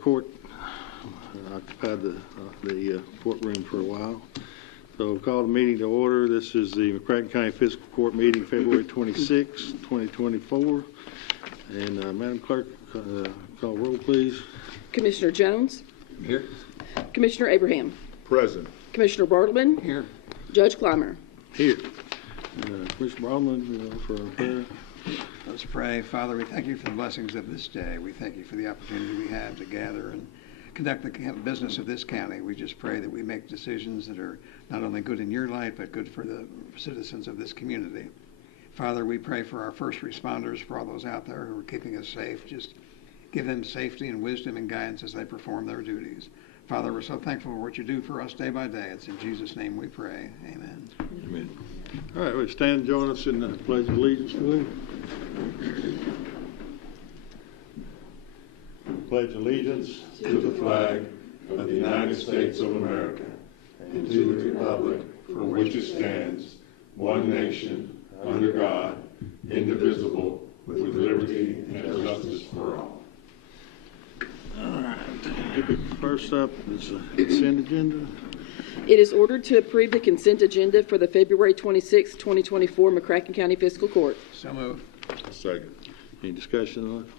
court occupied the courtroom for a while. So we'll call the meeting to order. This is the McCracken County Fiscal Court meeting, February 26, 2024. And Madam Clerk, call roll, please. Commissioner Jones. Here. Commissioner Abraham. Present. Commissioner Bartleman. Here. Judge Clymer. Here. Commissioner Bartleman for prayer. Let's pray. Father, we thank you for the blessings of this day. We thank you for the opportunity we have to gather and conduct the business of this county. We just pray that we make decisions that are not only good in your light, but good for the citizens of this community. Father, we pray for our first responders, for all those out there who are keeping us safe. Just give them safety and wisdom and guidance as they perform their duties. Father, we're so thankful for what you do for us day by day. It's in Jesus' name we pray. Amen. Amen. All right, we stand and join us in the Pledge of Allegiance, please. Pledge allegiance to the flag of the United States of America and to the republic for which it stands, one nation, under God, indivisible, with liberty and justice for all. All right. First up is the consent agenda. It is ordered to approve the consent agenda for the February 26, 2024 McCracken County Fiscal Court. So moved. Second. Any discussion on it?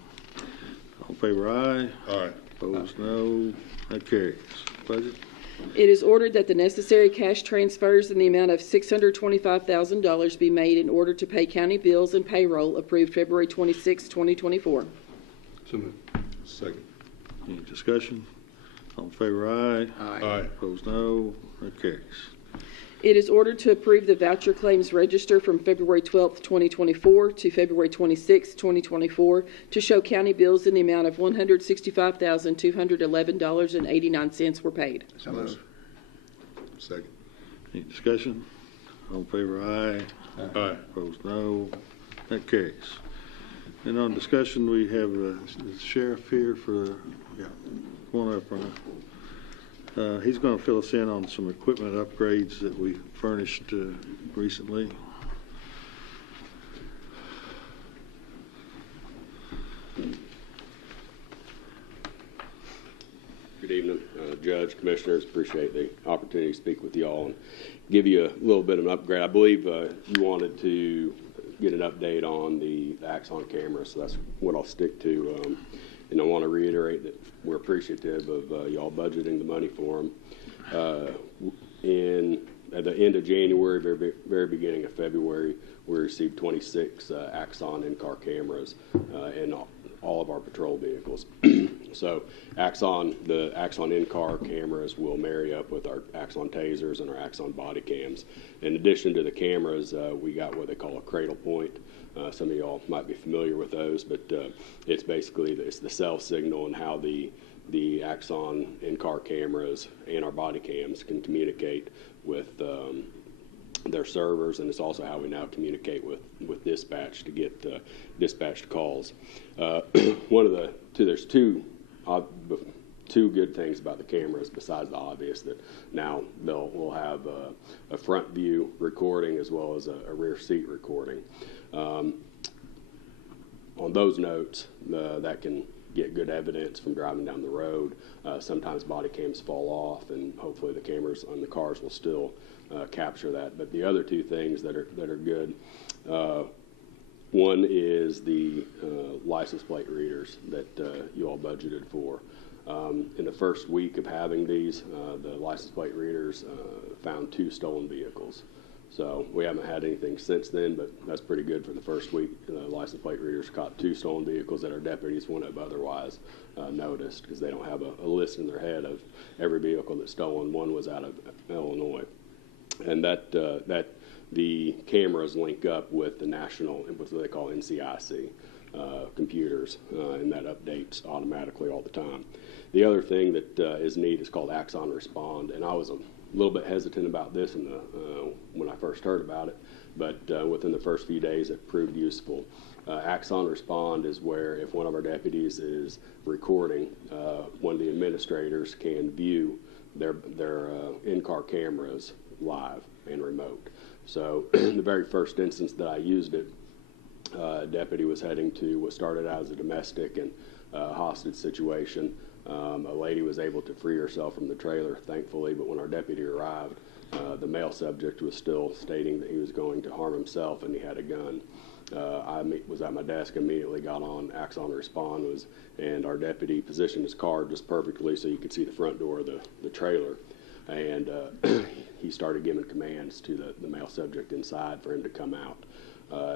All in favor, aye. Aye. Opposed, no. That carries. Budget. It is ordered that the necessary cash transfers in the amount of $625,000 be made in order to pay county bills and payroll approved February 26, 2024. So moved. Second. Any discussion? All in favor, aye. Aye. Opposed, no. That carries. It is ordered to approve the voucher claims register from February 12, 2024 to February 26, 2024 to show county bills in the amount of $165,211.89 were paid. So moved. Second. Any discussion? All in favor, aye. Aye. Opposed, no. That carries. And on discussion, we have the sheriff here for, come on up, Ron. He's going to fill us in on some equipment upgrades that we furnished recently. Good evening, Judge, Commissioners. Appreciate the opportunity to speak with you all and give you a little bit of an upgrade. I believe you wanted to get an update on the Axon camera, so that's what I'll stick to. And I want to reiterate that we're appreciative of y'all budgeting the money for them. At the end of January, very beginning of February, we received 26 Axon in-car cameras in all of our patrol vehicles. So the Axon in-car cameras will marry up with our Axon tasers and our Axon body cams. In addition to the cameras, we got what they call a cradle point. Some of y'all might be familiar with those, but it's basically it's the cell signal and how the Axon in-car cameras and our body cams can communicate with their servers, and it's also how we now communicate with dispatch to get dispatched calls. There's two good things about the cameras besides the obvious, that now we'll have a front view recording as well as a rear seat recording. On those notes, that can get good evidence from driving down the road. Sometimes body cams fall off, and hopefully the cameras on the cars will still capture that. But the other two things that are good, one is the license plate readers that you all budgeted for. In the first week of having these, the license plate readers found 2 stolen vehicles. So we haven't had anything since then, but that's pretty good for the first week. License plate readers caught 2 stolen vehicles that our deputies wouldn't have otherwise noticed, because they don't have a list in their head of every vehicle that's stolen. One was out of Illinois. And that the cameras link up with the national, what they call NCIC computers, and that updates automatically all the time. The other thing that is neat is called Axon Respond, and I was a little bit hesitant about this when I first heard about it, but within the first few days it proved useful. Axon Respond is where if one of our deputies is recording, one of the administrators can view their in-car cameras live and remote. So the very first instance that I used it, a deputy was heading to what started out as a domestic and hostage situation. A lady was able to free herself from the trailer, thankfully, but when our deputy arrived, the male subject was still stating that he was going to harm himself and he had a gun. I was at my desk, immediately got on, Axon Respond and our deputy positioned his car just perfectly so you could see the front door of the trailer. And he started giving commands to the male subject inside for him to come out.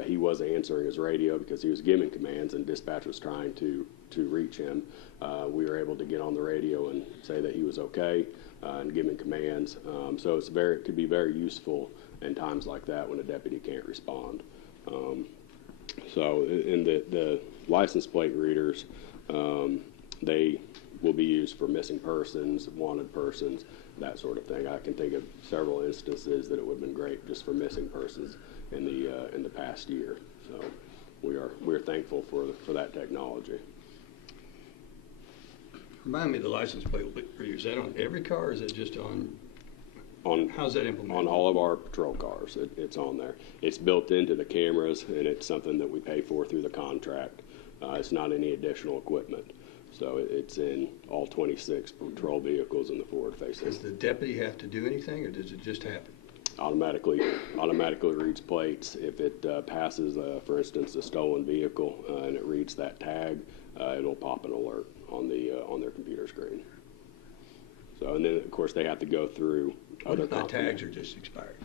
He wasn't answering his radio because he was giving commands and dispatch was trying to reach him. We were able to get on the radio and say that he was okay and give him commands. So it could be very useful in times like that when a deputy can't respond. So in the license plate readers, they will be used for missing persons, wanted persons, that sort of thing. I can think of several instances that it would have been great just for missing persons in the past year. So we're thankful for that technology. Remind me of the license plate reader. Is that on every car, or is it just on? How's that implemented? On all of our patrol cars, it's on there. It's built into the cameras, and it's something that we pay for through the contract. It's not any additional equipment. So it's in all 26 patrol vehicles in the forward-facing. Does the deputy have to do anything, or does it just happen? Automatically reads plates. If it passes, for instance, a stolen vehicle and it reads that tag, it'll pop an alert on their computer screen. So, and then of course they have to go through other the tags are just expired.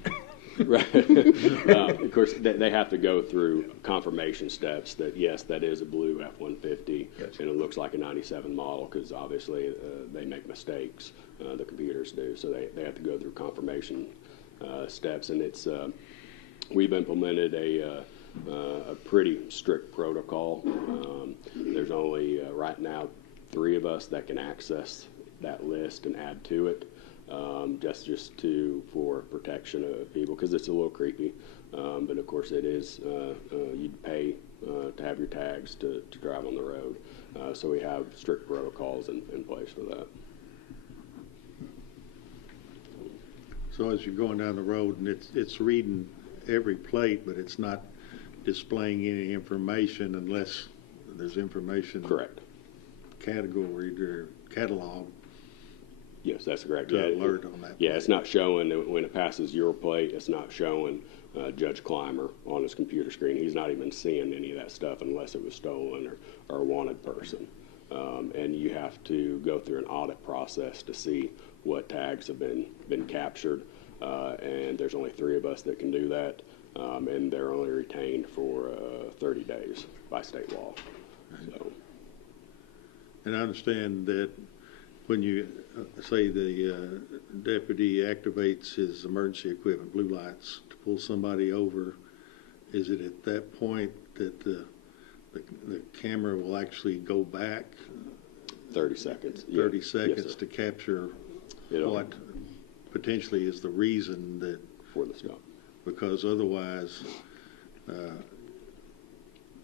Right. Of course, they have to go through confirmation steps that, yes, that is a blue F-150, Yes. and it looks like a 97 model, because obviously they make mistakes, the computers do, so they have to go through confirmation steps, and we've implemented a pretty strict protocol. There's only, right now, 3 of us that can access that list and add to it. For protection of people, because it's a little creepy, but of course it is, you'd pay to have your tags to drive on the road, so we have strict protocols in place for that. So as you're going down the road and it's reading every plate, but it's not displaying any information unless there's information. Correct. Category or catalog. Yes, that's correct. To alert on that. Yeah, it's not showing, when it passes your plate, it's not showing Judge Clymer on his computer screen. He's not even seeing any of that stuff unless it was stolen or a wanted person. And you have to go through an audit process to see what tags have been captured. And there's only 3 of us that can do that. And they're only retained for 30 days by state law. So. And I understand that when you say the deputy activates his emergency equipment, blue lights, to pull somebody over, is it at that point that the camera will actually go back 30 seconds. 30 Yeah. seconds Yes, to capture It'll, what potentially is the reason that, for the stop. because otherwise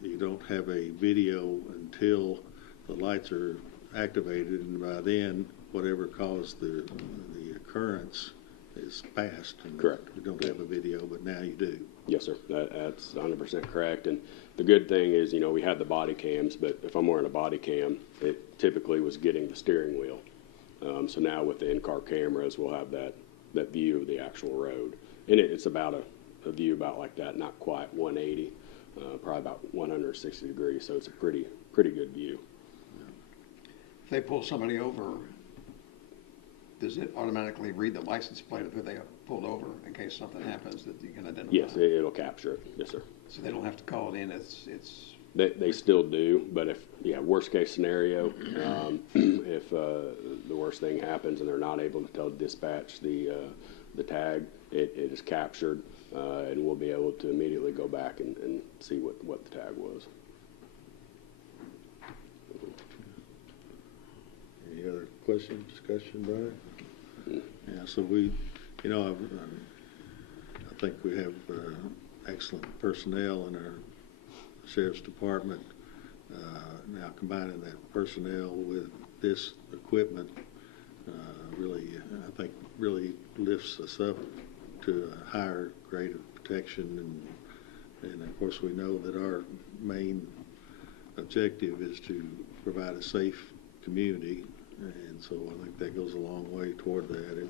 you don't have a video until the lights are activated, and by then whatever caused the occurrence is past. And Correct. You don't have a video, but now you do. Yes, sir. That's 100% correct. And the good thing is, we had the body cams, but if I'm wearing a body cam, it typically was getting the steering wheel. So now with the in-car cameras, we'll have that view of the actual road. And it's about a view about like that, not quite 180, probably about 160 degrees. So it's a pretty good view. If they pull somebody over, does it automatically read the license plate of who they pulled over in case something happens that you can identify? Yes, it'll capture it. Yes, sir. So they don't have to call it in. It's. They still do, but worst case scenario, if the worst thing happens and they're not able to tell dispatch the tag, it is captured, and we'll be able to immediately go back and see what the tag was. Any other question, discussion, Brian? Yeah, so we, I think we have excellent personnel in our sheriff's department. Now combining that personnel with this equipment really lifts us up to a higher grade of protection, and of course we know that our main objective is to provide a safe community, and so I think that goes a long way toward that. It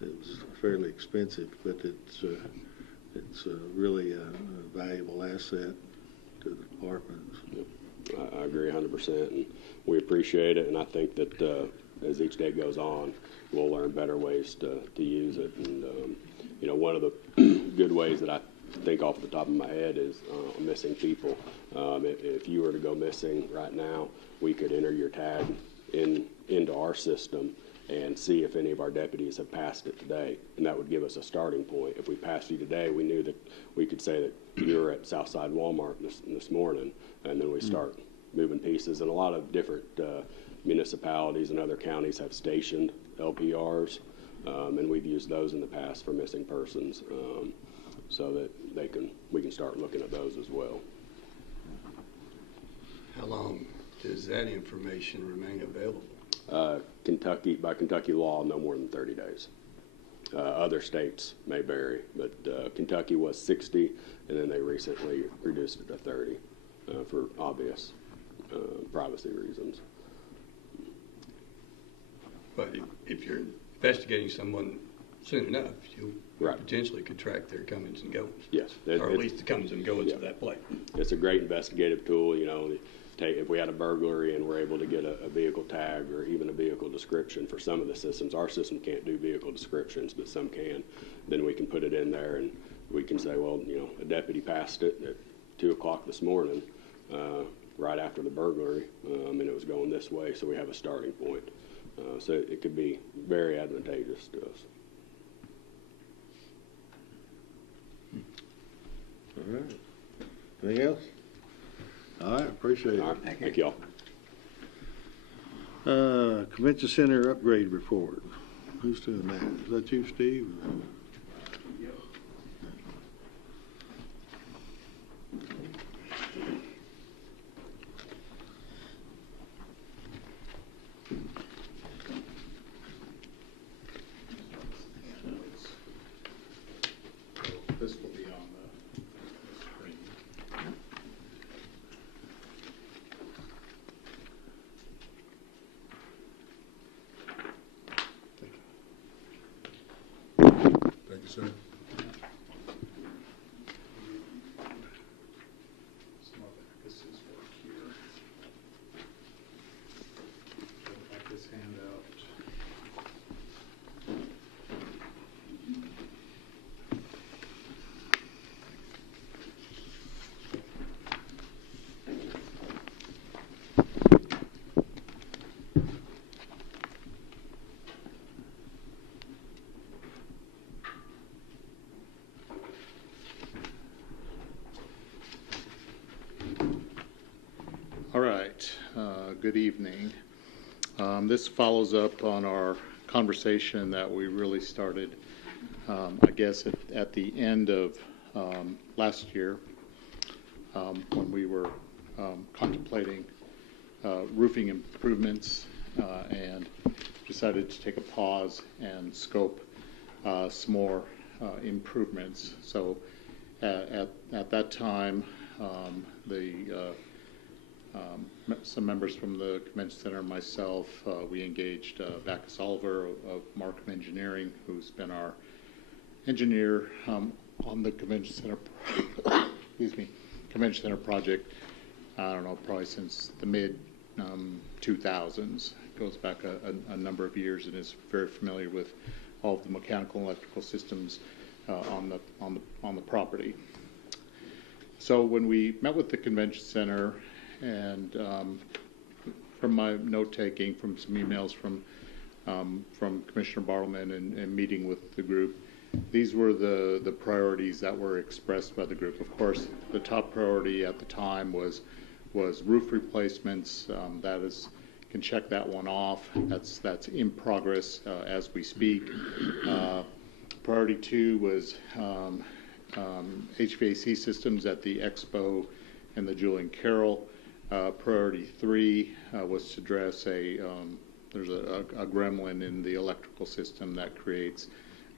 was fairly expensive, but it's really a valuable asset to the department. I agree 100%, and we appreciate it, and I think that as each day goes on, we'll learn better ways to use it. And, one of the good ways that I think off the top of my head is missing people. If you were to go missing right now, we could enter your tag into our system and see if any of our deputies have passed it today, and that would give us a starting point. If we passed you today, we knew that we could say that you were at Southside Walmart this morning, and then we start moving pieces. And a lot of different municipalities and other counties have stationed LPRs, and we've used those in the past for missing persons, so that we can start looking at those as well. How long does that information remain available? By Kentucky law, no more than 30 days. Other states may vary, but Kentucky was 60, and then they recently reduced it to 30 for obvious privacy reasons. But if you're investigating someone soon enough, you potentially could track their comings and goings. Yes. Or at least the comings and goings of that plate. It's a great investigative tool. If we had a burglary and we're able to get a vehicle tag or even a vehicle description for some of the systems, our system can't do vehicle descriptions, but some can, then we can put it in there and we can say, well, a deputy passed it at 2 o'clock this morning, right after the burglary, and it was going this way, so we have a starting point. So it could be very advantageous to us. All right. Anything else? All right, appreciate it. All right, thank y'all. Convention Center upgrade report. Who's doing that? Is that you, Steve? This will be on the screen. Thank you, sir. Some of this is work here. Don't like this handout. All right, good evening. This follows up on our conversation that we really started, I guess, at the end of last year when we were contemplating roofing improvements and decided to take a pause and scope some more improvements. So at that time, some members from the Convention Center and myself, we engaged Backus Oliver of Markham Engineering, who's been our engineer on the Convention Center, Convention Center project, I don't know, probably since the mid-2000s. Goes back a number of years and is very familiar with all of the mechanical and electrical systems on the property. So when we met with the Convention Center, and from my note-taking, from some emails from Commissioner Bartleman and meeting with the group, these were the priorities that were expressed by the group. Of course, the top priority at the time was roof replacements. That is, can check that one off. That's in progress as we speak. Priority 2 was HVAC systems at the Expo and the Julian Carroll. Priority 3 was to address there's a gremlin in the electrical system that creates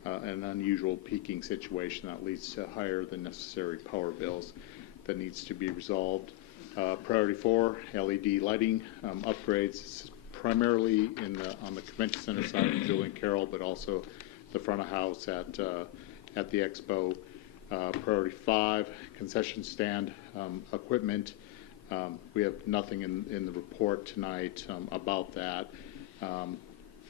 an unusual peaking situation that leads to higher than necessary power bills that needs to be resolved. Priority 4, LED lighting upgrades. This is primarily on the convention center side of Julian Carroll, but also the front of house at the expo. Priority 5, concession stand equipment. We have nothing in the report tonight about that.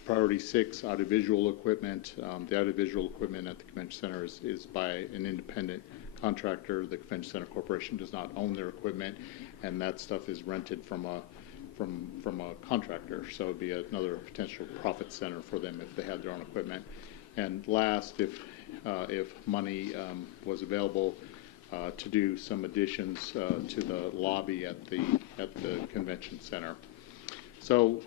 Priority 6, audiovisual equipment. The audiovisual equipment at the convention center is by an independent contractor. The Convention Center Corporation does not own their equipment, and that stuff is rented from a contractor. So it'd be another potential profit center for them if they had their own equipment. And last, if money was available to do some additions to the lobby at the convention center. So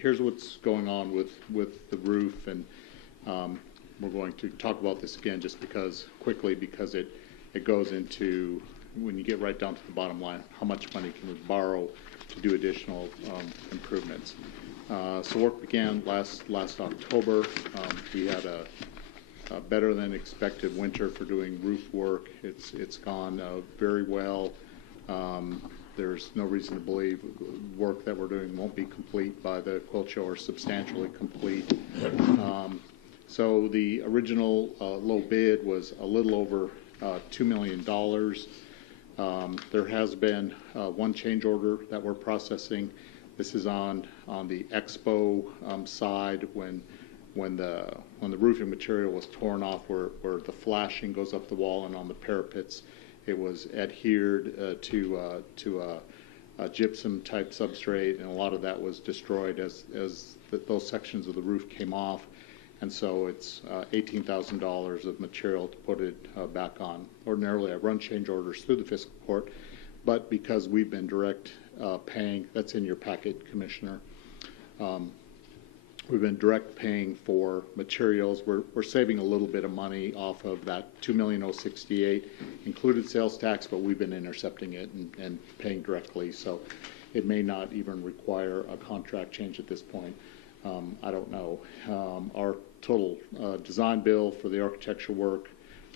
here's what's going on with the roof, and we're going to talk about this again just because it goes into, when you get right down to the bottom line, how much money can we borrow to do additional improvements. So work began last October. We had a better than expected winter for doing roof work. It's gone very well. There's no reason to believe work that we're doing won't be complete by the quilt show or substantially complete. So the original low bid was a little over $2 million. There has been one change order that we're processing. This is on the expo side when the roofing material was torn off, where the flashing goes up the wall, and on the parapets it was adhered to a gypsum type substrate, and a lot of that was destroyed as those sections of the roof came off. And so it's $18,000 of material to put it back on. Ordinarily, I run change orders through the fiscal court, but because we've been direct paying, that's in your packet, Commissioner. We've been direct paying for materials. We're saving a little bit of money off of that $2,068,000 included sales tax, but we've been intercepting it and paying directly. So it may not even require a contract change at this point. I don't know. Our total design bill for the architectural work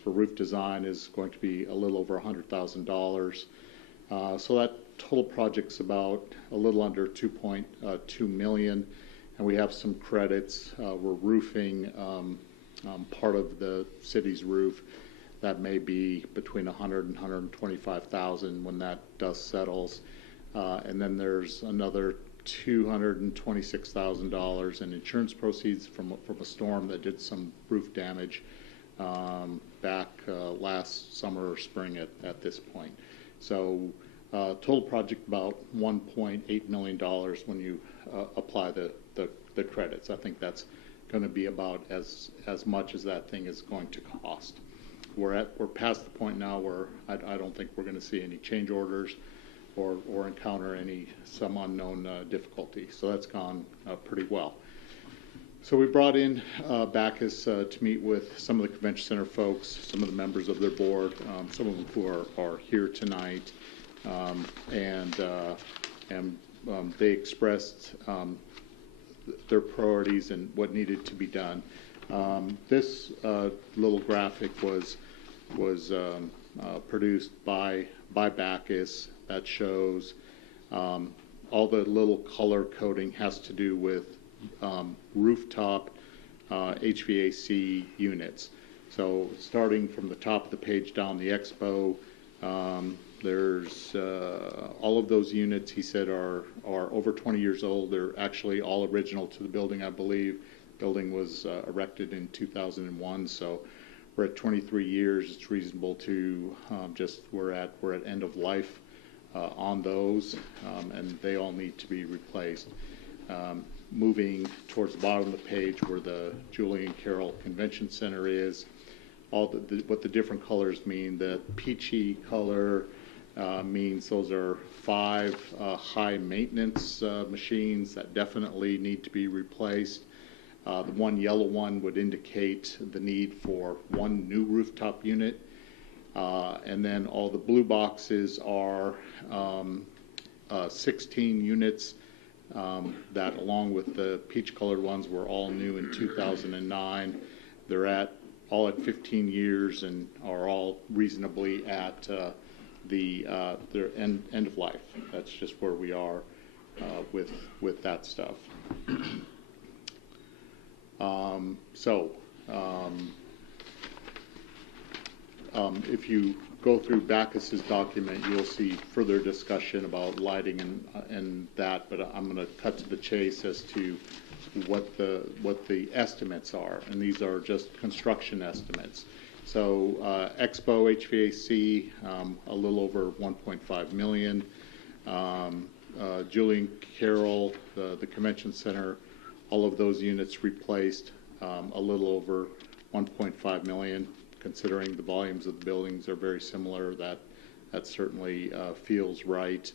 for roof design is going to be a little over $100,000. So that total project's about a little under $2.2 million, and we have some credits. We're roofing part of the city's roof. That may be between $100,000 and $125,000 when that dust settles. And then there's another $226,000 in insurance proceeds from a storm that did some roof damage back last summer or spring at this point. So total project about $1.8 million when you apply the credits. I think that's going to be about as much as that thing is going to cost. We're past the point now where I don't think we're going to see any change orders or encounter some unknown difficulty. So that's gone pretty well. So we brought in Bacchus to meet with some of the convention center folks, some of the members of their board, some of them who are here tonight, and they expressed their priorities and what needed to be done. This little graphic was produced by Bacchus that shows all the little color coding has to do with rooftop HVAC units. So starting from the top of the page down the expo, there's all of those units, he said, are over 20 years old. They're actually all original to the building, I believe. The building was erected in 2001, so we're at 23 years. It's reasonable to we're at end of life on those, and they all need to be replaced. Moving towards the bottom of the page where the Julian Carroll Convention Center is, what the different colors mean. The peachy color means those are 5 high maintenance machines that definitely need to be replaced. The one yellow one would indicate the need for 1 new rooftop unit. And then all the blue boxes are 16 units that, along with the peach-colored ones, were all new in 2009. They're all at 15 years and are all reasonably at their end of life. That's just where we are. with that stuff. If you go through Backus's document, you'll see further discussion about lighting and that, but I'm going to cut to the chase as to what the estimates are, and these are just construction estimates. So Expo HVAC, a little over 1.5 million. Julian Carroll, the convention center, all of those units replaced, a little over 1.5 million. Considering the volumes of the buildings are very similar, that certainly feels right.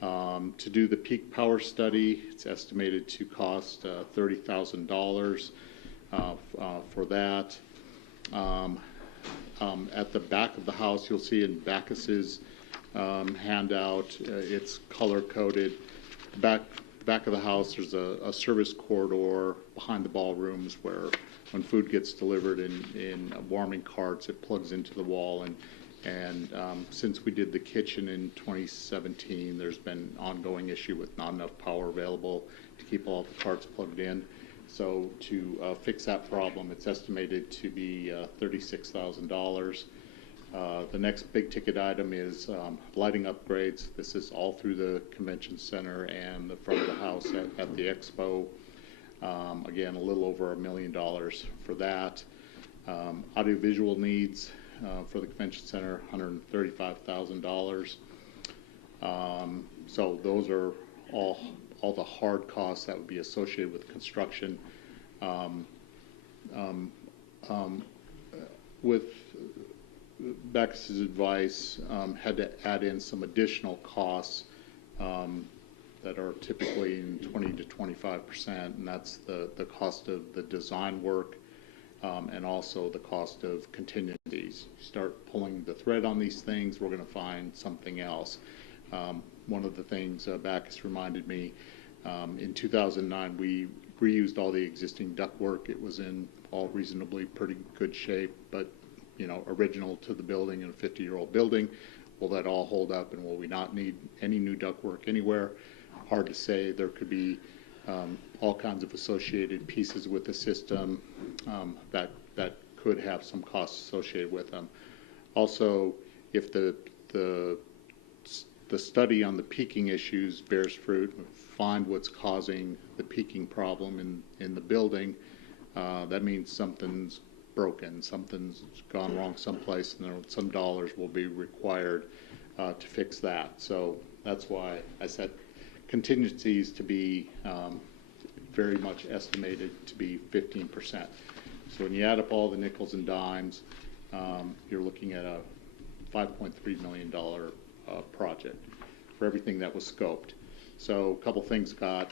To do the peak power study, it's estimated to cost $30,000 for that. At the back of the house, you'll see in Backus's handout, it's color-coded. Back of the house, there's a service corridor behind the ballrooms where when food gets delivered in warming carts, it plugs into the wall. And since we did the kitchen in 2017, there's been an ongoing issue with not enough power available to keep all the carts plugged in. So to fix that problem, it's estimated to be $36,000. The next big ticket item is lighting upgrades. This is all through the convention center and the front of the house at the expo. Again, a little over $1 million for that. Audiovisual needs for the convention center, $135,000. So those are all the hard costs that would be associated with construction. With Backus's advice, had to add in some additional costs that are typically in 20 to 25%, and that's the cost of the design work and also the cost of contingencies. You start pulling the thread on these things, we're going to find something else. One of the things Backus reminded me, in 2009 we reused all the existing ductwork. It was in all reasonably pretty good shape, but original to the building in a 50-year-old building. Will that all hold up, and will we not need any new ductwork anywhere? Hard to say. There could be all kinds of associated pieces with the system that could have some costs associated with them. Also, if the study on the peaking issues bears fruit, find what's causing the peaking problem in the building, that means something's broken, something's gone wrong someplace, and some dollars will be required to fix that. So that's why I said contingencies to be very much estimated to be 15%. So when you add up all the nickels and dimes, you're looking at a $5.3 million project for everything that was scoped. So a couple things got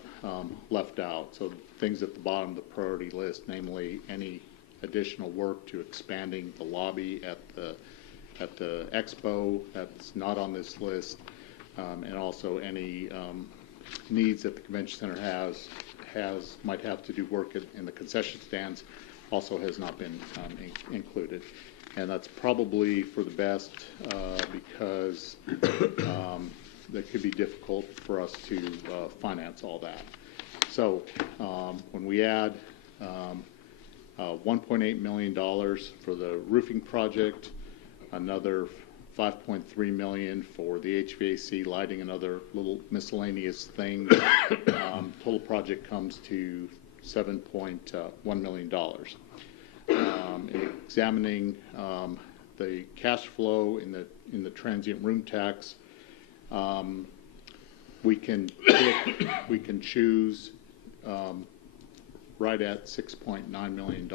left out. So things at the bottom of the priority list, namely any additional work to expanding the lobby at the expo, that's not on this list, and also any needs that the convention center might have to do work in the concession stands, also has not been included. And that's probably for the best because that could be difficult for us to finance all that. So when we add $1.8 million for the roofing project, another $5.3 million for the HVAC, lighting, and other little miscellaneous things. Total project comes to $7.1 million. Examining the cash flow in the transient room tax, we can choose right at $6.9 million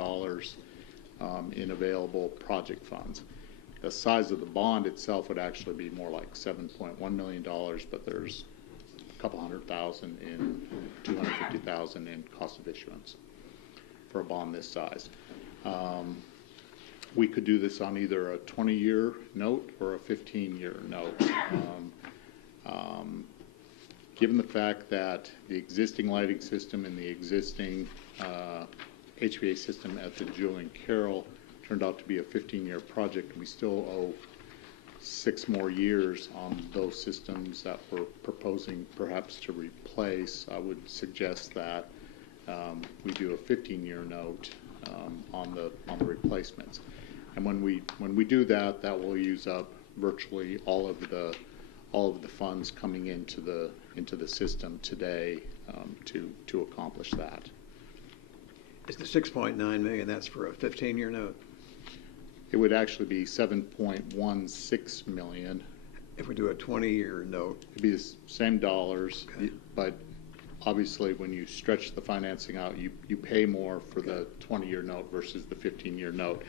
in available project funds. The size of the bond itself would actually be more like $7.1 million, but there's a couple $100,000 in $250,000 in cost of issuance for a bond this size. We could do this on either a 20-year note or a 15-year note. Given the fact that the existing lighting system and the existing HVAC system at the Julian Carroll turned out to be a 15-year project, we still owe 6 more years on those systems that we're proposing perhaps to replace, I would suggest that we do a 15-year note on the replacements. And when we do that, that will use up virtually all of the funds coming into the system today to accomplish that. Is the 6.9 million, that's for a 15-year note? It would actually be 7.16 million. If we do a 20-year note? It'd be the same dollars, Okay. but obviously when you stretch the financing out, you pay more for the 20-year note versus the 15-year note.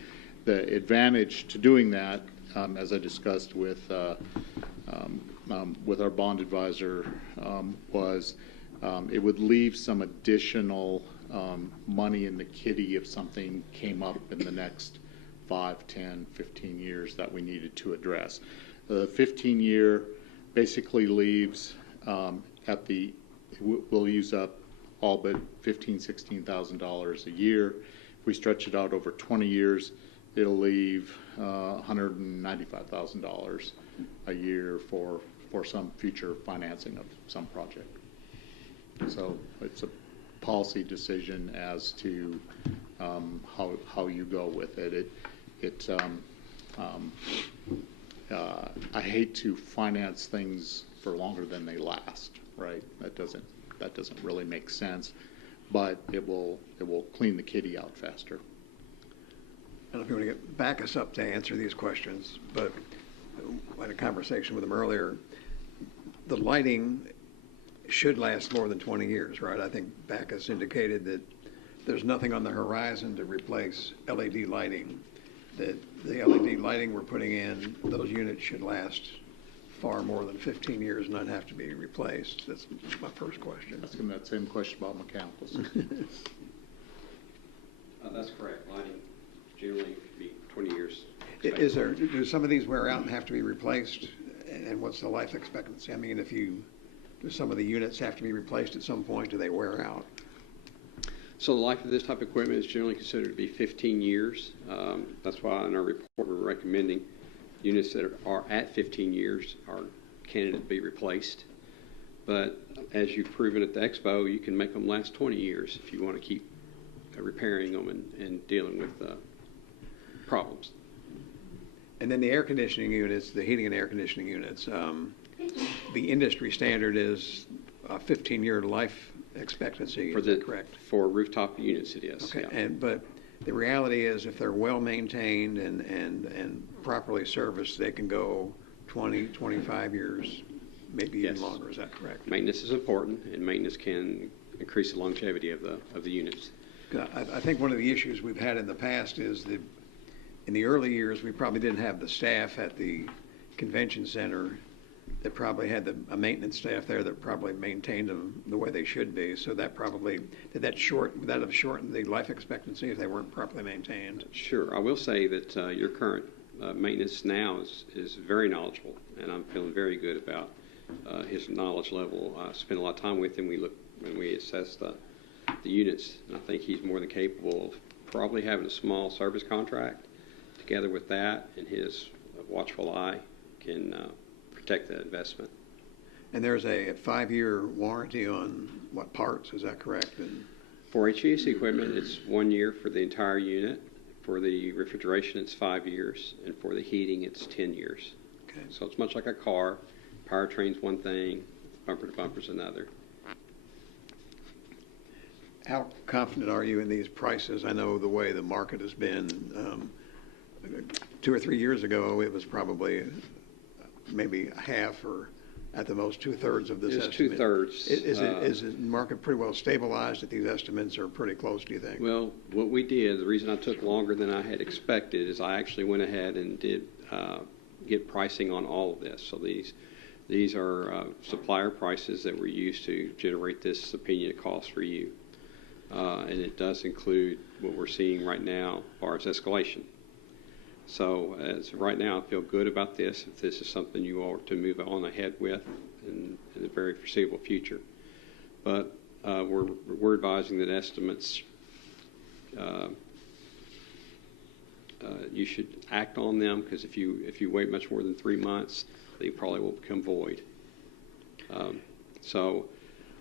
The advantage to doing that, as I discussed with our bond advisor, was it would leave some additional money in the kitty if something came up in the next 5, 10, 15 years that we needed to address. The 15-year basically leaves we'll use up all but $15,000, $16,000 a year. If we stretch it out over 20 years, it'll leave $195,000 a year for some future financing of some project. So it's a policy decision as to how you go with it. I hate to finance things for longer than they last, right? That doesn't really make sense, but it will clean the kitty out faster. I don't know if you want to back us up to answer these questions, but I had a conversation with him earlier. The lighting should last more than 20 years, right? I think Backus indicated that there's nothing on the horizon to replace LED lighting, that the LED lighting we're putting in, those units should last far more than 15 years and not have to be replaced. That's my first question. Ask him that same question about mechanicals. That's correct. Lighting generally could be 20 years. Do some of these wear out and have to be replaced? And what's the life expectancy? I mean, do some of the units have to be replaced at some point? Do they wear out? So the life of this type of equipment is generally considered to be 15 years. That's why in our report we're recommending units that are at 15 years are candidate to be replaced. But as you've proven at the expo, you can make them last 20 years if you want to keep repairing them and dealing with problems. And then the air conditioning units, the heating and air conditioning units, the industry standard is a 15-year life expectancy. Is that correct? For rooftop units, it is. Okay. Yeah. But the reality is, if they're well maintained and properly serviced, they can go 20, 25 years, maybe even longer. Is that correct? Maintenance is important, and maintenance can increase the longevity of the units. I think one of the issues we've had in the past is that in the early years, we probably didn't have the staff at the convention center that probably had a maintenance staff there that probably maintained them the way they should be. So that probably, would that have shortened the life expectancy if they weren't properly maintained? Sure. I will say that your current maintenance now is very knowledgeable, and I'm feeling very good about his knowledge level. I spent a lot of time with him. When we assessed the units, and I think he's more than capable of probably having a small service contract. Together with that and his watchful eye can protect the investment. And there's a 5-year warranty on what parts, is that correct? And for HVAC equipment, it's 1 year for the entire unit. For the refrigeration, it's 5 years. And for the heating, it's 10 years. Okay. So it's much like a car. Powertrain's one thing, bumper to bumper's another. How confident are you in these prices? I know the way the market has been. 2 or 3 years ago, it was probably maybe half or at the most 2/3 of this estimate. It's 2/3. Is the market pretty well stabilized that these estimates are pretty close, do you think? Well, what we did, the reason I took longer than I had expected is I actually went ahead and did get pricing on all of this. So these are supplier prices that were used to generate this opinion of cost for you. And it does include what we're seeing right now as far as escalation. So as right now, I feel good about this, if this is something you are to move on ahead with in the very foreseeable future. But we're advising that estimates you should act on them, because if you wait much more than 3 months, they probably will become void.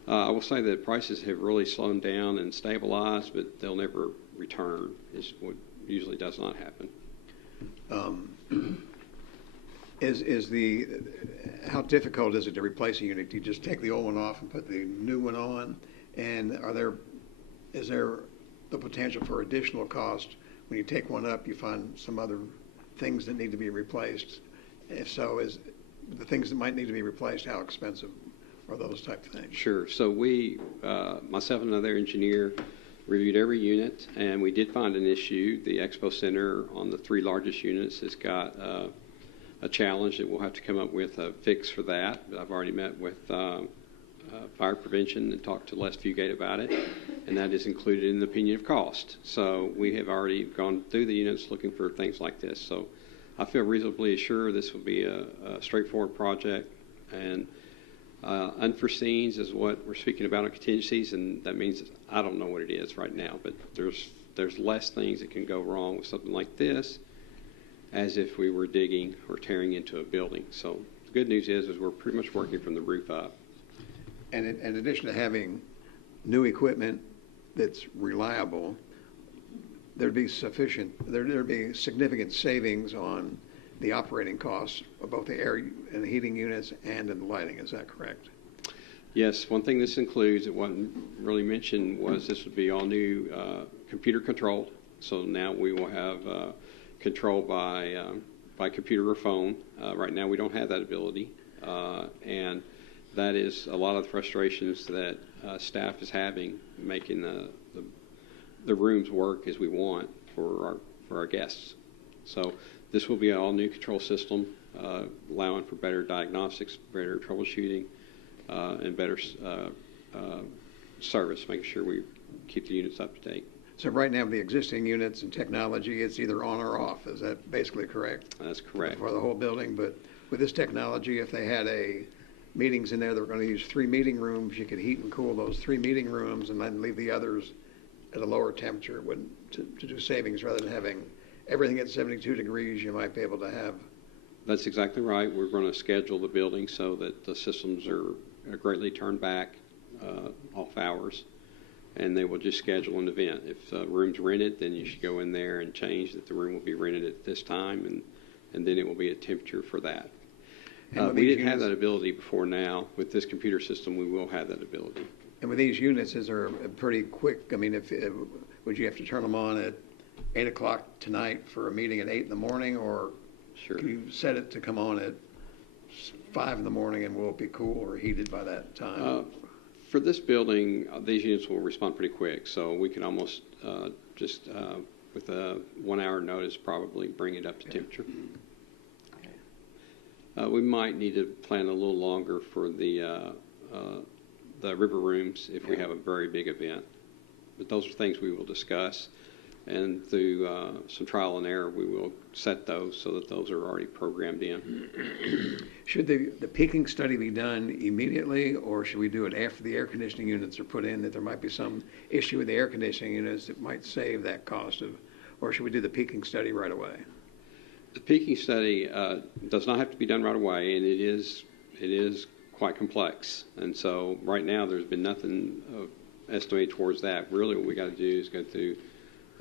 I will say that prices have really slowed down and stabilized, but they'll never return, is what usually does not happen. How difficult is it to replace a unit? Do you just take the old one off and put the new one on? And is there the potential for additional cost? When you take one up, you find some other things that need to be replaced. If so, is the things that might need to be replaced, how expensive are those type of things? Sure. So we, myself and another engineer, reviewed every unit, and we did find an issue. The Expo Center on the 3 largest units has got a challenge that we'll have to come up with a fix for that. I've already met with fire prevention and talked to Les Fugate about it, and that is included in the opinion of cost. So we have already gone through the units looking for things like this. So I feel reasonably assured this will be a straightforward project, and unforeseens is what we're speaking about on contingencies, and that means I don't know what it is right now, but there's less things that can go wrong with something like this as if we were digging or tearing into a building. So the good news is we're pretty much working from the roof up. And in addition to having new equipment that's reliable, there'd be significant savings on the operating costs of both the air and the heating units and in the lighting. Is that correct? Yes. One thing this includes that wasn't really mentioned was this would be all new computer controlled. So now we will have control by computer or phone. Right now we don't have that ability, and that is a lot of the frustrations that staff is having, making the rooms work as we want for our guests. So this will be an all-new control system, allowing for better diagnostics, better troubleshooting, and better service, making sure we keep the units up to date. So right now, the existing units and technology, it's either on or off. Is that basically correct? That's correct. For the whole building. But with this technology, if they had meetings in there that were going to use 3 meeting rooms, you could heat and cool those 3 meeting rooms and then leave the others at a lower temperature to do savings rather than having everything at 72 degrees. You might be able to have. That's exactly right. We're going to schedule the building so that the systems are greatly turned back off hours, and they will just schedule an event. If the room's rented, then you should go in there and change that the room will be rented at this time, and then it will be a temperature for that. We didn't have that ability before now. With this computer system, we will have that ability. And with these units, is there a pretty quick, I mean, would you have to turn them on at 8 o'clock tonight for a meeting at 8 in the morning, or Sure. can you set it to come on at 5 in the morning and will it be cool or heated by that time? For this building, these units will respond pretty quick, so we can almost just with a 1 hour notice probably bring it up to temperature. We might need to plan a little longer for the river rooms if we have a very big event. But those are things we will discuss, and through some trial and error, we will set those so that those are already programmed in. Should the peaking study be done immediately, or should we do it after the air conditioning units are put in, that there might be some issue with the air conditioning units that might save that cost or should we do the peaking study right away? The peaking study does not have to be done right away, and it is quite complex. And so right now there's been nothing estimated towards that. Really what we got to do is go through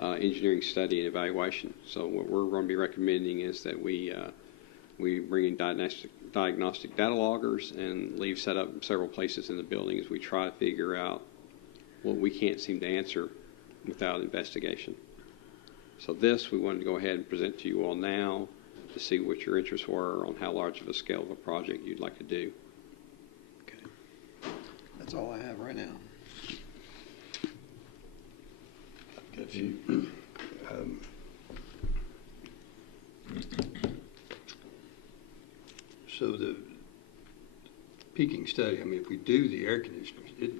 engineering study and evaluation. So what we're going to be recommending is that we bring in diagnostic data loggers and leave set up in several places in the building as we try to figure out what we can't seem to answer without investigation. So this, we wanted to go ahead and present to you all now to see what your interests were on how large of a scale of a project you'd like to do. Okay. That's all I have right now. Got a few. So the peaking study, I mean, if we do the air conditioners, it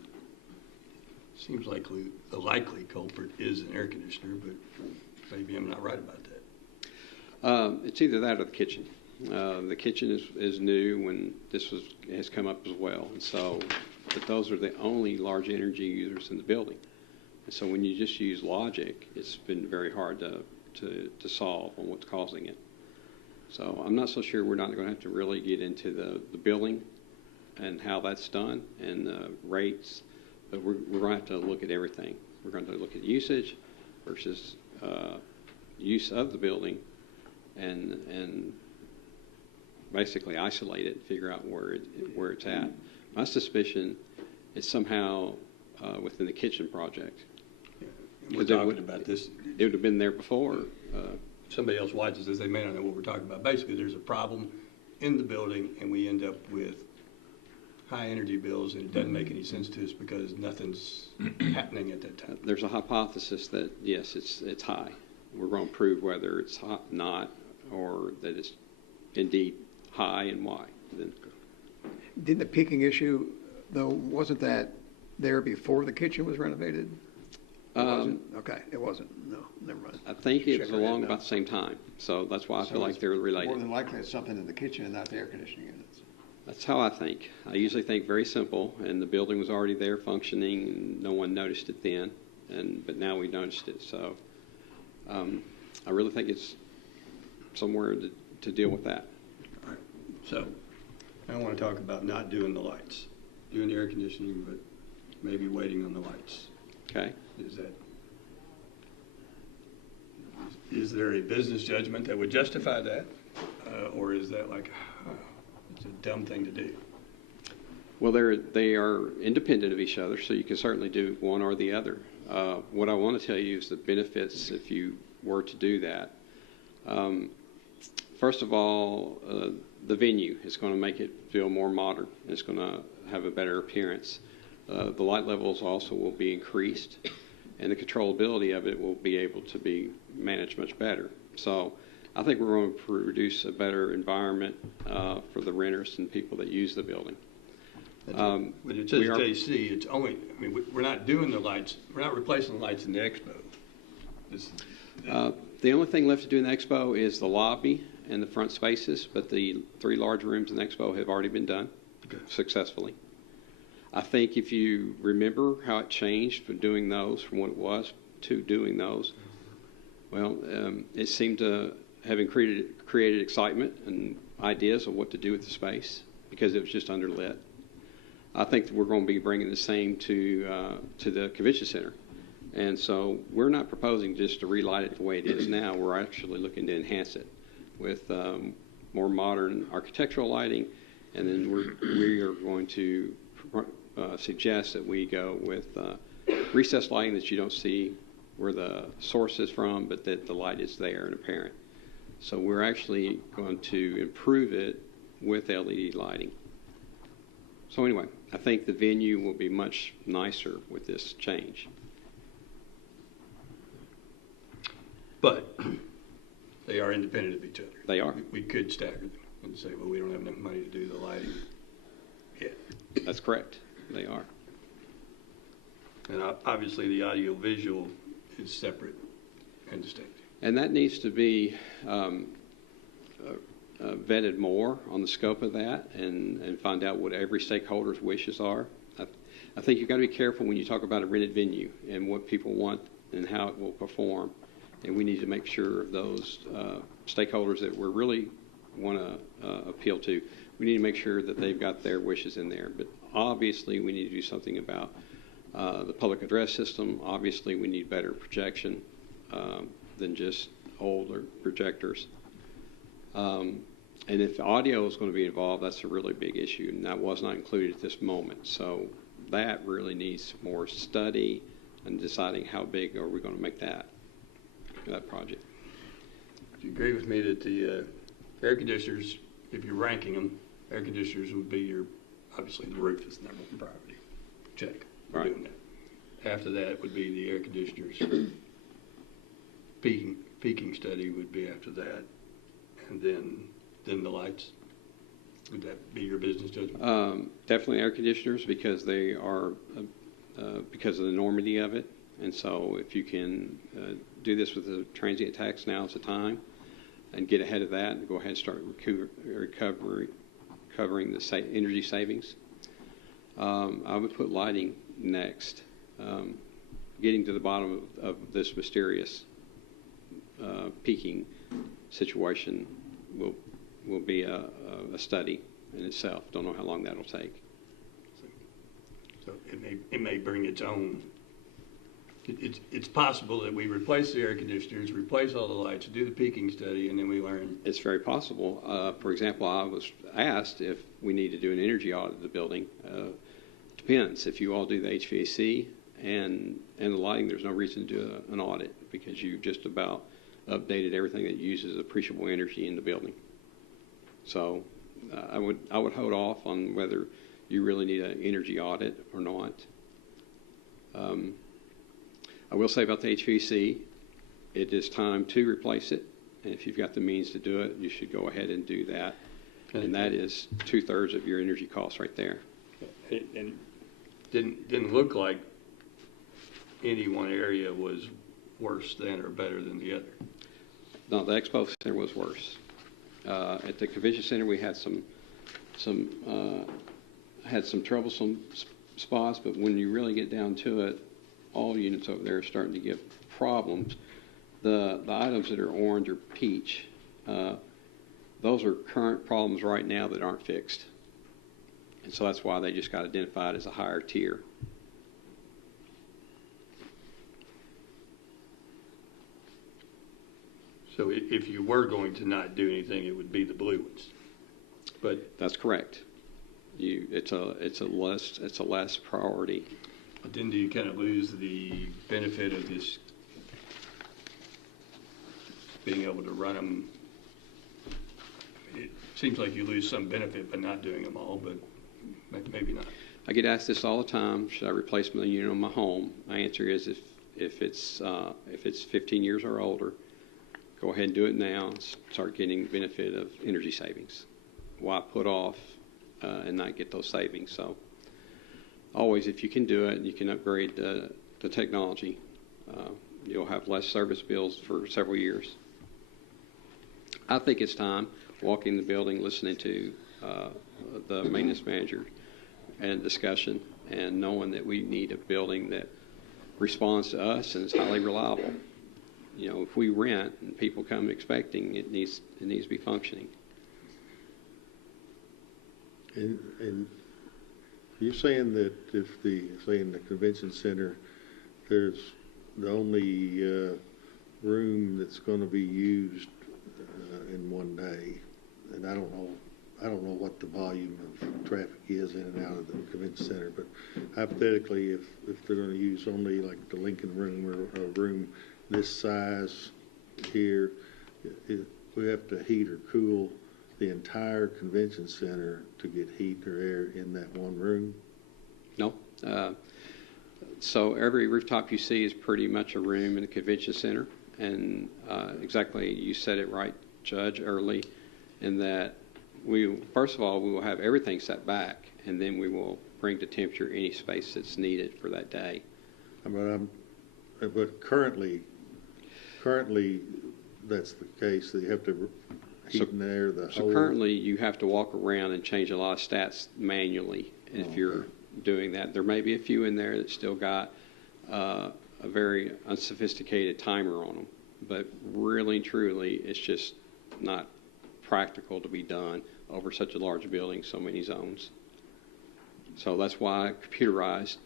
seems like the likely culprit is an air conditioner, but maybe I'm not right about that. It's either that or the kitchen. The kitchen is new when this has come up as well, and so but those are the only large energy users in the building. And so when you just use logic, it's been very hard to to solve on what's causing it. So I'm not so sure we're not going to have to really get into the billing and how that's done and the rates, but we're going to have to look at everything. We're going to look at usage versus use of the building and basically isolate it and figure out where it's at. My suspicion is somehow within the kitchen project. We're talking about this. It would have been there before. Somebody else watches this, they may not know what we're talking about. Basically, there's a problem in the building, and we end up with high energy bills, and it doesn't make any sense to us because nothing's happening at that time. There's a hypothesis that, yes, it's high. We're going to prove whether it's hot, not, or that it's indeed high and why. Then, Didn't the peaking issue, though, wasn't that there before the kitchen was renovated? It wasn't? Okay, it wasn't. No, never mind. I think it was Check our head along now. about the same time. So that's why I So feel like it's they're related. More than likely, it's something in the kitchen and not the air conditioning units. That's how I think. I usually think very simple, and the building was already there functioning, and no one noticed it then, but now we noticed it. So I really think it's somewhere to deal with that. All right. So I want to talk about not doing the lights, doing the air conditioning, but maybe waiting on the lights. Okay? Is there a business judgment that would justify that, or is that like it's a dumb thing to do? Well, they are independent of each other, so you can certainly do one or the other. What I want to tell you is the benefits if you were to do that. First of all, the venue is going to make it feel more modern. It's going to have a better appearance. The light levels also will be increased, and the controllability of it will be able to be managed much better. So I think we're going to produce a better environment for the renters and people that use the building. When it says JC, it's only, I mean, we're not doing the lights, we're not replacing the lights in the expo. The only thing left to do in the expo is the lobby and the front spaces, but the 3 large rooms in the expo have already been done successfully. I think if you remember how it changed from doing those, from what it was to doing those, well, it seemed to have created excitement and ideas of what to do with the space because it was just underlit. I think that we're going to be bringing the same to the convention center. And so we're not proposing just to relight it the way it is now. We're actually looking to enhance it with more modern architectural lighting. And then we are going to suggest that we go with recessed lighting that you don't see where the source is from, but that the light is there and apparent. So we're actually going to improve it with LED lighting. So anyway, I think the venue will be much nicer with this change. But they are independent of each other. They are. We could stagger them and say, well, we don't have enough money to do the lighting yet. That's correct. They are. And obviously the audio visual is separate and distinct. And that needs to be vetted more on the scope of that and find out what every stakeholder's wishes are. I think you've got to be careful when you talk about a rented venue and what people want and how it will perform. And we need to make sure those stakeholders that we really want to appeal to, we need to make sure that they've got their wishes in there. But obviously we need to do something about the public address system. Obviously we need better projection than just older projectors. And if audio is going to be involved, that's a really big issue, and that was not included at this moment. So that really needs more study and deciding how big are we going to make that project. Do you agree with me that the air conditioners, if you're ranking them, air conditioners would be obviously the roof is the number one priority. Check. We're Right. doing that. After that would be the air conditioners. Peaking study would be after that. And then the lights. Would that be your business judgment? Definitely air conditioners because they are because of the enormity of it. And so if you can do this with the transient tax, now is the time, and get ahead of that and go ahead and start covering the energy savings. I would put lighting next, getting to the bottom of this mysterious peaking situation will be a study in itself. Don't know how long that'll take. So it may bring its own. It's possible that we replace the air conditioners, replace all the lights, do the peaking study, and then we learn. It's very possible. For example, I was asked if we need to do an energy audit of the building. Depends. If you all do the HVAC and the lighting, there's no reason to do an audit because you just about updated everything that uses appreciable energy in the building. So I would hold off on whether you really need an energy audit or not. I will say about the HVAC, it is time to replace it, and if you've got the means to do it, you should go ahead and do that. Okay. And that is 2/3 of your energy costs right there. And didn't look like any one area was worse than or better than the other. No, the expo center was worse. At the convention center, we had some troublesome spots, but when you really get down to it, all units over there are starting to get problems. The items that are orange or peach, those are current problems right now that aren't fixed. And so that's why they just got identified as a higher tier. So if you were going to not do anything, it would be the blue ones. But That's correct. It's a less priority. But then do you kind of lose the benefit of this being able to run them? It seems like you lose some benefit by not doing them all, but maybe not. I get asked this all the time. Should I replace my unit on my home? My answer is if it's 15 years or older, go ahead and do it now. Start getting benefit of energy savings. Why put off and not get those savings? So always, if you can do it, you can upgrade the technology. You'll have less service bills for several years. I think it's time, walking the building, listening to the maintenance manager and discussion, and knowing that we need a building that responds to us and is highly reliable. You know, if we rent and people come expecting, it needs to be functioning. And you're saying that if in the convention center, there's the only room that's going to be used in one day, and I don't know what the volume of traffic is in and out of the convention center, but hypothetically, if they're going to use only like the Lincoln room or a room this size here, we have to heat or cool the entire convention center to get heat or air in that one room? No. So every rooftop you see is pretty much a room in the convention center. And exactly, you said it right, Judge, early, in that first of all, we will have everything set back, and then we will bring to temperature any space that's needed for that day. But currently, that's the case. That you have to heat and air the whole. So currently, you have to walk around and change a lot of stats manually. And if you're doing that, there may be a few in there that still got a very unsophisticated timer on them. But really and truly, it's just not practical to be done over such a large building, so many zones. So that's why computerized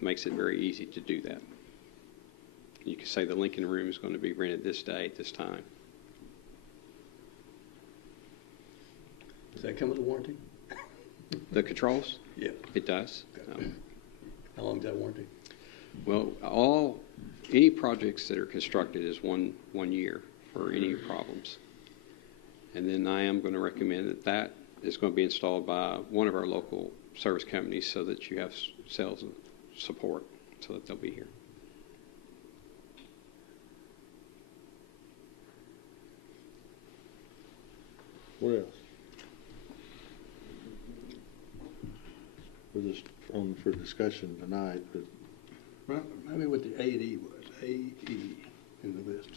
makes it very easy to do that. You can say the Lincoln room is going to be rented this day at this time. Does that come with a warranty? The controls? Yeah. It does. How long is that warranty? Well, any projects that are constructed is one year for any problems. And then I am going to recommend that is going to be installed by one of our local service companies so that you have sales and support so that they'll be here. What else? We're just on for discussion tonight, but Remind me what the A&E was. A-E in the list.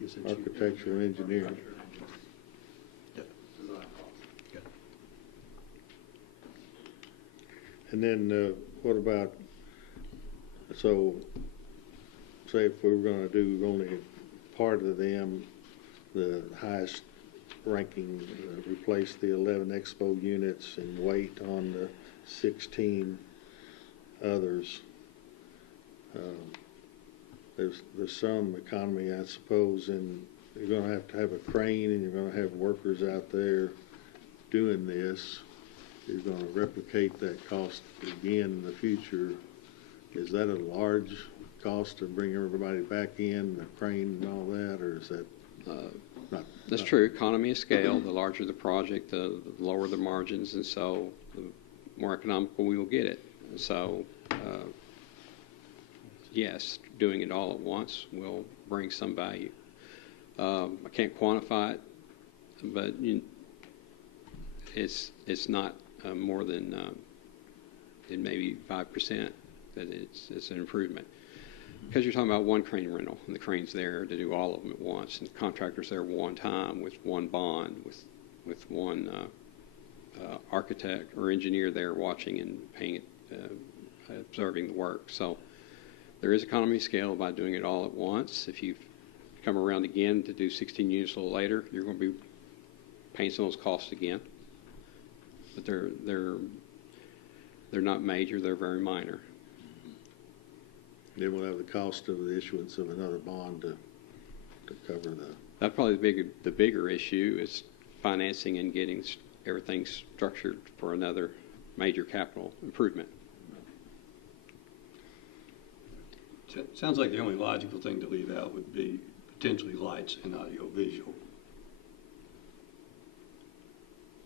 Guess that's you. architectural engineering. Yeah. And then what about, so say if we were going to do only part of them, the highest ranking, replaced the 11 Expo units and wait on the 16 others. There's some economy, I suppose, and you're going to have a crane and you're going to have workers out there doing this. You're going to replicate that cost again in the future. Is that a large cost to bring everybody back in, the crane and all that, or is that not? That's true. Economy of scale. The larger the project, the lower the margins, and so the more economical we will get it. And so, yes, doing it all at once will bring some value. I can't quantify it, but it's not more than maybe 5% that it's an improvement. Because you're talking about one crane rental, and the crane's there to do all of them at once, and the contractor's there one time with one bond, with one architect or engineer there watching and paying, observing the work. So there is economy of scale by doing it all at once. If you come around again to do 16 units a little later, you're going to be paying some of those costs again. But they're not major; they're very minor. Then we'll have the cost of the issuance of another bond to cover the. That's probably the bigger issue is financing and getting everything structured for another major capital improvement. Sounds like the only logical thing to leave out would be potentially lights and audio visual.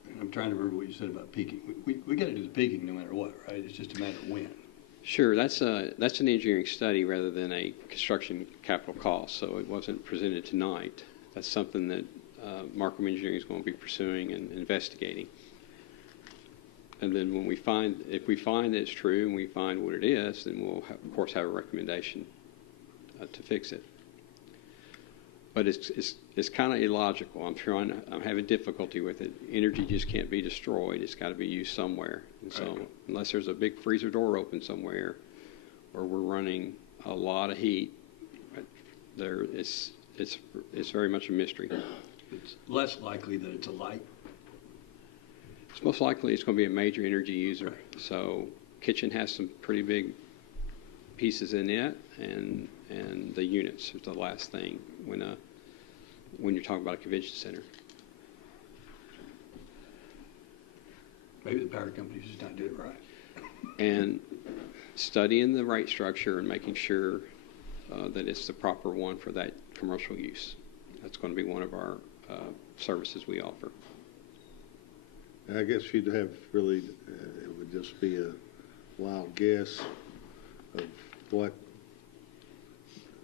And I'm trying to remember what you said about peaking. We got to do the peaking no matter what, right? It's just a matter of when. Sure, that's an engineering study rather than a construction capital cost, so it wasn't presented tonight. That's something that Markham Engineering is going to be pursuing and investigating. And then when if we find it's true and we find what it is, then we'll of course have a recommendation to fix it. But it's kind of illogical. I'm having difficulty with it. Energy just can't be destroyed. It's got to be used somewhere. And so unless there's a big freezer door open somewhere, or we're running a lot of heat, it's very much a mystery. It's less likely that it's a light. It's most likely it's going to be a major energy user. So kitchen has some pretty big pieces in it, and the units is the last thing when you're talking about a convention center. Maybe the power company's just not doing it right. And studying the rate structure and making sure that it's the proper one for that commercial use. That's going to be one of our services we offer. I guess you'd have really, it would just be a wild guess of what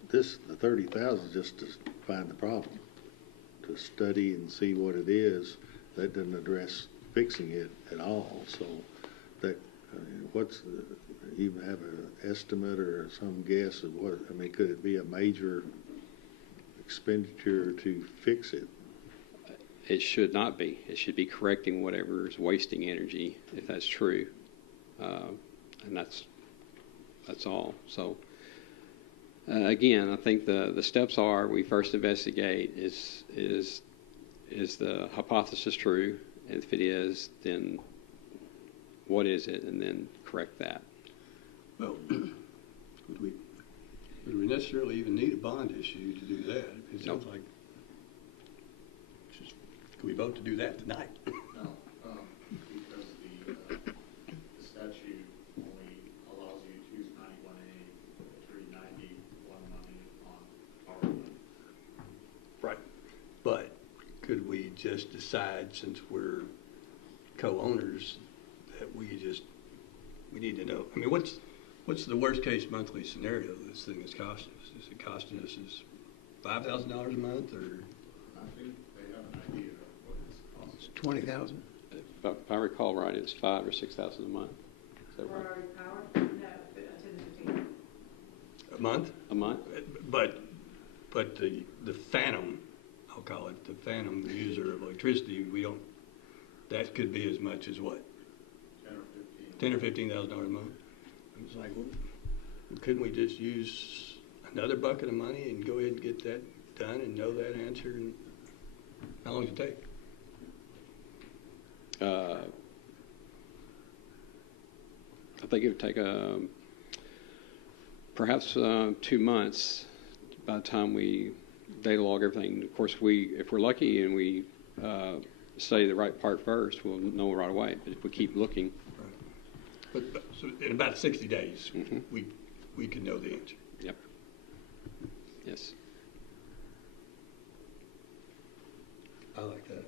the 30,000 just to find the problem, to study and see what it is. That doesn't address fixing it at all. So that, you have an estimate or some guess of what, could it be a major expenditure to fix it? It should not be. It should be correcting whatever is wasting energy, if that's true. And that's all. So again, I think the steps are: we first investigate is the hypothesis true? If it is, then what is it, and then correct that. Well, would we necessarily even need a bond issue to do that? It sounds like. Can we vote to do that tonight? No, because the statute only allows you to use 91A, 391 money on power plant. Right. But could we just decide, since we're co-owners, that we need to know? What's the worst case monthly scenario this thing is costing us? Is it costing us $5,000 a month, or? I think they have an idea of what it's costing. 20,000. If I recall right, it's $5,000 or $6,000 a month. Is that right? Power? No, 10 to 15. A month? A month? But the phantom, I'll call it the phantom user of electricity, that could be as much as what? 10 or $15,000 a month. It's like, well, couldn't we just use another bucket of money and go ahead and get that done and know that answer? And how long does it take? I think it would take perhaps 2 months by the time we data log everything. Of course, if we're lucky and we study the right part first, we'll know right away. But if we keep looking, But so in about 60 days, Mhm. we can know the answer. yep, yes. I like that.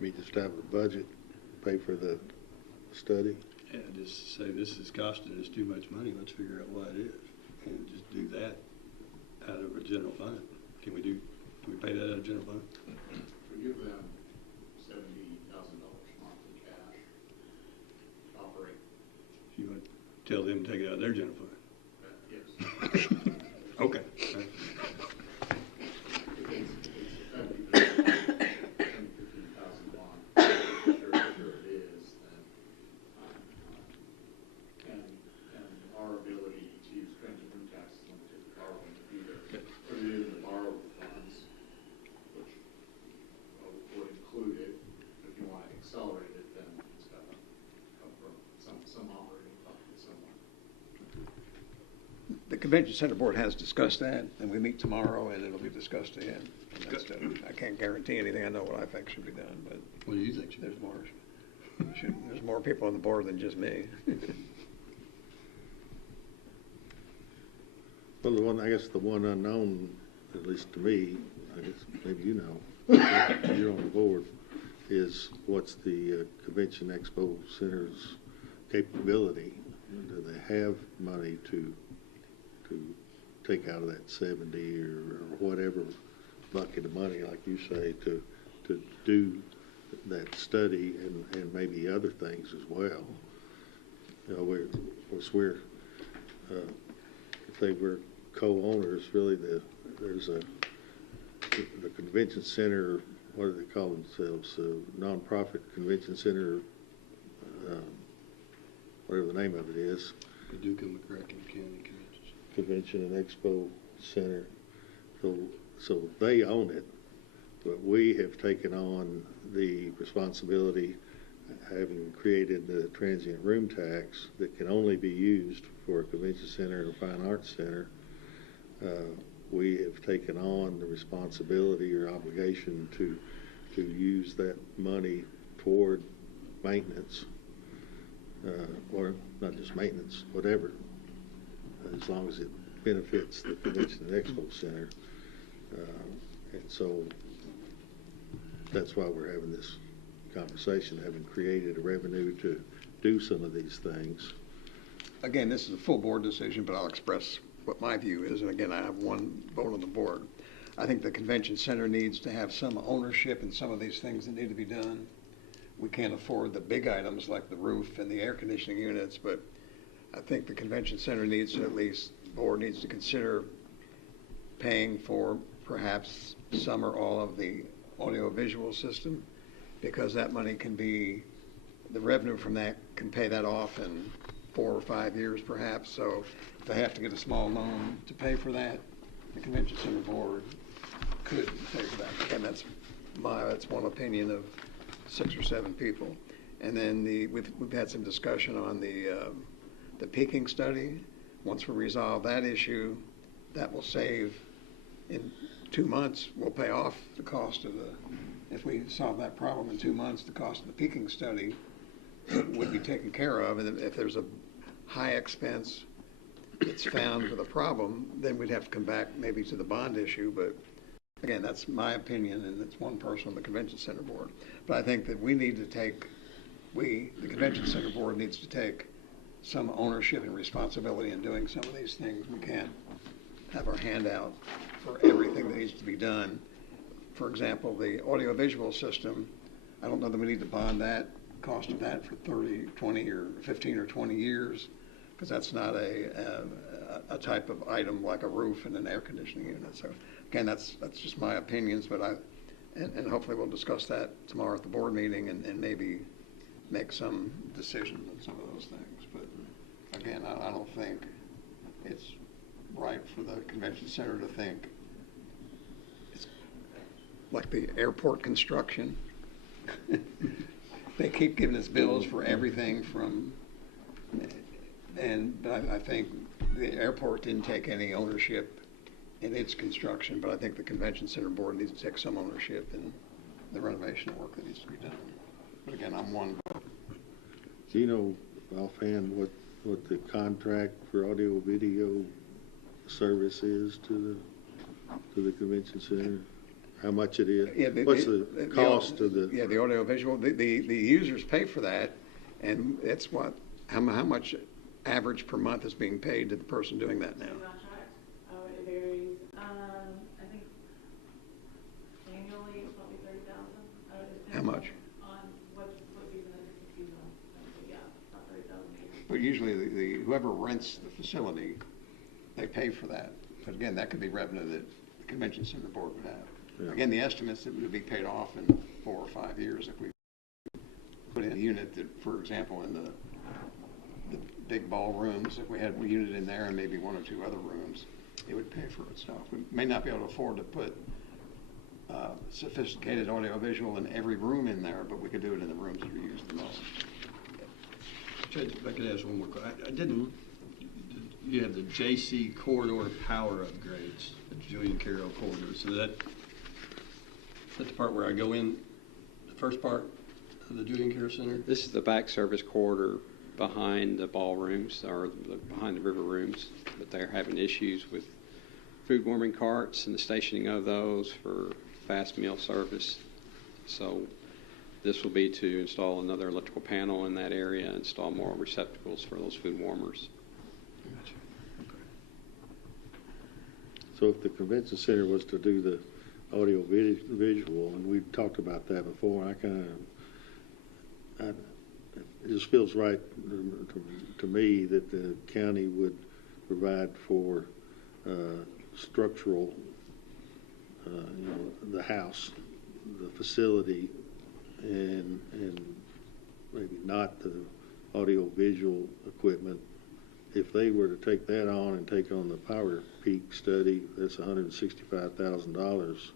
We just have a budget, pay for the study. Yeah, just say this is costing us too much money. Let's figure out why it is, and just do that out of a general fund. Can we pay that out of general fund? We give them $70,000 monthly cash to operate. You want to tell them to take it out of their general fund? Yes. Okay. The Convention Center Board has discussed that, and we meet tomorrow, and it'll be discussed again. And that's, I can't guarantee anything. I know what I think should be done, but What do you think? there's more people on the board than just me. Well, I guess the one unknown, at least to me, I guess maybe you know, you're on the board, is what's the Convention Expo Center's capability? Do they have money to take out of that 70 or whatever bucket of money, like you say, to do that study and maybe other things as well? You know, if they were co-owners, really there's the convention center, what do they call themselves, nonprofit convention center, whatever the name of it is. Paducah, McCracken County Convention and Expo Center. So they own it, but we have taken on the responsibility, having created the transient room tax that can only be used for a convention center or fine arts center. We have taken on the responsibility or obligation to use that money toward maintenance, or not just maintenance, whatever, as long as it benefits the Convention and Expo Center. And so that's why we're having this conversation, having created a revenue to do some of these things. Again, this is a full board decision, but I'll express what my view is. And again, I have one vote on the board. I think the convention center needs to have some ownership in some of these things that need to be done. We can't afford the big items like the roof and the air conditioning units, but I think the convention center needs to, at least the board needs to consider paying for perhaps some or all of the audio-visual system, because that money can be, the revenue from that can pay that off in 4 or 5 years perhaps. So if they have to get a small loan to pay for that, the convention center board could pay for that. Again, that's one opinion of 6 or 7 people. And then we've had some discussion on the peaking study. Once we resolve that issue, that will save, in 2 months, we'll pay off the cost of if we solve that problem in 2 months, the cost of the peaking study would be taken care of. And if there's a high expense that's found with a problem, then we'd have to come back maybe to the bond issue. But again, that's my opinion, and it's one person on the convention center board. But I think that we need to take, the convention center board needs to take some ownership and responsibility in doing some of these things. We can't have our hand out for everything that needs to be done. For example, the audiovisual system, I don't know that we need to bond that, cost of that for 30, 20, or 15 or 20 years, because that's not a type of item like a roof and an air conditioning unit. So again, that's just my opinions, but and hopefully we'll discuss that tomorrow at the board meeting and maybe make some decisions on some of those things. But again, I don't think it's right for the convention center to think it's like the airport construction. They keep giving us bills for everything from, but I think the airport didn't take any ownership in its construction, but I think the convention center board needs to take some ownership in the renovation work that needs to be done. But again, I'm one vote. Do you know offhand what the contract for audio video service is to the convention center? How much it is? Yeah, What's the cost of the? Yeah, the audio visual, the users pay for that, and it's how much average per month is being paid to the person doing that now? Contract, it varies. I think annually it's probably 30,000. How much? On what season it is, but yeah, about 30,000 a year. But usually the whoever rents the facility, they pay for that. But again, that could be revenue that the convention center board would have. Yeah. Again, the estimates that would be paid off in 4 or 5 years if we put in a unit that, for example, in the big ballrooms, if we had a unit in there and maybe 1 or 2 other rooms, it would pay for itself. We may not be able to afford to put sophisticated audiovisual in every room in there, but we could do it in the rooms that are used the most. Judge, if I could ask one more question. You have the JC corridor power upgrades, the Julian Carroll corridor. So that's the part where I go in, the first part of the Julian Carroll Center? This is the back service corridor behind the ballrooms, or behind the river rooms, but they're having issues with food warming carts and the stationing of those for fast meal service. So this will be to install another electrical panel in that area, install more receptacles for those food warmers. Gotcha. So if the convention center was to do the audio visual, and we've talked about that before, it just feels right to me that the county would provide for structural, the house, the facility, and maybe not the audio visual equipment. If they were to take that on and take on the Power Peak study, that's $165,000.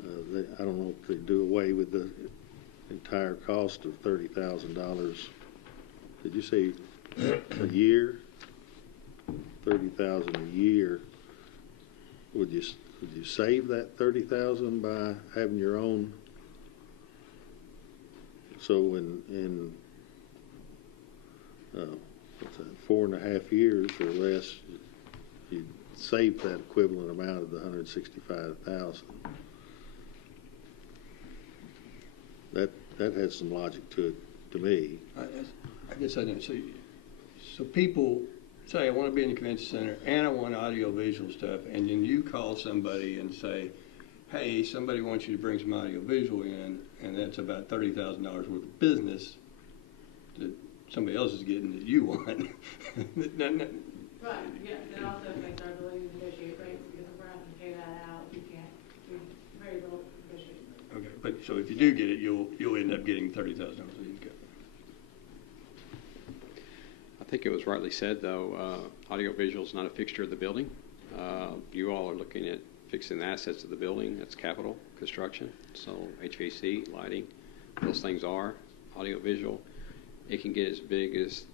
I don't know if they do away with the entire cost of $30,000. Did you say a year? $30,000 a year. Would you save that $30,000 by having your own? So in 4.5 years or less, you save that equivalent amount of the $165,000. That has some logic to it, to me. I guess I don't. So people say, I want to be in the convention center and I want audio visual stuff, and then you call somebody and say, hey, somebody wants you to bring some audio visual in, and that's about $30,000 worth of business that somebody else is getting that you want. Right, yeah, that also affects our ability to negotiate rates, because if we're having to pay that out, we very little negotiate. Okay, but so if you do get it, you'll end up getting $30,000 of income. I think it was rightly said, though, audiovisual is not a fixture of the building. You all are looking at fixing the assets of the building. That's capital construction. So HVAC, lighting, those things are audiovisual. It can get as big as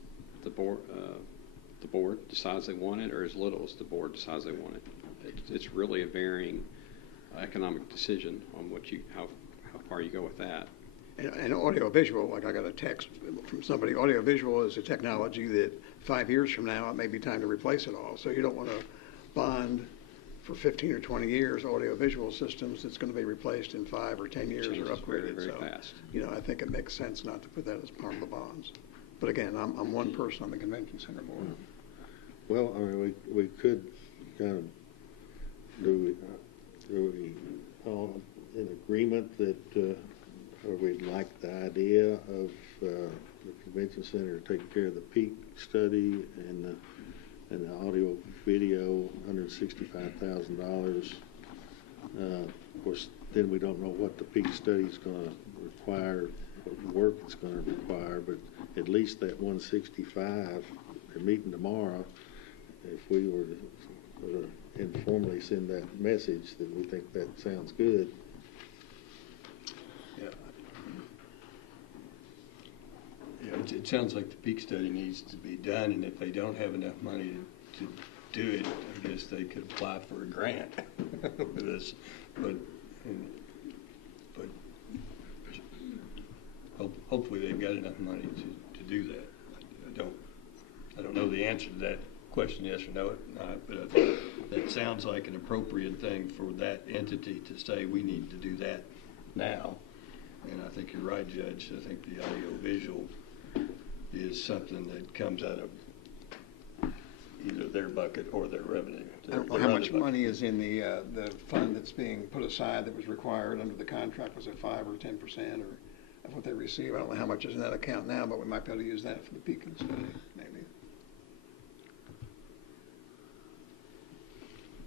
the board decides they want it, or as little as the board decides they want it. It's really a varying economic decision on how far you go with that. And audiovisual, like I got a text from somebody, audiovisual is a technology that 5 years from now, it may be time to replace it all. So you don't want to bond for 15 or 20 years audiovisual systems that's going to be replaced in 5 or 10 years or upgraded. Very fast. I think it makes sense not to put that as part of the bonds. But again, I'm one person on the convention center board. Well, I mean, we could kind of do we all in agreement that or we'd like the idea of the convention center taking care of the peak study and the audio video, $165,000. Of course, then we don't know what the peak study is going to require, what work it's going to require, but at least that 165, they're meeting tomorrow. If we were to or informally send that message that we think that sounds good. Yeah. Yeah, it sounds like the peak study needs to be done, and if they don't have enough money to do it, I guess they could apply for a grant for this. But hopefully they've got enough money to do that. I don't know the answer to that question, yes or no, but I think that sounds like an appropriate thing for that entity to say, we need to do that now. And I think you're right, Judge. I think the audio-visual is something that comes out of either their bucket or their revenue. I don't know how much money is in the fund that's being put aside that was required under the contract. Was it 5 or 10% or of what they receive? I don't know how much is in that account now, but we might be able to use that for the peaking study, maybe.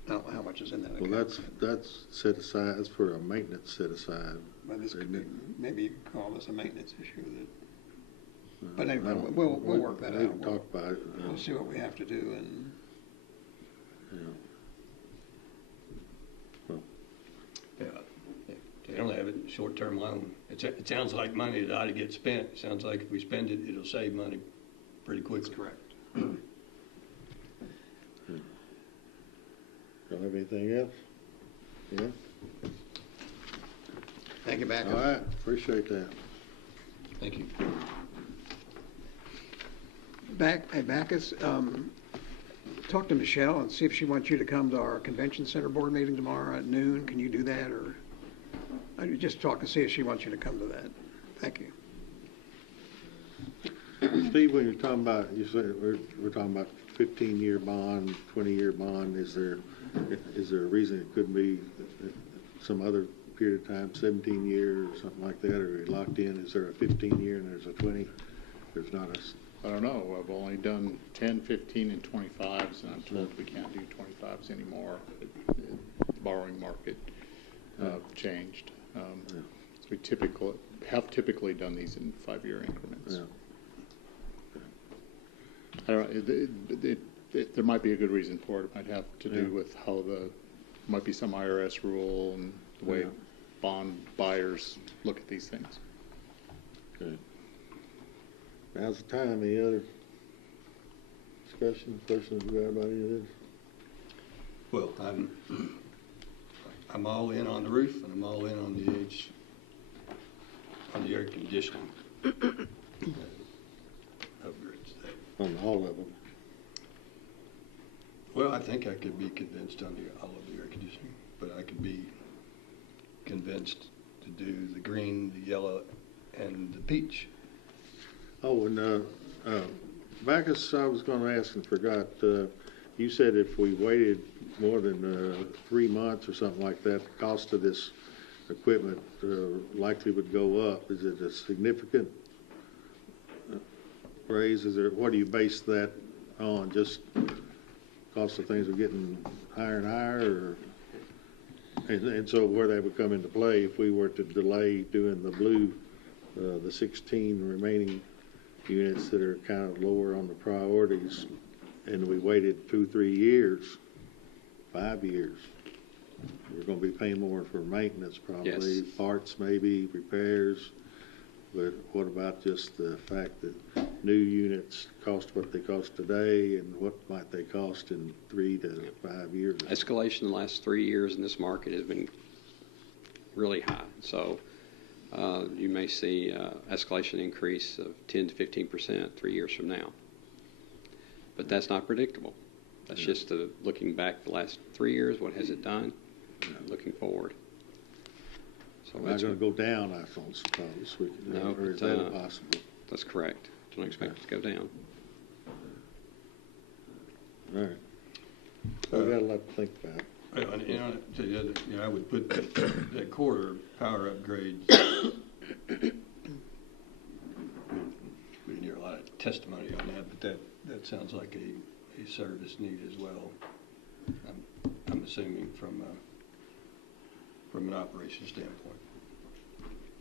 I don't know how much is in that account. Well, that's set aside, that's for a maintenance set aside. But this could be, maybe you could call this a maintenance issue that, but anyway, we'll work that out. We can talk about it. We'll see what we have to do and. Yeah. Well, Yeah, they don't have it in short-term loan. It sounds like money that ought to get spent. It sounds like if we spend it, it'll save money pretty quickly. That's correct. Don't have anything else? Yeah? Thank you, Backus. All right, appreciate that. Thank you. Hey, Backus, talk to Michelle and see if she wants you to come to our convention center board meeting tomorrow at noon. Can you do that, or just talk and see if she wants you to come to that? Thank you. Steve, when you're talking about, you said we're talking about 15-year bond, 20-year bond. Is there a reason it couldn't be some other period of time, 17 years or something like that? Or are we locked in? Is there a 15-year and there's a 20? There's not a. I don't know. I've only done 10, 15, and 25s, and I'm told we can't do 25s anymore. The borrowing market changed. So we have typically done these in 5-year increments. Yeah. I don't know. There might be a good reason for it. It might have to do with how might be some IRS rule and the way bond buyers look at these things. Good. Now's the time. Any other discussion, questions we got about any of this? Well, I'm all in on the roof, and I'm all in on the air conditioning upgrades. On all of them. Well, I think I could be convinced on all of the air conditioning, but I could be convinced to do the green, the yellow, and the peach. Oh, and Backus, I was going to ask and forgot. You said if we waited more than 3 months or something like that, the cost of this equipment likely would go up. Is it a significant raise? What do you base that on? Just cost of things are getting higher and higher, and so where that would come into play if we were to delay doing the blue, the 16 remaining units that are kind of lower on the priorities, and we waited 2-3 years, 5 years, we're going to be paying more for maintenance probably, Yes. parts maybe, repairs. But what about just the fact that new units cost what they cost today, and what might they cost in 3 to 5 years? Escalation in the last 3 years in this market has been really high. So you may see escalation increase of 10 to 15% 3 years from now. But that's not predictable. That's just looking back the last 3 years, what has it done? Looking forward. So Not going to go down, I don't suppose. No, or is that impossible? That's correct. Don't expect it to go down. All right. We got a lot to think about. Well, and, to the other, I would put that quarter power upgrades. We didn't hear a lot of testimony on that, but that sounds like a service need as well. I'm assuming from an operations standpoint.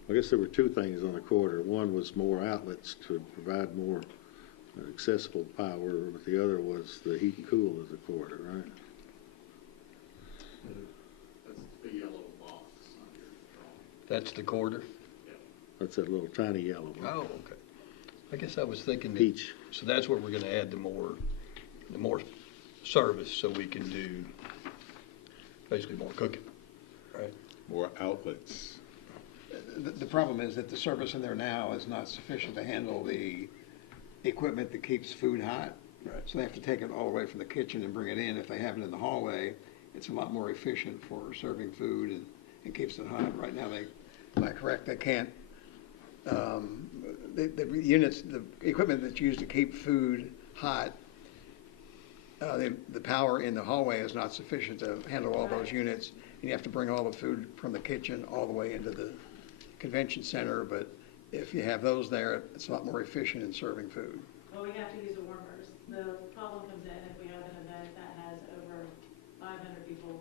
I guess there were 2 things on the quarter. One was more outlets to provide more accessible power, but the other was the heat and cool of the quarter, right? That's the quarter? That's that little tiny yellow one. Oh, okay. I guess I was thinking that, Peach. so that's what we're gonna add the more service so we can do basically more cooking, right? More outlets. The problem is that the service in there now is not sufficient to handle the equipment that keeps food hot. Right. So they have to take it all the way from the kitchen and bring it in. If they have it in the hallway, it's a lot more efficient for serving food and keeps it hot. Right now, am I correct? They can't, the units, the equipment that's used to keep food hot, the power in the hallway is not sufficient to handle all those units. And you have to bring all the food from the kitchen all the way into the convention center. But if you have those there, it's a lot more efficient in serving food. Well, we have to use the warmers. The problem comes in if we have an event that has over 500 people,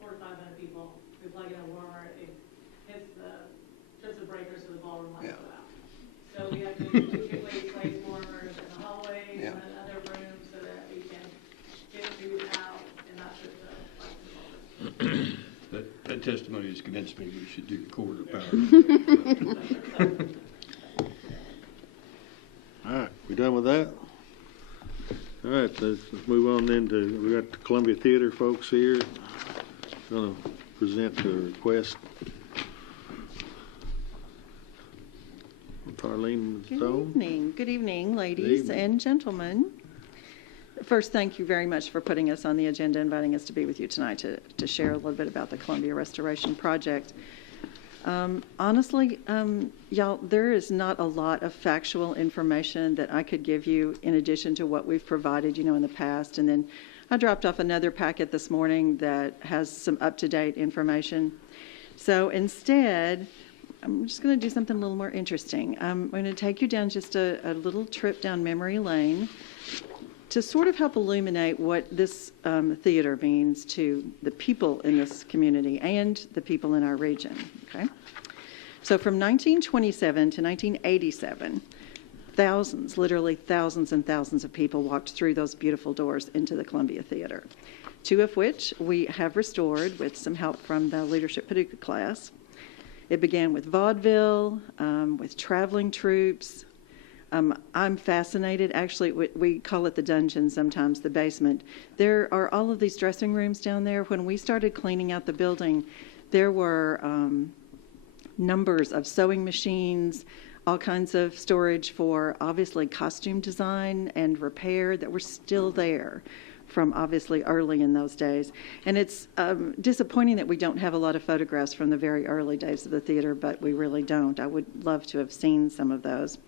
400 to 500 people. We plug in a warmer, it hits trips the breakers so the ballroom lights go out. So we have to typically place warmers in the hallways and in other rooms so that we can get food out and not trip the lights and ballrooms. That testimony has convinced me we should do the quarter power. All right, we done with that? All right, let's move on then to, we got the Columbia Theater folks here. Going to present the request. Tarlene Stone. Good evening, ladies and gentlemen. First, thank you very much for putting us on the agenda, inviting us to be with you tonight to share a little bit about the Columbia Restoration Project. Honestly, y'all, there is not a lot of factual information that I could give you in addition to what we've provided, in the past. And then I dropped off another packet this morning that has some up-to-date information. So instead, I'm just going to do something a little more interesting. I'm going to take you down just a little trip down memory lane to sort of help illuminate what this theater means to the people in this community and the people in our region, okay? So from 1927 to 1987, thousands, literally thousands and thousands of people walked through those beautiful doors into the Columbia Theater, two of which we have restored with some help from the Leadership Paducah class. It began with vaudeville, with traveling troops. I'm fascinated. Actually, we call it the dungeon sometimes, the basement. There are all of these dressing rooms down there. When we started cleaning out the building, there were numbers of sewing machines, all kinds of storage for, obviously, costume design and repair that were still there from obviously early in those days. And it's disappointing that we don't have a lot of photographs from the very early days of the theater, but we really don't. I would love to have seen some of those.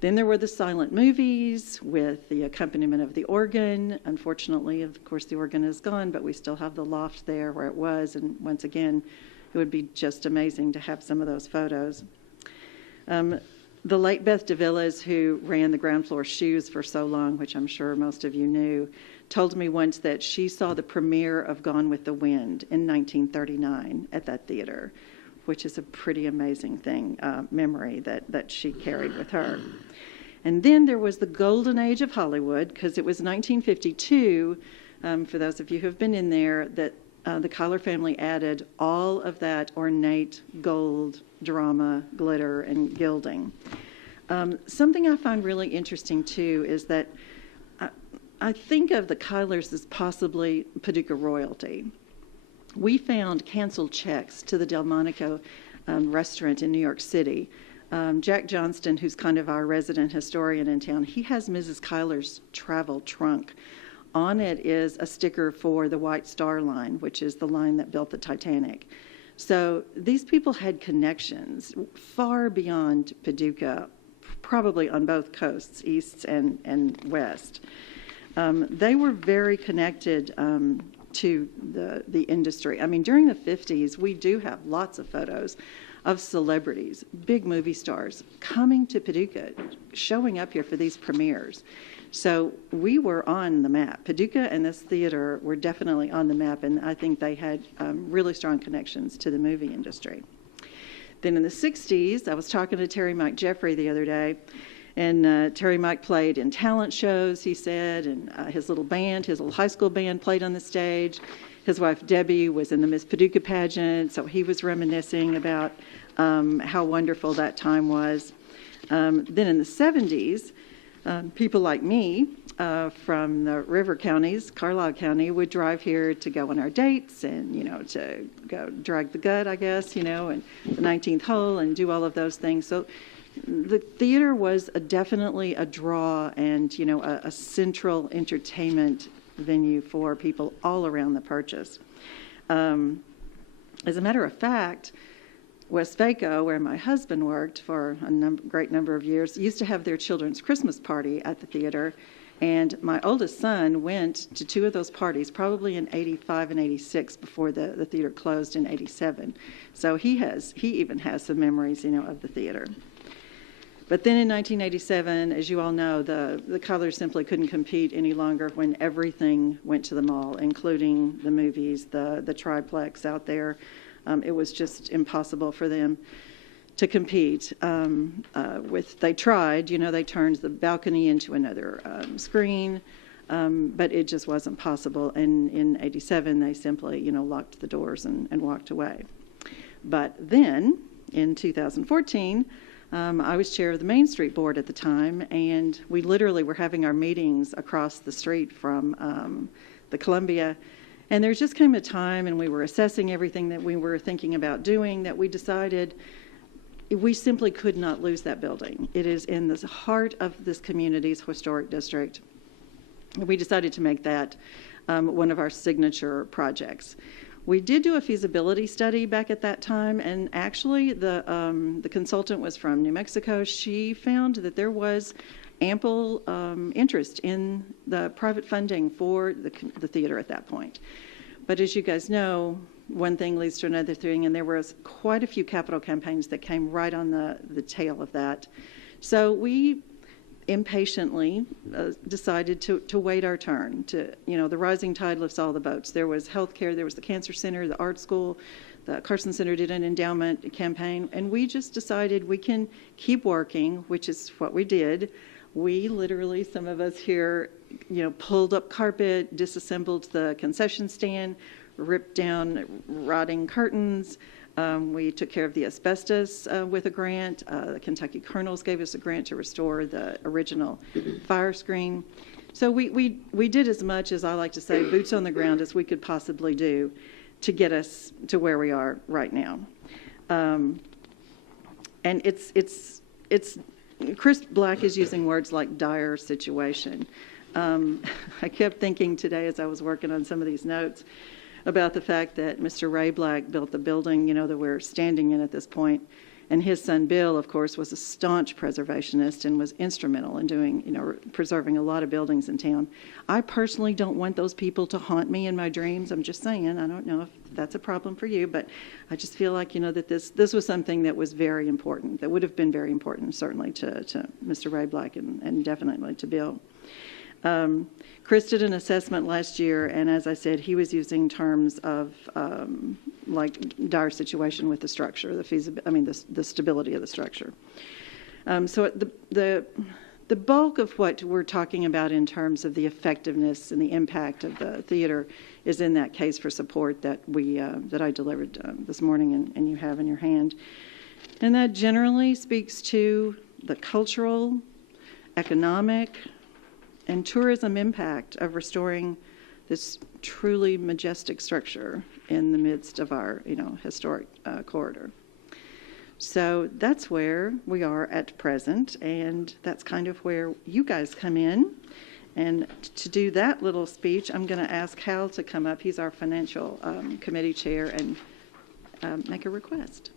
Then there were the silent movies with the accompaniment of the organ. Unfortunately, of course, the organ is gone, but we still have the loft there where it was. And once again, it would be just amazing to have some of those photos. The late Beth DeVillas, who ran the ground floor shoes for so long, which I'm sure most of you knew, told me once that she saw the premiere of Gone with the Wind in 1939 at that theater, which is a pretty amazing memory that she carried with her. And then there was the golden age of Hollywood, because it was 1952, for those of you who have been in there, that the Kyler family added all of that ornate gold, drama, glitter, and gilding. Something I find really interesting, too, is that I think of the Kylers as possibly Paducah royalty. We found canceled checks to the Delmonico restaurant in New York City. Jack Johnston, who's kind of our resident historian in town, he has Mrs. Kyler's travel trunk. On it is a sticker for the White Star Line, which is the line that built the Titanic. So these people had connections far beyond Paducah, probably on both coasts, east and west. They were very connected to the industry. I mean, during the 50s, we do have lots of photos of celebrities, big movie stars, coming to Paducah, showing up here for these premieres. So we were on the map. Paducah and this theater were definitely on the map, and I think they had really strong connections to the movie industry. Then in the 60s, I was talking to Terry Mike Jeffrey the other day, and Terry Mike played in talent shows, he said, and his little band, his little high school band played on the stage. His wife Debbie was in the Miss Paducah pageant, so he was reminiscing about how wonderful that time was. Then in the 70s, people like me from the river counties, Carlisle County, would drive here to go on our dates and, to go drag the gut, I guess, and the 19th hole and do all of those things. So the theater was definitely a draw and, a central entertainment venue for people all around the Purchase. As a matter of fact, Westvaco, where my husband worked for a great number of years, used to have their children's Christmas party at the theater. And my oldest son went to two of those parties, probably in 85 and 86 before the theater closed in 87. So he even has some memories, of the theater. But then in 1987, as you all know, the colors simply couldn't compete any longer when everything went to the mall, including the movies, the triplex out there. It was just impossible for them to compete they tried, they turned the balcony into another screen, but it just wasn't possible. And in 87, they simply, locked the doors and walked away. But then in 2014, I was chair of the Main Street Board at the time, and we literally were having our meetings across the street from the Columbia. And there just came a time, and we were assessing everything that we were thinking about doing, that we decided we simply could not lose that building. It is in the heart of this community's historic district. We decided to make that one of our signature projects. We did do a feasibility study back at that time, and actually the consultant was from New Mexico. She found that there was ample interest in the private funding for the theater at that point. But as you guys know, one thing leads to another thing, and there was quite a few capital campaigns that came right on the tail of that. So we impatiently decided to wait our turn. The rising tide lifts all the boats. There was healthcare, there was the Cancer Center, the Art School, the Carson Center did an endowment campaign, and we just decided we can keep working, which is what we did. We literally, some of us here, pulled up carpet, disassembled the concession stand, ripped down rotting curtains. We took care of the asbestos with a grant. The Kentucky Colonels gave us a grant to restore the original fire screen. So we did as much, as I like to say, boots on the ground as we could possibly do to get us to where we are right now. And it's Chris Black is using words like dire situation. I kept thinking today as I was working on some of these notes about the fact that Mr. Ray Black built the building, that we're standing in at this point. And his son Bill, of course, was a staunch preservationist and was instrumental in doing, preserving a lot of buildings in town. I personally don't want those people to haunt me in my dreams. I'm just saying, I don't know if that's a problem for you, but I just feel like, that this was something that was very important, that would have been very important, certainly to Mr. Ray Black and definitely to Bill. Chris did an assessment last year, and as I said, he was using terms of like dire situation with the structure, the stability of the structure. So the bulk of what we're talking about in terms of the effectiveness and the impact of the theater is in that case for support that I delivered this morning and you have in your hand. And that generally speaks to the cultural, economic, and tourism impact of restoring this truly majestic structure in the midst of our, historic corridor. So that's where we are at present, and that's kind of where you guys come in. And to do that little speech, I'm going to ask Hal to come up. He's our financial committee chair, and make a request.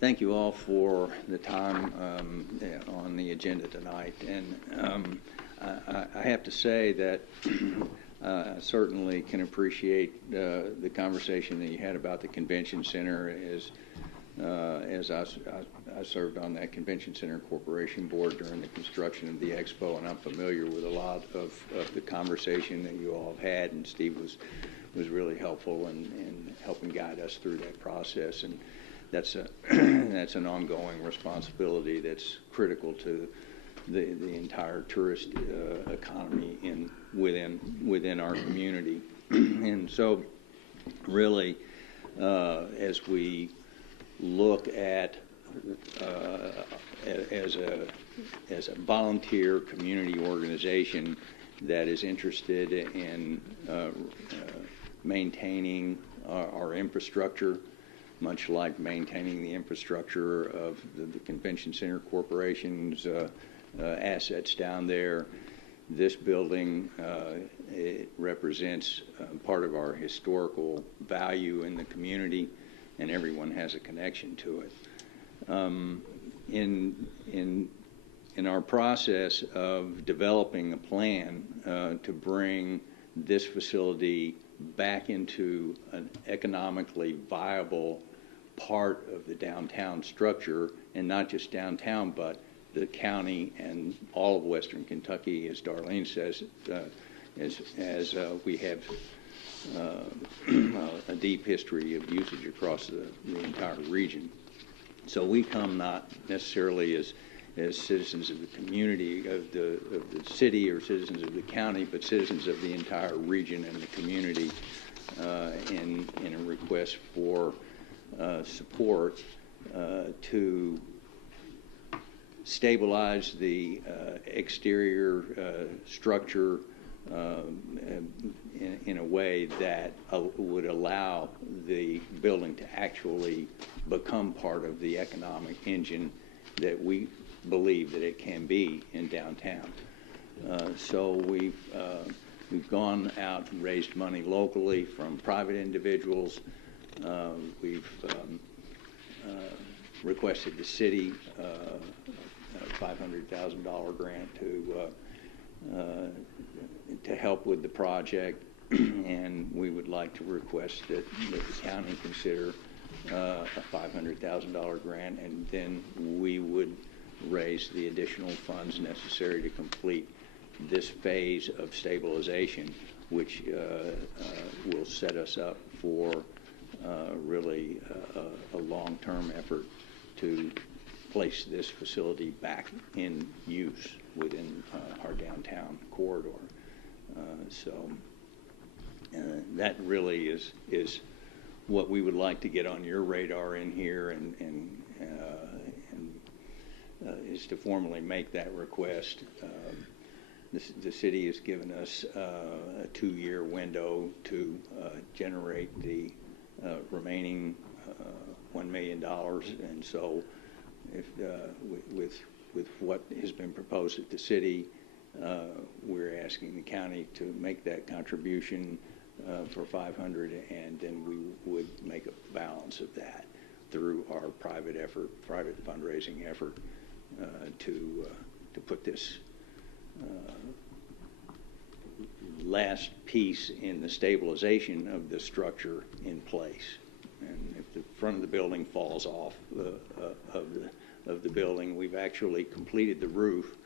Thank you all for the time on the agenda tonight. And I have to say that I certainly can appreciate the conversation that you had about the convention center as I served on that convention center corporation board during the construction of the expo, and I'm familiar with a lot of the conversation that you all have had, and Steve was really helpful in helping guide us through that process. And that's an ongoing responsibility that's critical to the entire tourist economy within our community. And so really, as we look at as a volunteer community organization that is interested in maintaining our infrastructure, much like maintaining the infrastructure of the Convention Center Corporation's assets down there. This building it represents part of our historical value in the community, and everyone has a connection to it. In our process of developing a plan to bring this facility back into an economically viable part of the downtown structure, and not just downtown, but the county and all of Western Kentucky, as Darlene says, as we have a deep history of usage across the entire region. So we come not necessarily as citizens of the community, of the city, or citizens of the county, but citizens of the entire region and the community in a request for support to stabilize the exterior structure in a way that would allow the building to actually become part of the economic engine that we believe that it can be in downtown. So we've gone out and raised money locally from private individuals. We've requested the city a $500,000 grant to help with the project, and we would like to request that the county consider a $500,000 grant, and then we would raise the additional funds necessary to complete this phase of stabilization, which will set us up for really a long-term effort to place this facility back in use within our downtown corridor. So that really is what we would like to get on your radar in here, and is to formally make that request. The city has given us a 2-year window to generate the remaining $1 million, and so if with what has been proposed at the city, we're asking the county to make that contribution for $500, and then we would make a balance of that through our private fundraising effort to put this last piece in the stabilization of the structure in place. And if the front of the building falls off of the building, we've actually completed the roof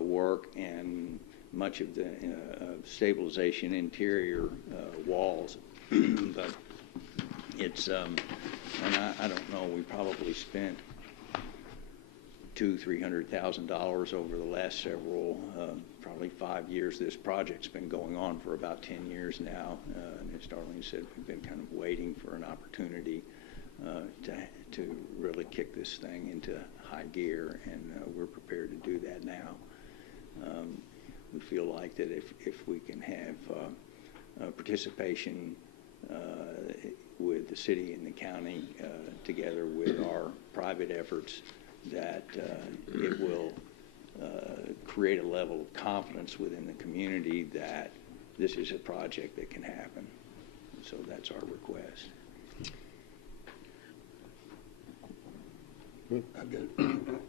work and much of the stabilization interior walls. But it's and I don't know, we probably spent $200,000-300,000 over the last several, probably 5 years. This project's been going on for about 10 years now, and as Darlene said, we've been kind of waiting for an opportunity to really kick this thing into high gear, and we're prepared to do that now. We feel like that if we can have participation with the city and the county together with our private efforts, that it will create a level of confidence within the community that this is a project that can happen. So that's our request.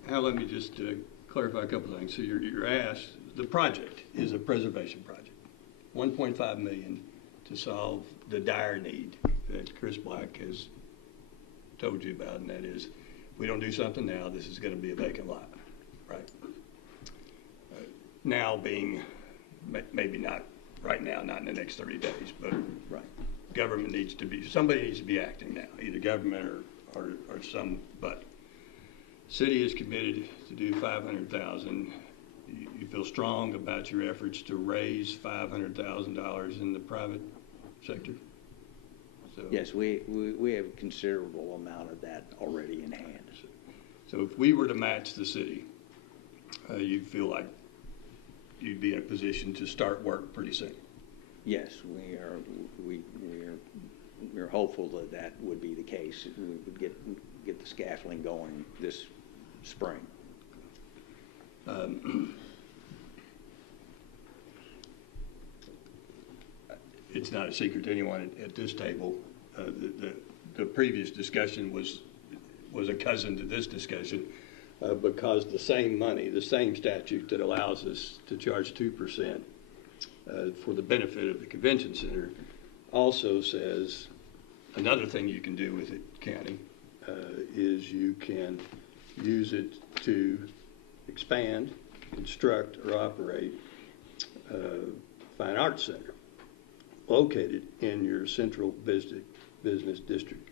Hal, let me just clarify a couple of things. So you're asked, the project is a preservation project, $1.5 million to solve the dire need that Chris Black has told you about, and that is, if we don't do something now, this is going to be a vacant lot, right? Now being, maybe not right now, not in the next 30 days, but right. Government needs to be, somebody needs to be acting now, either government or somebody. City is committed to do 500,000. You feel strong about your efforts to raise $500,000 in the private sector? So, Yes, we have a considerable amount of that already in hand. So if we were to match the city, you feel like you'd be in a position to start work pretty soon? Yes, we're hopeful that that would be the case. We would get the scaffolding going this spring. It's not a secret to anyone at this table. The previous discussion was a cousin to this discussion because the same money, the same statute that allows us to charge 2% for the benefit of the convention center also says another thing you can do with it, county, is you can use it to expand, construct, or operate fine arts center located in your central business district.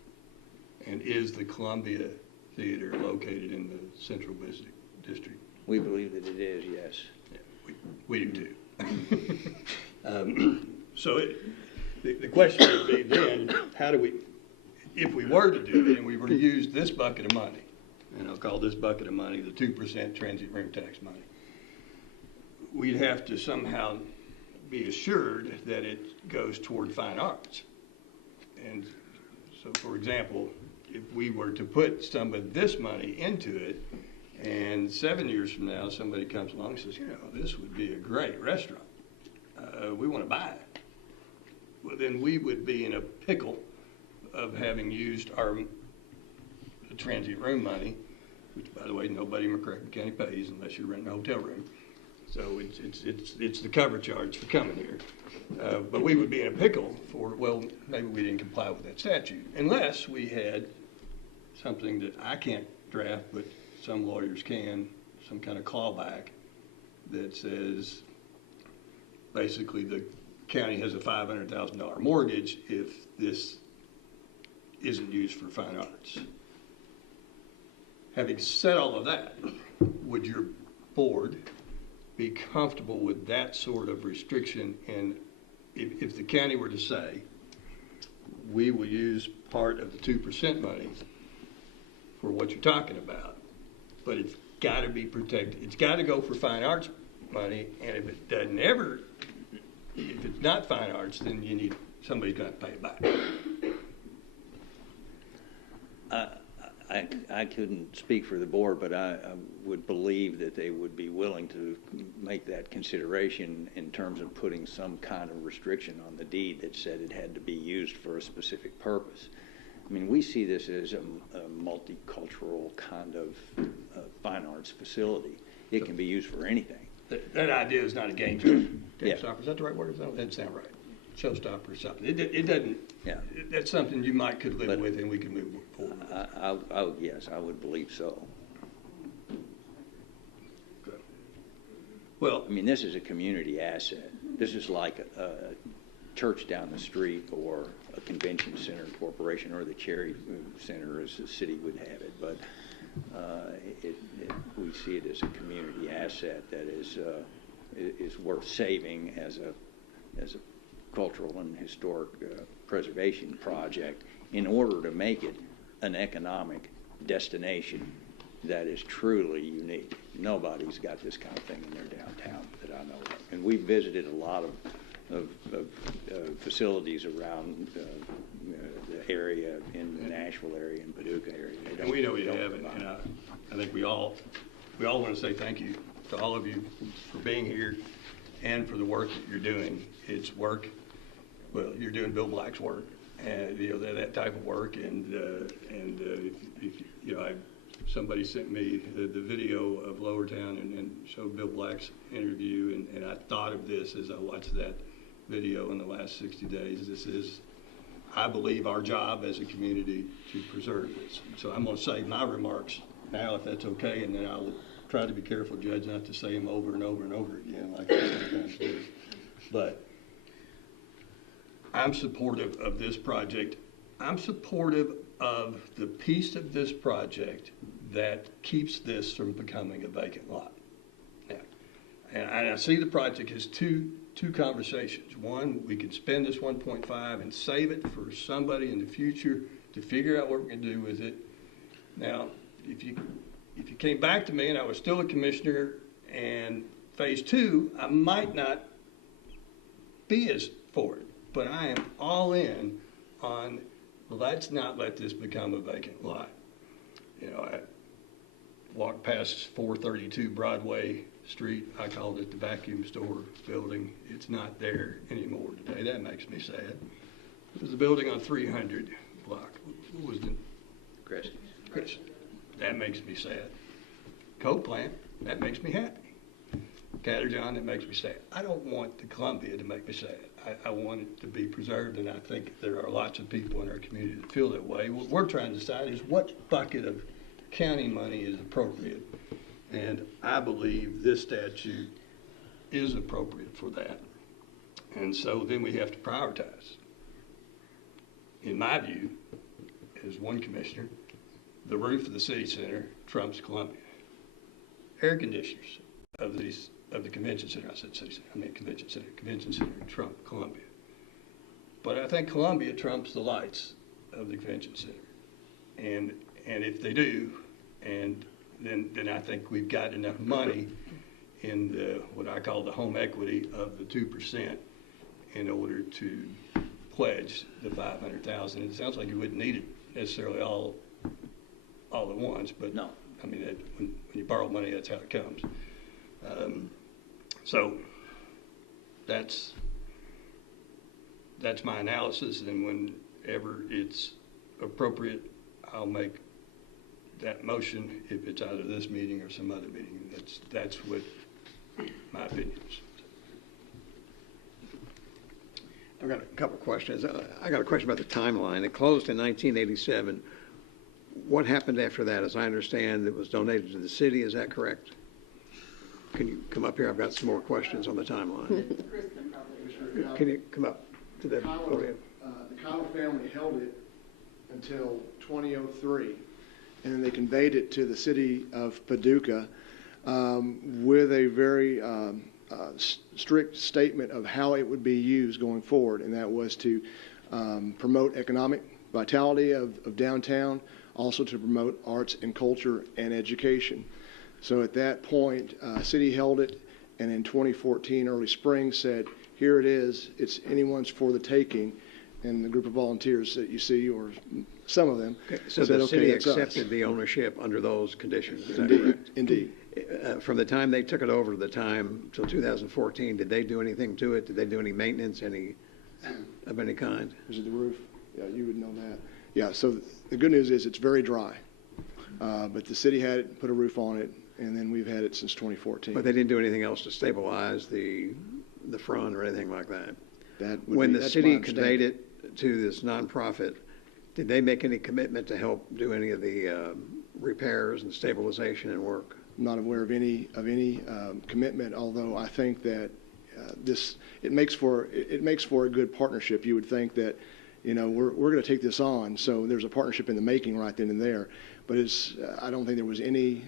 And is the Columbia Theater located in the central business district? We believe that it is, yes. Yeah, we do too. So the question would be then, how do we, if we were to do it and we were to use this bucket of money, and I'll call this bucket of money the 2% transient room tax money, we'd have to somehow be assured that it goes toward fine arts. And so, for example, if we were to put some of this money into it, and 7 years from now somebody comes along and says, you know, this would be a great restaurant, we want to buy it, well, then we would be in a pickle of having used our transient room money, which, by the way, nobody in McCracken County pays unless you're renting a hotel room. So it's the cover charge for coming here. But we would be in a pickle for, well, maybe we didn't comply with that statute, unless we had something that I can't draft, but some lawyers can, some kind of clawback that says basically the county has a $500,000 mortgage if this isn't used for fine arts. Having said all of that, would your board be comfortable with that sort of restriction? And if the county were to say, we will use part of the 2% money for what you're talking about, but it's got to be protected. It's got to go for fine arts money, and if it doesn't ever, if it's not fine arts, then you need, somebody's got to pay it back. I couldn't speak for the board, but I would believe that they would be willing to make that consideration in terms of putting some kind of restriction on the deed that said it had to be used for a specific purpose. I mean, we see this as a multicultural kind of fine arts facility. It can be used for anything. That idea is not a game stopper. Is that the right word? That doesn't sound right. Showstopper or something. It doesn't. Yeah. That's something you might could live with, and we can move forward. Yes, I would believe so. Good. Well, I mean, this is a community asset. This is like a church down the street, or a convention center corporation, or the Cherry Center, as the city would have it. But we see it as a community asset that is worth saving as a cultural and historic preservation project in order to make it an economic destination that is truly unique. Nobody's got this kind of thing in their downtown that I know of. And we've visited a lot of facilities around the area, in the Nashville area and Paducah area. And we know you have, and I think we all want to say thank you to all of you for being here and for the work that you're doing. It's work. Well, you're doing Bill Black's work, and that type of work. And if somebody sent me the video of Lower Town and showed Bill Black's interview, and I thought of this as I watched that video in the last 60 days. This is, I believe, our job as a community to preserve this. So I'm going to say my remarks now, if that's okay, and then I'll try to be careful, Judge, not to say them over and over and over again like I sometimes do. But I'm supportive of this project. I'm supportive of the piece of this project that keeps this from becoming a vacant lot. Now, and I see the project as two conversations. One, we can spend this 1.5 and save it for somebody in the future to figure out what we're going to do with it. Now, if you came back to me and I was still a commissioner and phase 2, I might not be as for it, but I am all in on let's not let this become a vacant lot. You know, I walked past 432 Broadway Street. I called it the vacuum store building. It's not there anymore today. That makes me sad. There's a building on 300 block. What was the? Chris. That makes me sad. Coke plant, that makes me happy. Catterjohn, that makes me sad. I don't want the Columbia to make me sad. I want it to be preserved, and I think there are lots of people in our community that feel that way. What we're trying to decide is what bucket of county money is appropriate. And I believe this statute is appropriate for that. And so then we have to prioritize. In my view, as one commissioner, the roof of the city center trumps Columbia. Air conditioners of the convention center, I said city center, I mean convention center trump Columbia. But I think Columbia trumps the lights of the convention center. And if they do, and then I think we've got enough money in the, what I call the home equity of the 2% in order to pledge the $500,000. It sounds like you wouldn't need it necessarily all at once, but no. I mean, when you borrow money, that's how it comes. So that's my analysis, and whenever it's appropriate, I'll make that motion if it's either this meeting or some other meeting. That's what my opinion is. I've got a couple of questions. I got a question about the timeline. It closed in 1987. What happened after that? As I understand, it was donated to the city. Is that correct? Can you come up here? I've got some more questions on the timeline. Can you come up to the podium? The Kyler family held it until 2003, and then they conveyed it to the city of Paducah with a very strict statement of how it would be used going forward, and that was to promote economic vitality of downtown, also to promote arts and culture and education. So at that point, city held it, and in 2014, early spring, said, here it is, it's anyone's for the taking, and the group of volunteers that you see, or some of them, so said, the city it's accepted us. the ownership under those conditions, is that Indeed, correct? indeed. From the time they took it over to the time till 2014, did they do anything to it? Did they do any maintenance, of any kind? Is it the roof? Yeah, you would know that. Yeah, so the good news is it's very dry. But the city had it, put a roof on it, and then we've had it since 2014. But they didn't do anything else to stabilize the front or anything like that? When the city conveyed it to this nonprofit, did they make any commitment to help do any of the repairs and stabilization and work? Not aware of any commitment, although I think that it makes for a good partnership. You would think that, we're going to take this on, so there's a partnership in the making right then and there. But I don't think there was any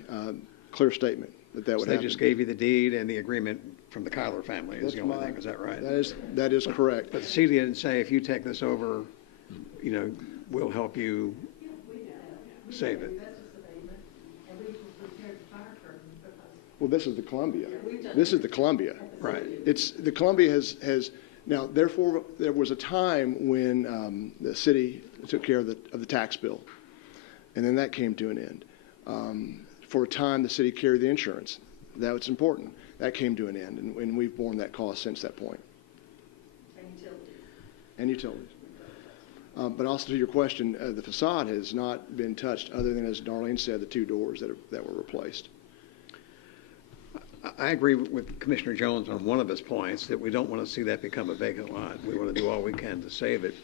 clear statement that would happen. They just gave you the deed and the agreement from the Kyler family is the only thing. Is that right? That is correct. But the city didn't say, if you take this over, we'll help you save it. Well, this is the Columbia. This is the Columbia. Right. The Columbia has now. Therefore, there was a time when the city took care of the tax bill, and then that came to an end. For a time, the city carried the insurance. That was important. That came to an end, and we've borne that cost since that point. And utilities. But also to your question, the facade has not been touched, other than, as Darlene said, the two doors that were replaced. I agree with Commissioner Jones on one of his points, that we don't want to see that become a vacant lot. We want to do all we can to save it.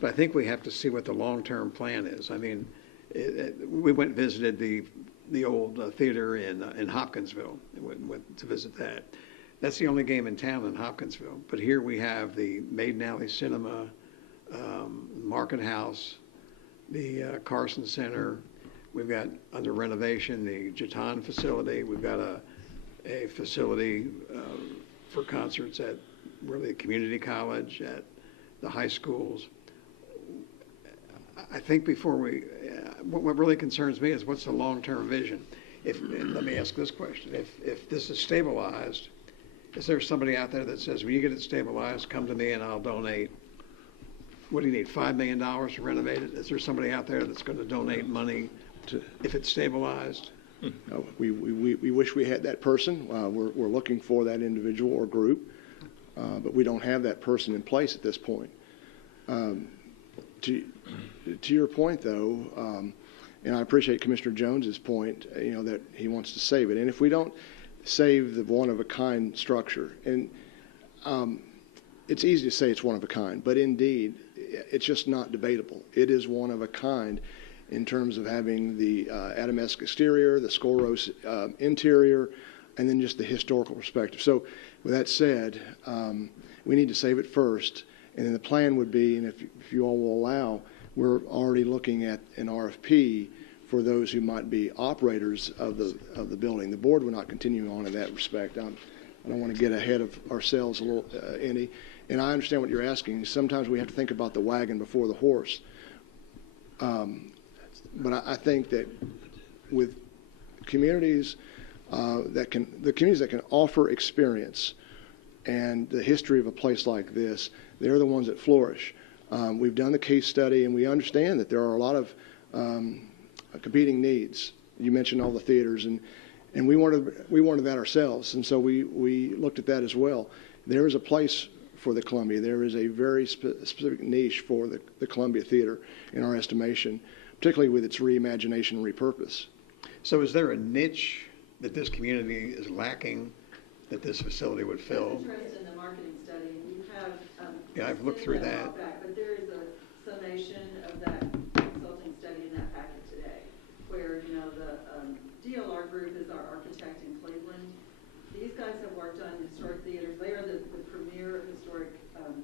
But I think we have to see what the long-term plan is. I mean, we went and visited the old theater in Hopkinsville. Went to visit that. That's the only game in town in Hopkinsville. But here we have the Maiden Alley Cinema, Market House, the Carson Center. We've got under renovation the Jatan facility. We've got a facility for concerts at really a community college, at the high schools. I think before what really concerns me is what's the long-term vision? Let me ask this question. If this is stabilized, is there somebody out there that says, when you get it stabilized, come to me and I'll donate, what do you need, $5 million to renovate it? Is there somebody out there that's going to donate money if it's stabilized? We wish we had that person. We're looking for that individual or group, but we don't have that person in place at this point. To your point, though, and I appreciate Commissioner Jones's point, that he wants to save it. And if we don't save the one-of-a-kind structure, and it's easy to say it's one of a kind, but indeed, it's just not debatable. It is one of a kind in terms of having the Adamesque exterior, the Skolros interior, and then just the historical perspective. So with that said, we need to save it first. And then the plan would be, and if you all will allow, we're already looking at an RFP for those who might be operators of the building. The board will not continue on in that respect. I don't want to get ahead of ourselves a little, any. And I understand what you're asking. Sometimes we have to think about the wagon before the horse. But I think that with communities the communities that can offer experience and the history of a place like this, they're the ones that flourish. We've done the case study, and we understand that there are a lot of competing needs. You mentioned all the theaters, and we wanted that ourselves, and so we looked at that as well. There is a place for the Columbia. There is a very specific niche for the Columbia Theater in our estimation, particularly with its reimagination and repurpose. So is there a niche that this community is lacking that this facility would fill? I'm interested in the marketing study, and you have Yeah, I've looked through that. back, but there is a summation of that consulting study in that packet today, where the DLR group is our architect in Cleveland. These guys have worked on historic theaters. They are the premier historic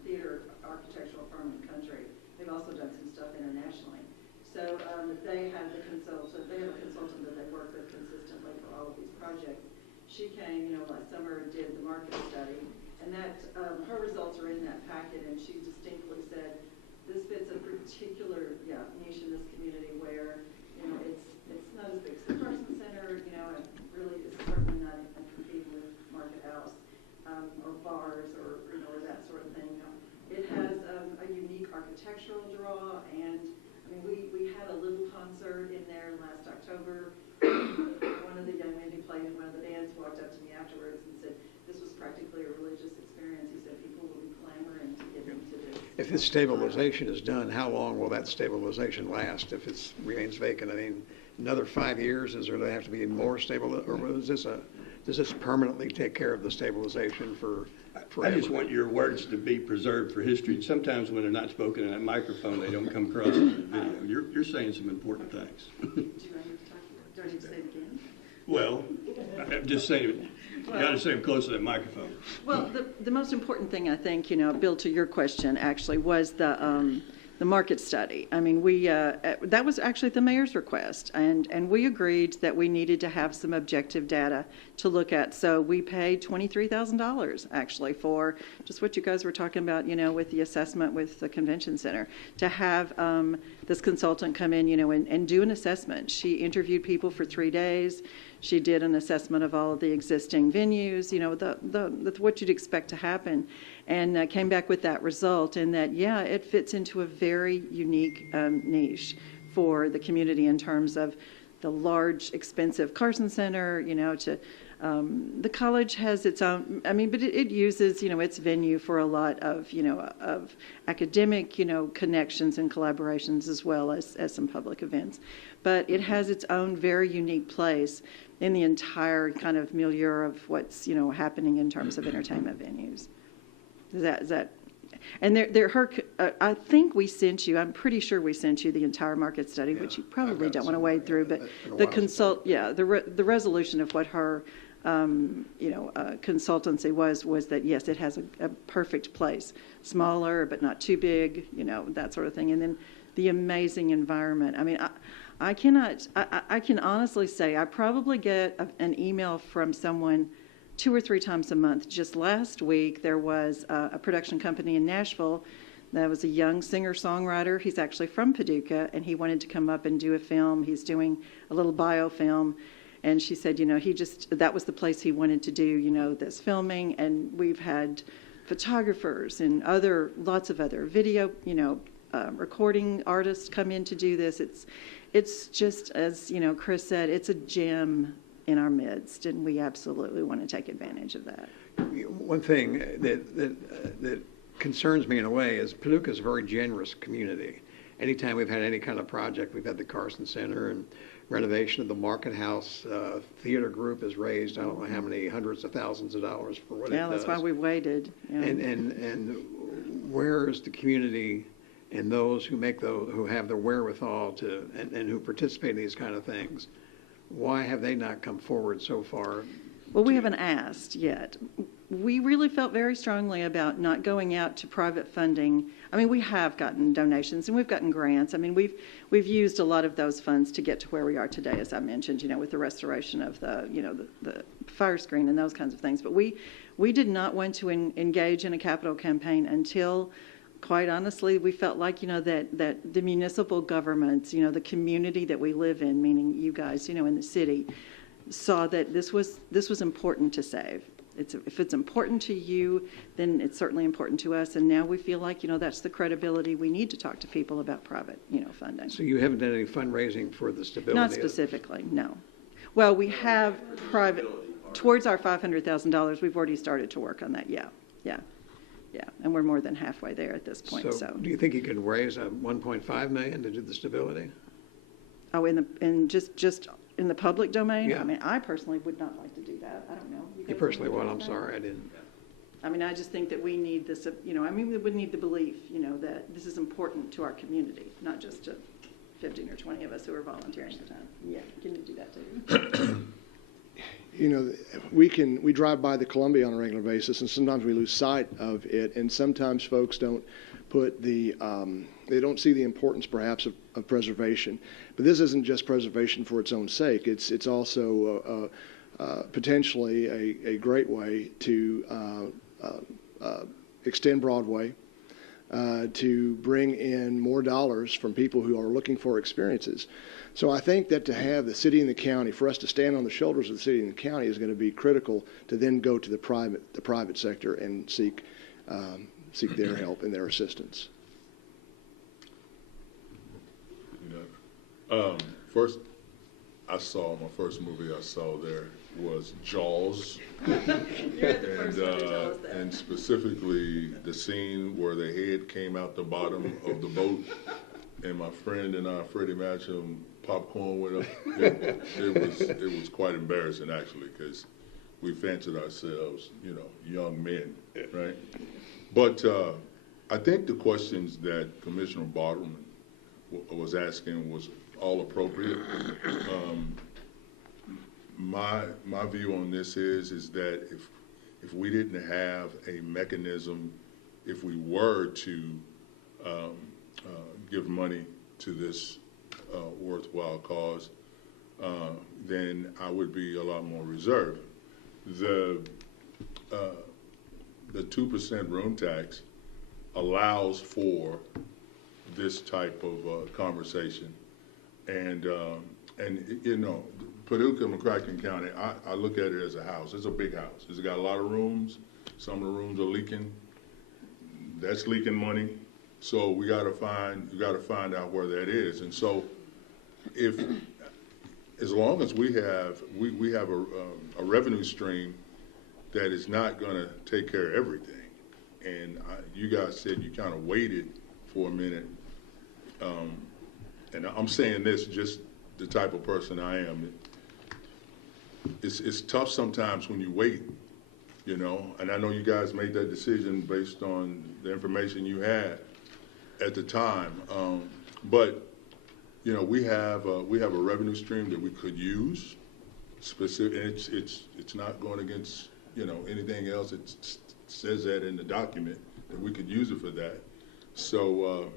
theater architectural firm in the country. They've also done some stuff internationally. So they have a consultant that they work with consistently for all of these projects. She came, last summer and did the market study, and that her results are in that packet, and she distinctly said this fits a particular niche in this community where it's not as big as the Carson Center, and really is certainly not competing with Market House or bars or that sort of thing. It has a unique architectural draw, and we had a little concert in there last October. One of the young men who played in one of the bands walked up to me afterwards and said, this was practically a religious experience. He said people will be clamoring to get into this. If this stabilization is done, how long will that stabilization last if it remains vacant? Another 5 years, is there going to have to be more stable, or does this permanently take care of the stabilization for forever? I just want your words to be preserved for history. Sometimes when they're not spoken in that microphone, they don't come across in the video. You're saying some important things. Do you want me to talk? Do I need to say it again? Well, I'm just saying, you got to say them close to that microphone. Well, the most important thing, I think, Bill, to your question, actually, was the market study. That was actually the mayor's request, and we agreed that we needed to have some objective data to look at. So we paid $23,000 actually for just what you guys were talking about, with the assessment with the convention center, to have this consultant come in, and do an assessment. She interviewed people for 3 days. She did an assessment of all of the existing venues, what you'd expect to happen, and came back with that result, and that, it fits into a very unique niche for the community in terms of the large, expensive Carson Center, to the college has its own, but it uses, its venue for a lot of, of academic, connections and collaborations as well as some public events. But it has its own very unique place in the entire kind of milieu of what's, happening in terms of entertainment venues. Is that, and I think we sent you, I'm pretty sure we sent you the entire market study, which you probably don't want to wade through, but the resolution of what her, consultancy was that, yes, it has a perfect place, smaller, but not too big, that sort of thing. And then the amazing environment. I mean, I can honestly say I probably get an email from someone 2 or 3 times a month. Just last week, there was a production company in Nashville that was a young singer-songwriter. He's actually from Paducah, and he wanted to come up and do a film. He's doing a little biofilm. And she said, that was the place he wanted to do, this filming. And we've had photographers and lots of other video, recording artists come in to do this. It's just, as, Chris said, it's a gem in our midst, and we absolutely want to take advantage of that. One thing that concerns me in a way is Paducah is a very generous community. Anytime we've had any kind of project, we've had the Carson Center and renovation of the Market House theater group has raised, I don't know how many hundreds of thousands of dollars for what it does. Yeah, that's why we waited. Yeah. And where is the community and those who have the wherewithal to and who participate in these kind of things? Why have they not come forward so far? Well, we haven't asked yet. We really felt very strongly about not going out to private funding. I mean, we have gotten donations and we've gotten grants. I mean, we've used a lot of those funds to get to where we are today, as I mentioned, with the restoration of the fire screen and those kinds of things. But we did not want to engage in a capital campaign until, quite honestly, we felt like, that the municipal governments, the community that we live in, meaning you guys, in the city, saw that this was important to save. If it's important to you, then it's certainly important to us. And now we feel like, that's the credibility we need to talk to people about private, funding. So you haven't done any fundraising for the stability? Not specifically, no. Well, we have private, towards our $500,000, we've already started to work on that, yeah. And we're more than halfway there at this point, so. Do you think you could raise $1.5 million to do the stability? Oh, just in the public domain? Yeah. I mean, I personally would not like to do that. I don't know. You personally would? I'm sorry, I didn't. I mean, I just think that we need this, we would need the belief, that this is important to our community, not just to 15 or 20 of us who are volunteering the time. Yeah, can you do that too? We drive by the Columbia on a regular basis, and sometimes we lose sight of it, and sometimes folks don't put they don't see the importance perhaps of preservation. But this isn't just preservation for its own sake. It's also potentially a great way to extend Broadway, to bring in more dollars from people who are looking for experiences. So I think that to have the city and the county, for us to stand on the shoulders of the city and the county, is going to be critical to then go to the private sector and seek their help and their assistance. First, my first movie I saw there was Jaws, and specifically the scene where the head came out the bottom of the boat, and my friend and I, Freddie Matcham, popcorn went up. It was quite embarrassing actually, because we fancied ourselves, young men, right? But I think the questions that Commissioner Bartleman was asking was all appropriate. My view on this is that if we didn't have a mechanism, if we were to give money to this worthwhile cause, then I would be a lot more reserved. The 2% room tax allows for this type of conversation, and Paducah, McCracken County, I look at it as a house. It's a big house. It's got a lot of rooms. Some of the rooms are leaking. That's leaking money. So we got to find out where that is. And so, as long as we have a revenue stream that is not going to take care of everything, and you guys said you kind of waited for a minute, and I'm saying this just the type of person I am. It's tough sometimes when you wait, and I know you guys made that decision based on the information you had at the time, but we have a revenue stream that we could use. Specific, and it's not going against anything else. It says that in the document that we could use it for that. So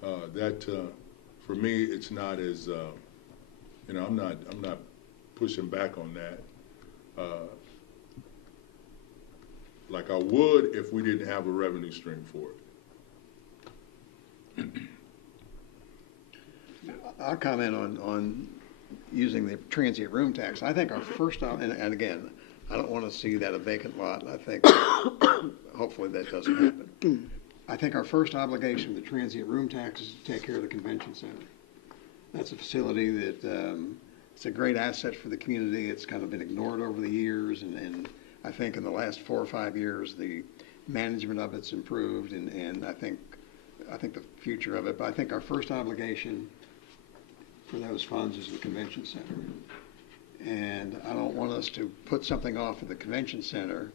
For me, it's not as, I'm not pushing back on that. Like I would if we didn't have a revenue stream for it. I'll comment on using the transient room tax. I think our first, and again, I don't want to see that a vacant lot. I think hopefully that doesn't happen. I think our first obligation with the transient room tax is to take care of the convention center. That's a facility that it's a great asset for the community. It's kind of been ignored over the years, and I think in the last 4 or 5 years, the management of it's improved, and I think the future of it. But I think our first obligation for those funds is the convention center. And I don't want us to put something off at the convention center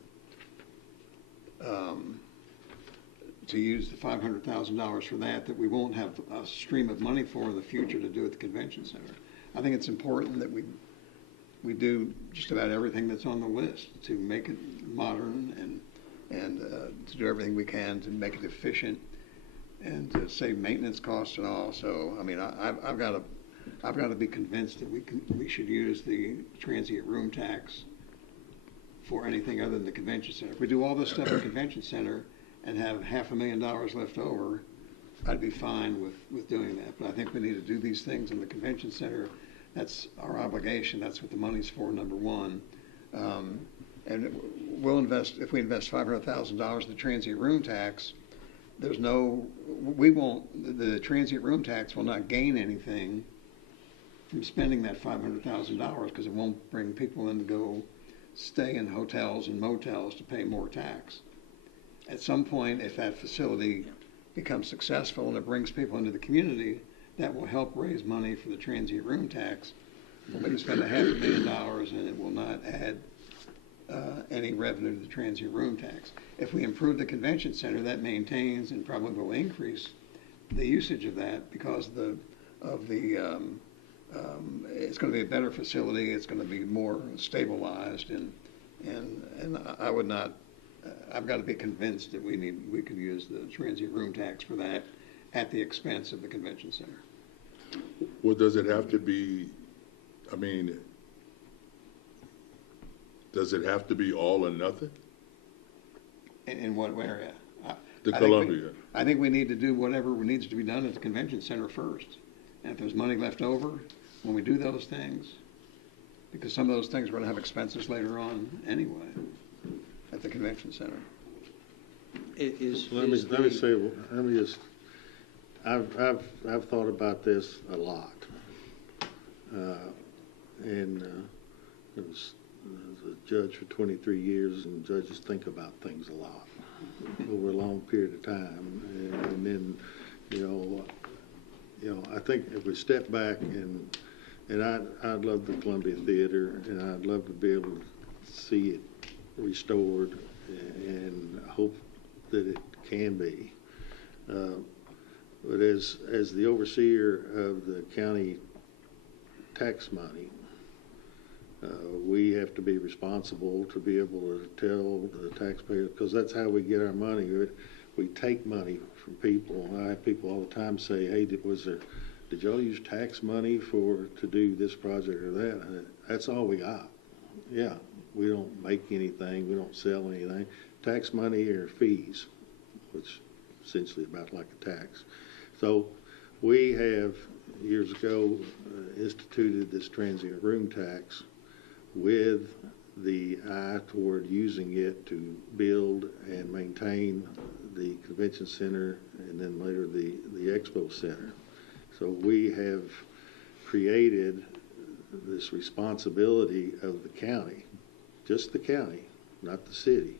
to use the $500,000 for that we won't have a stream of money for in the future to do at the convention center. I think it's important that we do just about everything that's on the list to make it modern and to do everything we can to make it efficient and to save maintenance costs and all. So, I mean, I've got to be convinced that we should use the transient room tax for anything other than the convention center. If we do all this stuff at the convention center and have $500,000 left over, I'd be fine with doing that. But I think we need to do these things in the convention center. That's our obligation. That's what the money's for, number one. And we'll invest, if we invest $500,000 in the transient room tax, the transient room tax will not gain anything from spending that $500,000 because it won't bring people in to go stay in hotels and motels to pay more tax. At some point, if that facility becomes successful and it brings people into the community, that will help raise money for the transient room tax. We'll maybe spend $500,000 and it will not add any revenue to the transient room tax. If we improve the convention center, that maintains and probably will increase the usage of that because it's going to be a better facility. It's going to be more stabilized, and I would not. I've got to be convinced that we could use the transient room tax for that at the expense of the convention center. Well, does it have to be? I mean, does it have to be all or nothing? In what area? Columbia. I think we need to do whatever needs to be done at the convention center first. And if there's money left over, when we do those things, because some of those things are going to have expenses later on anyway at the convention center. I've thought about this a lot. I was a judge for 23 years, and judges think about things a lot over a long period of time. And then, I think if we step back and I'd love the Columbia Theater, and I'd love to be able to see it restored, and hope that it can be. But as the overseer of the county tax money, we have to be responsible to be able to tell the taxpayers, because that's how we get our money. We take money from people. I have people all the time say, "Hey, did y'all use tax money to do this project or that?" That's all we got. Yeah, we don't make anything. We don't sell anything. Tax money or fees, which is essentially about like a tax. So we have years ago instituted this transient room tax with the eye toward using it to build and maintain the convention center and then later the expo center. So we have created this responsibility of the county, just the county, not the city,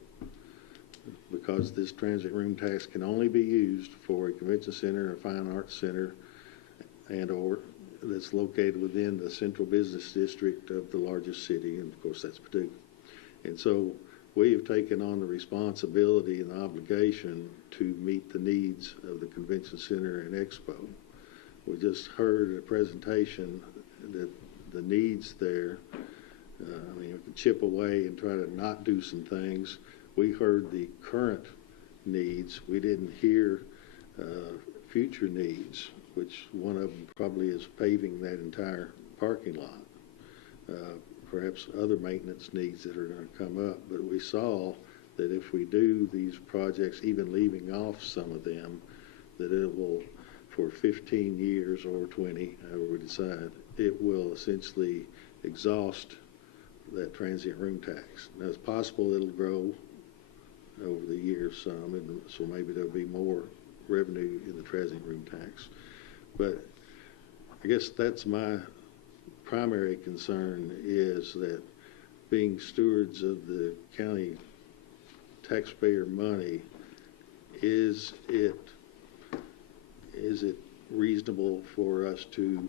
because this transient room tax can only be used for a convention center, a fine arts center, and or that's located within the central business district of the largest city, and of course that's Paducah. And so we have taken on the responsibility and the obligation to meet the needs of the convention center and expo. We just heard a presentation that the needs there, we can chip away and try to not do some things. We heard the current needs. We didn't hear future needs, which one of them probably is paving that entire parking lot. Perhaps other maintenance needs that are going to come up, but we saw that if we do these projects, even leaving off some of them, that it will, for 15 years or 20, however we decide, it will essentially exhaust that transient room tax. Now, it's possible it'll grow over the years some, and so maybe there'll be more revenue in the transient room tax. But I guess that's my primary concern, is that being stewards of the county taxpayer money, is it reasonable for us to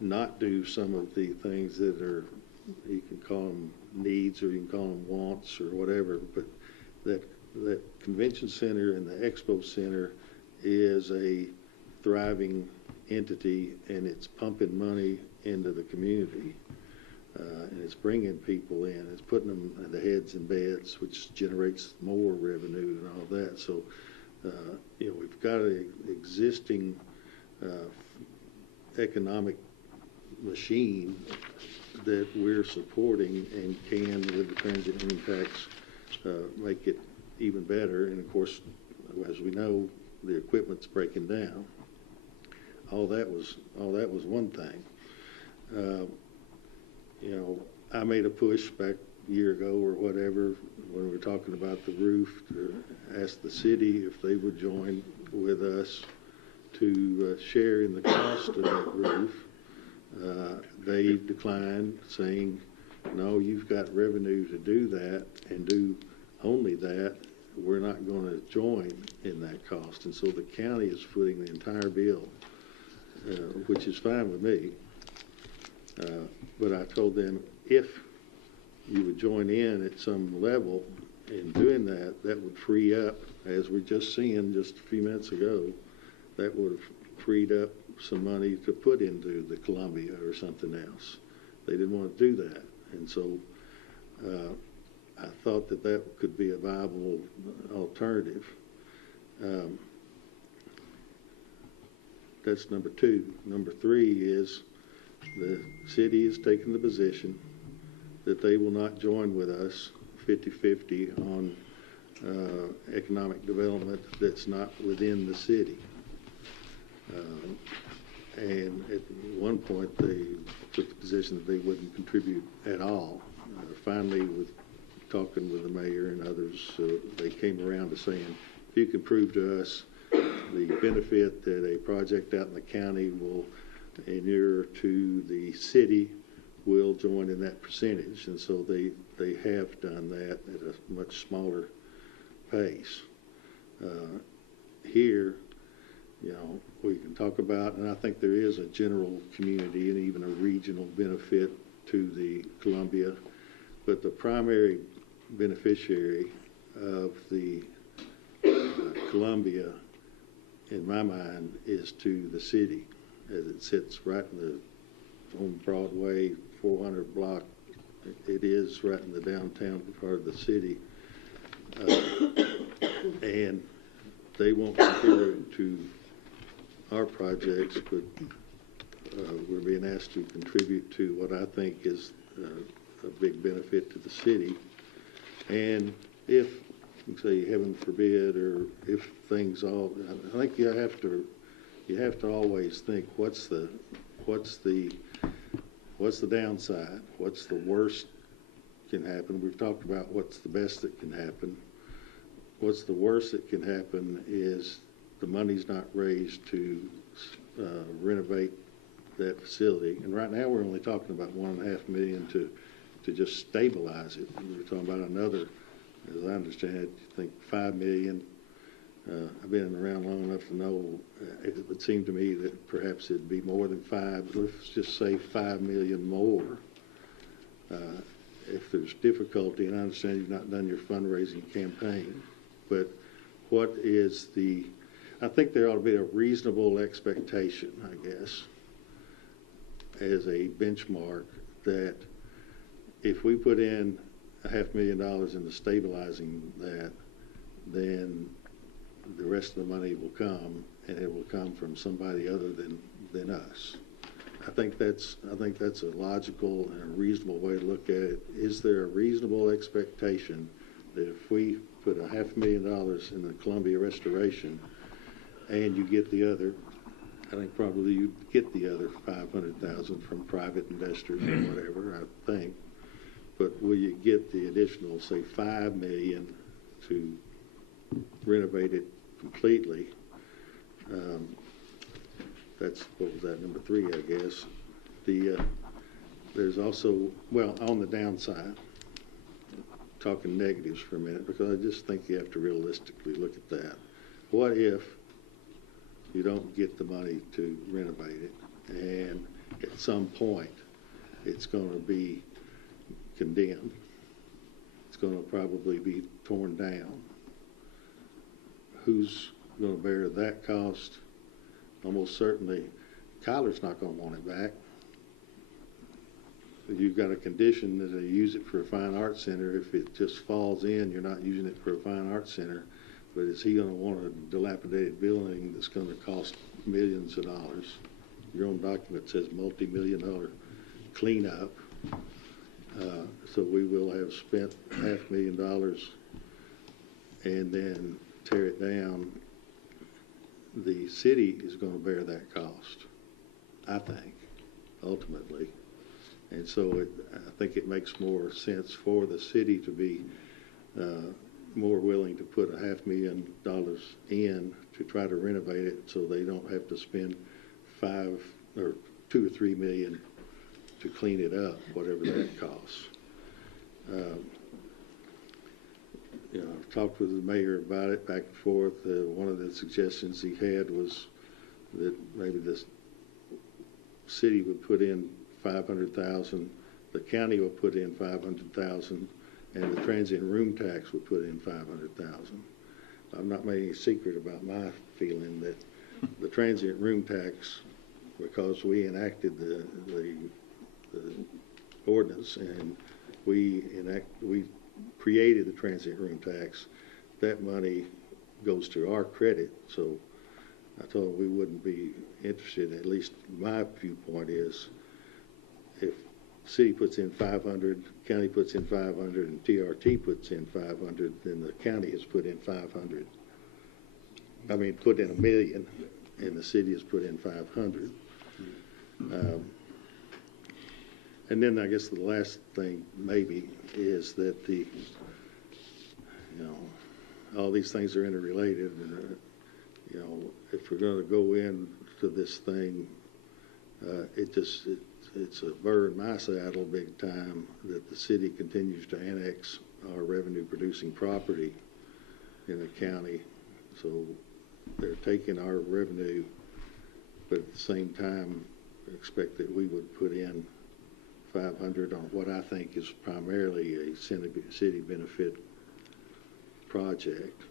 not do some of the things that are, you can call them needs or you can call them wants or whatever, but that convention center and the expo center is a thriving entity, and it's pumping money into the community, and it's bringing people in, it's putting them in the heads in beds, which generates more revenue and all that. So we've got an existing economic machine that we're supporting, and can, with the transient room tax, make it even better. And of course, as we know, the equipment's breaking down. All that was one thing. I made a push back a year ago or whatever, when we were talking about the roof, to ask the city if they would join with us to share in the cost of that roof. They declined, saying, no, you've got revenue to do that, and do only that. We're not going to join in that cost. And so the county is footing the entire bill, which is fine with me. But I told them, if you would join in at some level in doing that, that would free up, as we're just seeing just a few minutes ago, that would have freed up some money to put into the Columbia or something else. They didn't want to do that. And so I thought that that could be a viable alternative. That's number two. Number three is the city has taken the position that they will not join with us 50-50 on economic development that's not within the city. And at one point, they took the position that they wouldn't contribute at all. Finally, with talking with the mayor and others, they came around to saying, if you can prove to us the benefit that a project out in the county will inure to the city, we'll join in that percentage. And so they have done that at a much smaller pace. Here, we can talk about, and I think there is a general community and even a regional benefit to the Columbia, but the primary beneficiary of the Columbia, in my mind, is to the city, as it sits right on Broadway, 400 block. It is right in the downtown part of the city, and they won't contribute to our projects, but we're being asked to contribute to what I think is a big benefit to the city. And if, say, heaven forbid, or if things all, I think you have to always think, what's the downside? What's the worst can happen? We've talked about what's the best that can happen. What's the worst that can happen is the money's not raised to renovate that facility. And right now we're only talking about $1.5 million to just stabilize it. We're talking about another, as I understand it, I think $5 million. I've been around long enough to know it would seem to me that perhaps it'd be more than $5, but let's just say $5 million more. If there's difficulty, and I understand you've not done your fundraising campaign, but what is I think there ought to be a reasonable expectation, I guess, as a benchmark, that if we put in $500,000 into stabilizing that, then the rest of the money will come, and it will come from somebody other than us. I think that's a logical and a reasonable way to look at it. Is there a reasonable expectation that if we put $500,000 in the Columbia restoration and you get the other, I think probably you get the other 500,000 from private investors or whatever, I think. But will you get the additional, say, $5 million to renovate it completely? That's, what was that, number 3, I guess. There's also, well, on the downside, talking negatives for a minute, because I just think you have to realistically look at that. What if you don't get the money to renovate it, and at some point it's going to be condemned? It's going to probably be torn down. Who's going to bear that cost? Almost certainly, Kyler's not going to want it back. You've got a condition that they use it for a fine arts center. If it just falls in, you're not using it for a fine arts center. But is he going to want a dilapidated building that's going to cost millions of dollars? Your own document says multi-million-dollar cleanup. So we will have spent $500,000 and then tear it down. The city is going to bear that cost, I think, ultimately. And so I think it makes more sense for the city to be more willing to put $500,000 in to try to renovate it, so they don't have to spend $2 or $3 million to clean it up, whatever that costs. I've talked with the mayor about it back and forth. One of the suggestions he had was that maybe this city would put in $500,000, the county will put in $500,000, and the transient room tax would put in $500,000. I'm not making a secret about my feeling that the transient room tax, because we enacted the ordinance and we created the transient room tax, that money goes to our credit. So I told them we wouldn't be interested, at least my viewpoint is, if city puts in 500, county puts in 500, and TRT puts in 500, then the county has put in 500. I mean, put in $1 million, and the city has put in 500. And then I guess the last thing maybe is that all these things are interrelated, and if we're going to go into this thing, it's a burr in my saddle big time that the city continues to annex our revenue producing property in the county. So they're taking our revenue, but at the same time expect that we would put in 500 on what I think is primarily a city benefit project.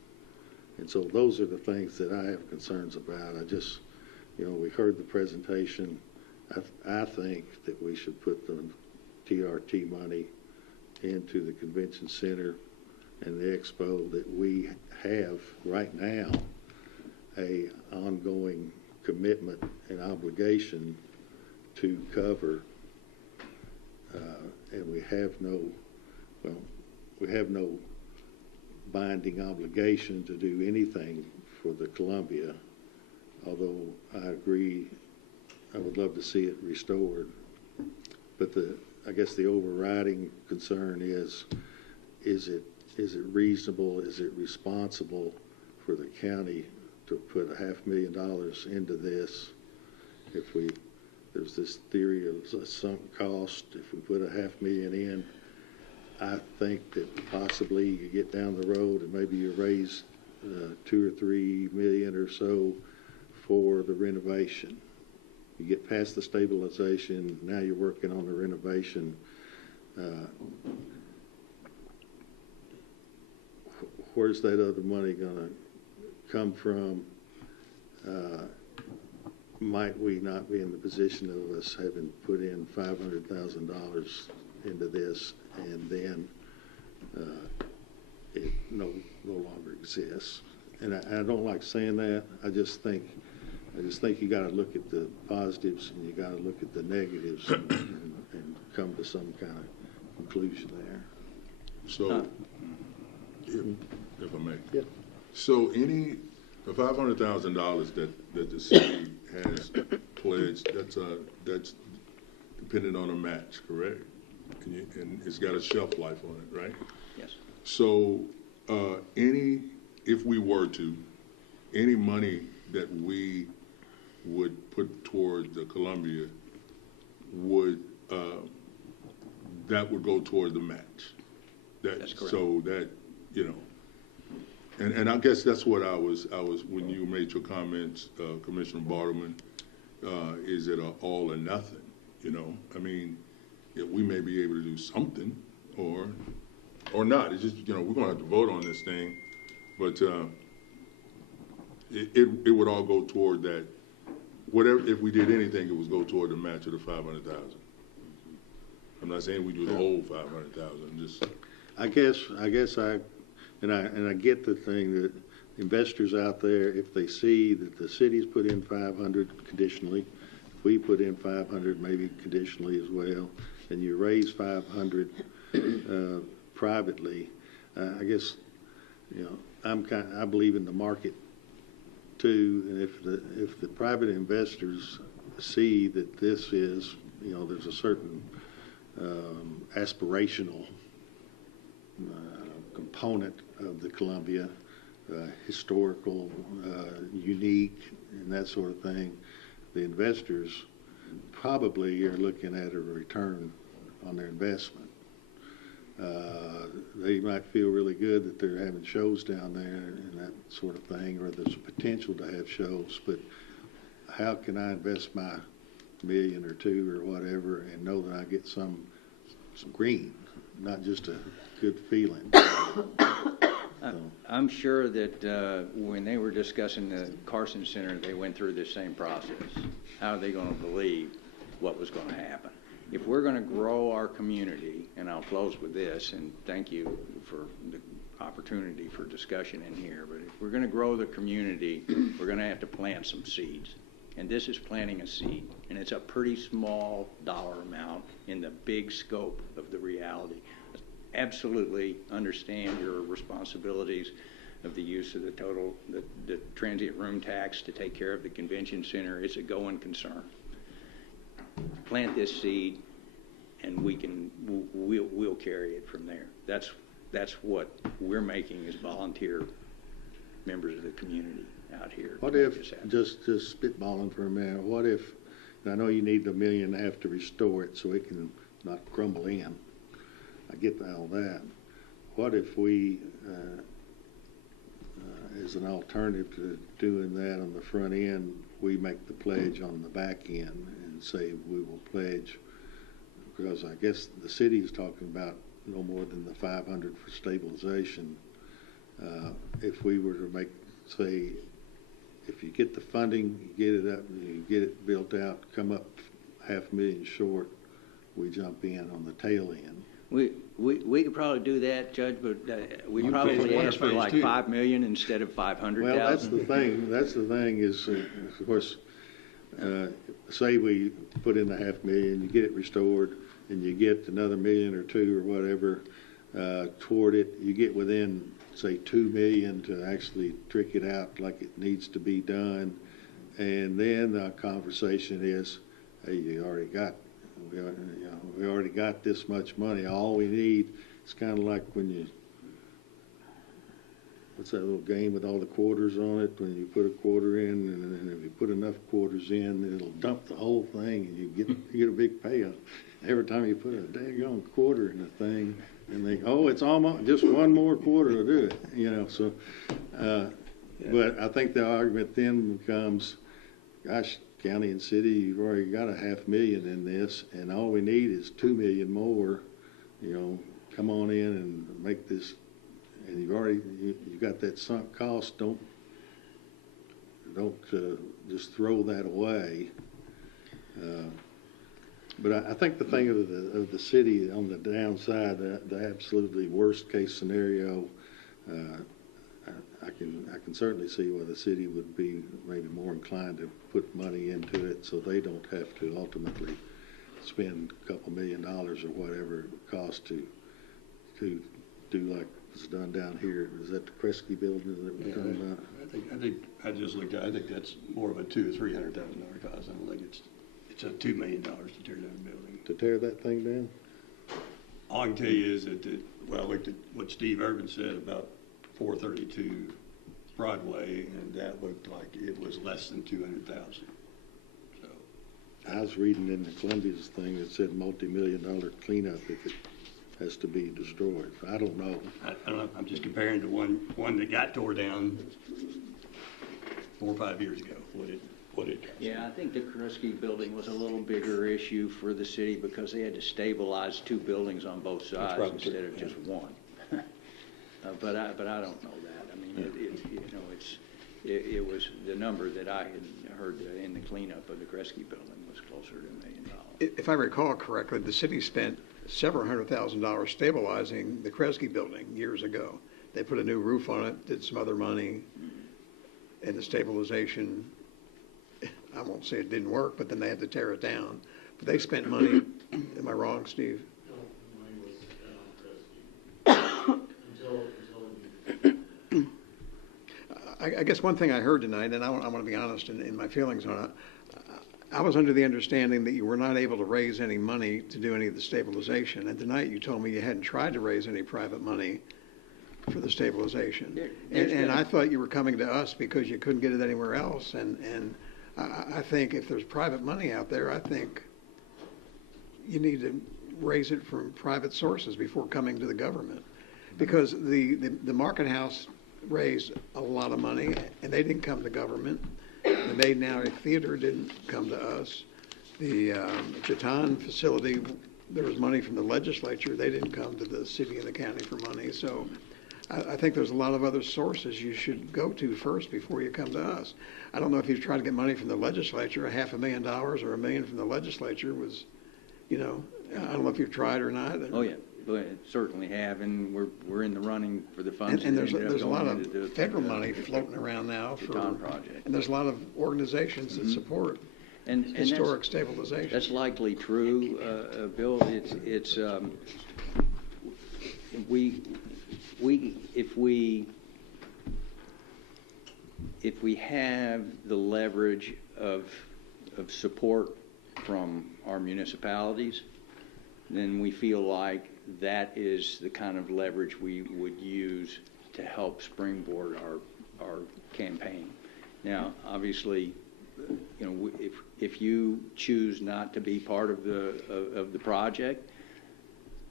And so those are the things that I have concerns about. I just, we heard the presentation. I think that we should put the TRT money into the convention center and the expo, that we have right now a ongoing commitment and obligation to cover, and we have no binding obligation to do anything for the Columbia, although I agree I would love to see it restored. But I guess the overriding concern is it reasonable, is it responsible for the county to put $500,000 into this? There's this theory of a sunk cost. If we put $500,000 in, I think that possibly you get down the road and maybe you raise $2 or $3 million or so for the renovation. You get past the stabilization, now you're working on the renovation. Where's that other money going to come from? Might we not be in the position of us having put in $500,000 into this, and then it no longer exists? And I don't like saying that. I just think I just think you gotta look at the positives and you gotta look at the negatives and come to some kind of conclusion there. So, if I may. Yeah. So the $500,000 that the city has pledged, that's dependent on a match, correct? And it's got a shelf life on it, right? Yes. So, if we were to, any money that we would put toward the Columbia that would go toward the match. That's correct. So that, and I guess that's what I was when you made your comments, Commissioner Bartleman, is it a all or nothing? I mean, we may be able to do something or not. It's just, we're going to have to vote on this thing, but it would all go toward that. Whatever, if we did anything, it would go toward the match of the 500,000. I'm not saying we do the whole 500,000. Just I guess I get the thing that investors out there, if they see that the city's put in 500 conditionally, if we put in 500 maybe conditionally as well, and you raise 500 privately, I guess I believe in the market too, and if the private investors see that this is there's a certain aspirational component of the Columbia, historical, unique, and that sort of thing, the investors probably are looking at a return on their investment. They might feel really good that they're having shows down there and that sort of thing, or there's a potential to have shows, but how can I invest my $1 or $2 million or whatever and know that I get some green, not just a good feeling? I'm sure that when they were discussing the Carson Center, they went through the same process. How are they going to believe what was going to happen? If we're going to grow our community, and I'll close with this, and thank you for the opportunity for discussion in here, but if we're going to grow the community, we're going to have to plant some seeds. And this is planting a seed, and it's a pretty small dollar amount in the big scope of the reality. Absolutely understand your responsibilities of the use of the transient room tax to take care of the convention center. It's a going concern. Plant this seed, and we'll carry it from there. That's what we're making as volunteer members of the community out here. What if, just spitballing for a minute, what if, and I know you need $1.5 million to restore it so it can not crumble in. I get all that. What if we, as an alternative to doing that on the front end, we make the pledge on the back end and say we will pledge, because I guess the city is talking about no more than the 500 for stabilization. If we were to make, say, if you get the funding, you get it up, you get it built out, come up $500,000 short, we jump in on the tail end. We could probably do that, Judge, but we probably ask for like $5 million instead of 500,000. Well, that's the thing. That's the thing is, of course, say we put in the $500,000, you get it restored, and you get another $1 million or $2 million or whatever toward it. You get within, say, $2 million to actually trick it out like it needs to be done, and then the conversation is, hey, we already got this much money. All we need, it's kind of like when you, what's that little game with all the quarters on it? When you put a quarter in, and if you put enough quarters in, it'll dump the whole thing, and you get a big payoff. Every time you put a daggone quarter in the thing, and they, it's almost just one more quarter to do it, So, but I think the argument then becomes, gosh, county and city, you've already got $500,000 in this, and all we need is $2 million more. Come on in and make this, and you've got that sunk cost. Don't just throw that away. But I think the thing of the city on the downside, the absolutely worst case scenario, I can certainly see why the city would be maybe more inclined to put money into it so they don't have to ultimately spend a couple $1 million or whatever it costs to do like it's done down here. Is that the Kresge building that we're talking about? I think I just looked at. I think that's more of a $200,000 or $300,000 cost. I don't think it's a $2 million to tear down a building. To tear that thing down? All I can tell you is that I looked at what Steve Urban said about 432 Broadway, and that looked like it was less than 200,000. So I was reading in the Columbia's thing that said multi-million-dollar cleanup if it has to be destroyed. I don't know. I don't know. I'm just comparing to one that got tore down 4 or 5 years ago. What it cost. Yeah, I think the Kresge building was a little bigger issue for the city because they had to stabilize 2 buildings on both sides instead of just one. But I don't know that. I mean, it was the number that I had heard in the cleanup of the Kresge building was closer to $1 million. If I recall correctly, the city spent several $100,000 stabilizing the Kresge building years ago. They put a new roof on it, did some other money, and the stabilization, I won't say it didn't work, but then they had to tear it down. But they spent money. Am I wrong, Steve? No, the money was spent on Kresge I guess one thing I heard tonight, and I want to be honest in my feelings on it, I was under the understanding that you were not able to raise any money to do any of the stabilization. And tonight you told me you hadn't tried to raise any private money for the stabilization. And I thought you were coming to us because you couldn't get it anywhere else. And I think if there's private money out there, I think you need to raise it from private sources before coming to the government. Because the Market House raised a lot of money, and they didn't come to government. The Made Now Theater didn't come to us. The Chaton facility, there was money from the legislature. They didn't come to the city and the county for money. So I think there's a lot of other sources you should go to first before you come to us. I don't know if you've tried to get money from the legislature. $500,000 or $1 million from the legislature was, I don't know if you've tried or not. Oh, yeah. Certainly have, and we're in the running for the funds. And there's a lot of federal money floating around now for Chaton project. And there's a lot of organizations that support historic stabilization. That's likely true, Bill. It's if we have the leverage of support from our municipalities, then we feel like that is the kind of leverage we would use to help springboard our campaign. Now, obviously, if you choose not to be part of the project,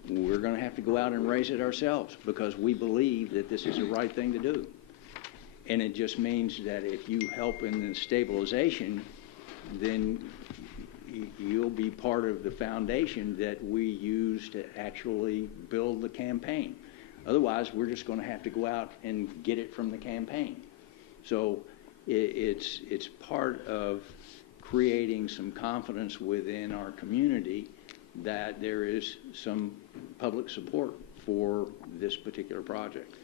we're going to have to go out and raise it ourselves because we believe that this is the right thing to do. And it just means that if you help in the stabilization, then you'll be part of the foundation that we use to actually build the campaign. Otherwise, we're just going to have to go out and get it from the campaign. So it's part of creating some confidence within our community that there is some public support for this particular project.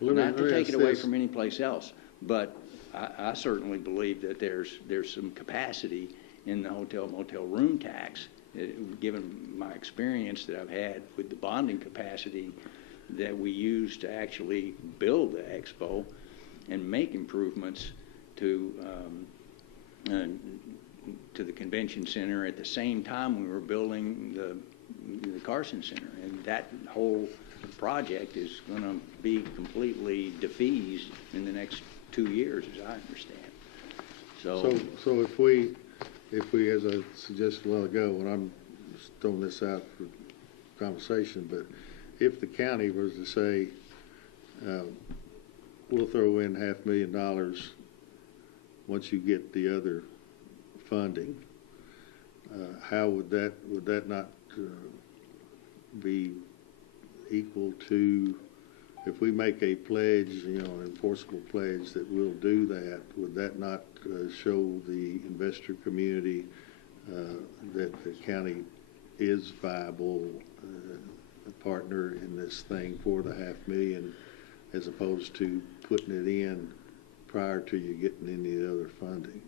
Not to take it away from any place else, but I certainly believe that there's some capacity in the hotel motel room tax, given my experience that I've had with the bonding capacity that we use to actually build the expo and make improvements to the convention center at the same time we were building the Carson Center, and that whole project is going to be completely defeased in the next 2 years, as I understand. So if we, as I suggested a while ago, when I'm just throwing this out for conversation, but if the county was to say, we'll throw in $500,000 once you get the other funding, how would that not be equal to, if we make a pledge, an enforceable pledge that we'll do that, would that not show the investor community that the county is viable partner in this thing for the $500,000 as opposed to putting it in prior to you getting any other funding.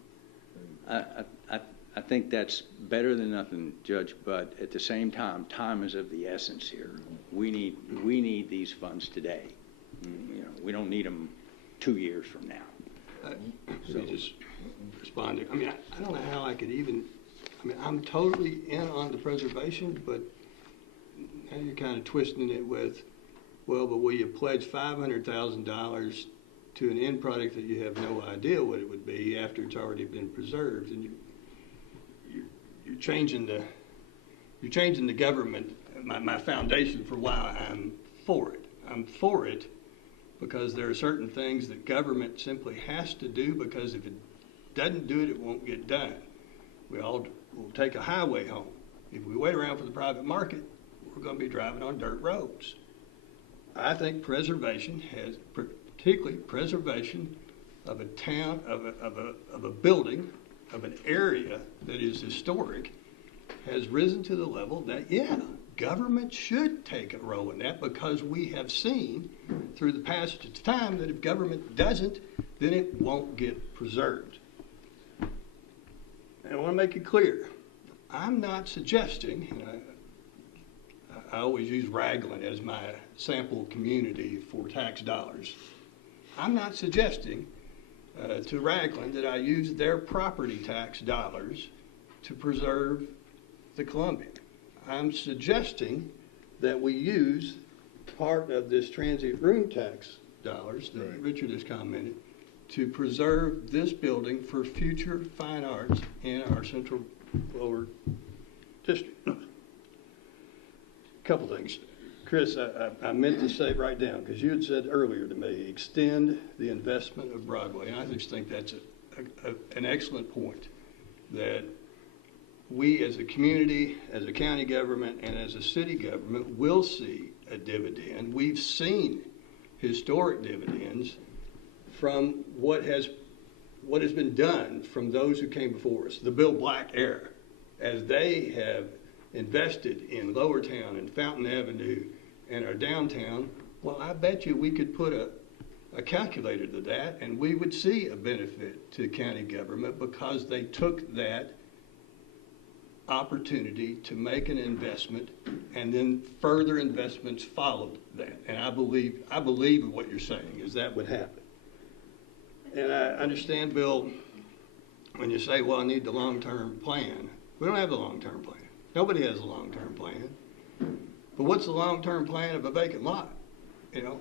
I think that's better than nothing, Judge, but at the same time, time is of the essence here. We need these funds today. We don't need them 2 years from now. Let me just respond. I mean, I don't know how I could even, I'm totally in on the preservation, but now you're kind of twisting it with, well, but will you pledge $500,000 to an end product that you have no idea what it would be after it's already been preserved? And you're changing the government, my foundation for why I'm for it. I'm for it because there are certain things that government simply has to do, because if it doesn't do it, it won't get done. We all will take a highway home. If we wait around for the private market, we're going to be driving on dirt roads. I think preservation has, particularly preservation of a town, of a building, of an area that is historic, has risen to the level that, yeah, government should take a role in that, because we have seen through the passage of time that if government doesn't, then it won't get preserved. And I want to make it clear, I'm not suggesting, and I always use Raglan as my sample community for tax dollars. I'm not suggesting to Raglan that I use their property tax dollars to preserve the Columbia. I'm suggesting that we use part of this transient room tax dollars that Richard has commented to preserve this building for future fine arts in our central lower district. A couple things. Chris, I meant to say right down, because you had said earlier to me, extend the investment of Broadway. And I just think that's an excellent point, that we as a community, as a county government, and as a city government will see a dividend. We've seen historic dividends from what has been done from those who came before us, the Bill Black era, as they have invested in Lower Town and Fountain Avenue and our downtown. Well, I bet you we could put a calculator to that, and we would see a benefit to county government, because they took that opportunity to make an investment, and then further investments followed that. And I believe in what you're saying, is that would happen. And I understand, Bill, when you say, well, I need the long-term plan. We don't have the long-term plan. Nobody has a long-term plan. But what's the long-term plan of a vacant lot?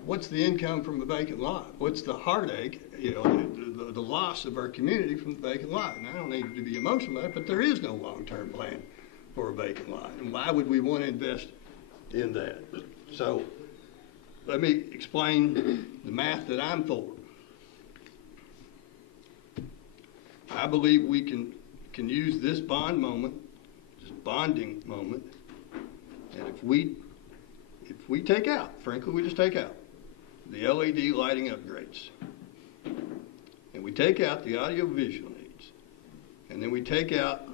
What's the income from a vacant lot? What's the heartache, the loss of our community from the vacant lot? And I don't need to be emotional about it, but there is no long-term plan for a vacant lot. And why would we want to invest in that? So let me explain the math that I'm for. I believe we can use this bonding moment, and if we take out, frankly, we just take out the LED lighting upgrades, and we take out the audiovisual needs, and then we take out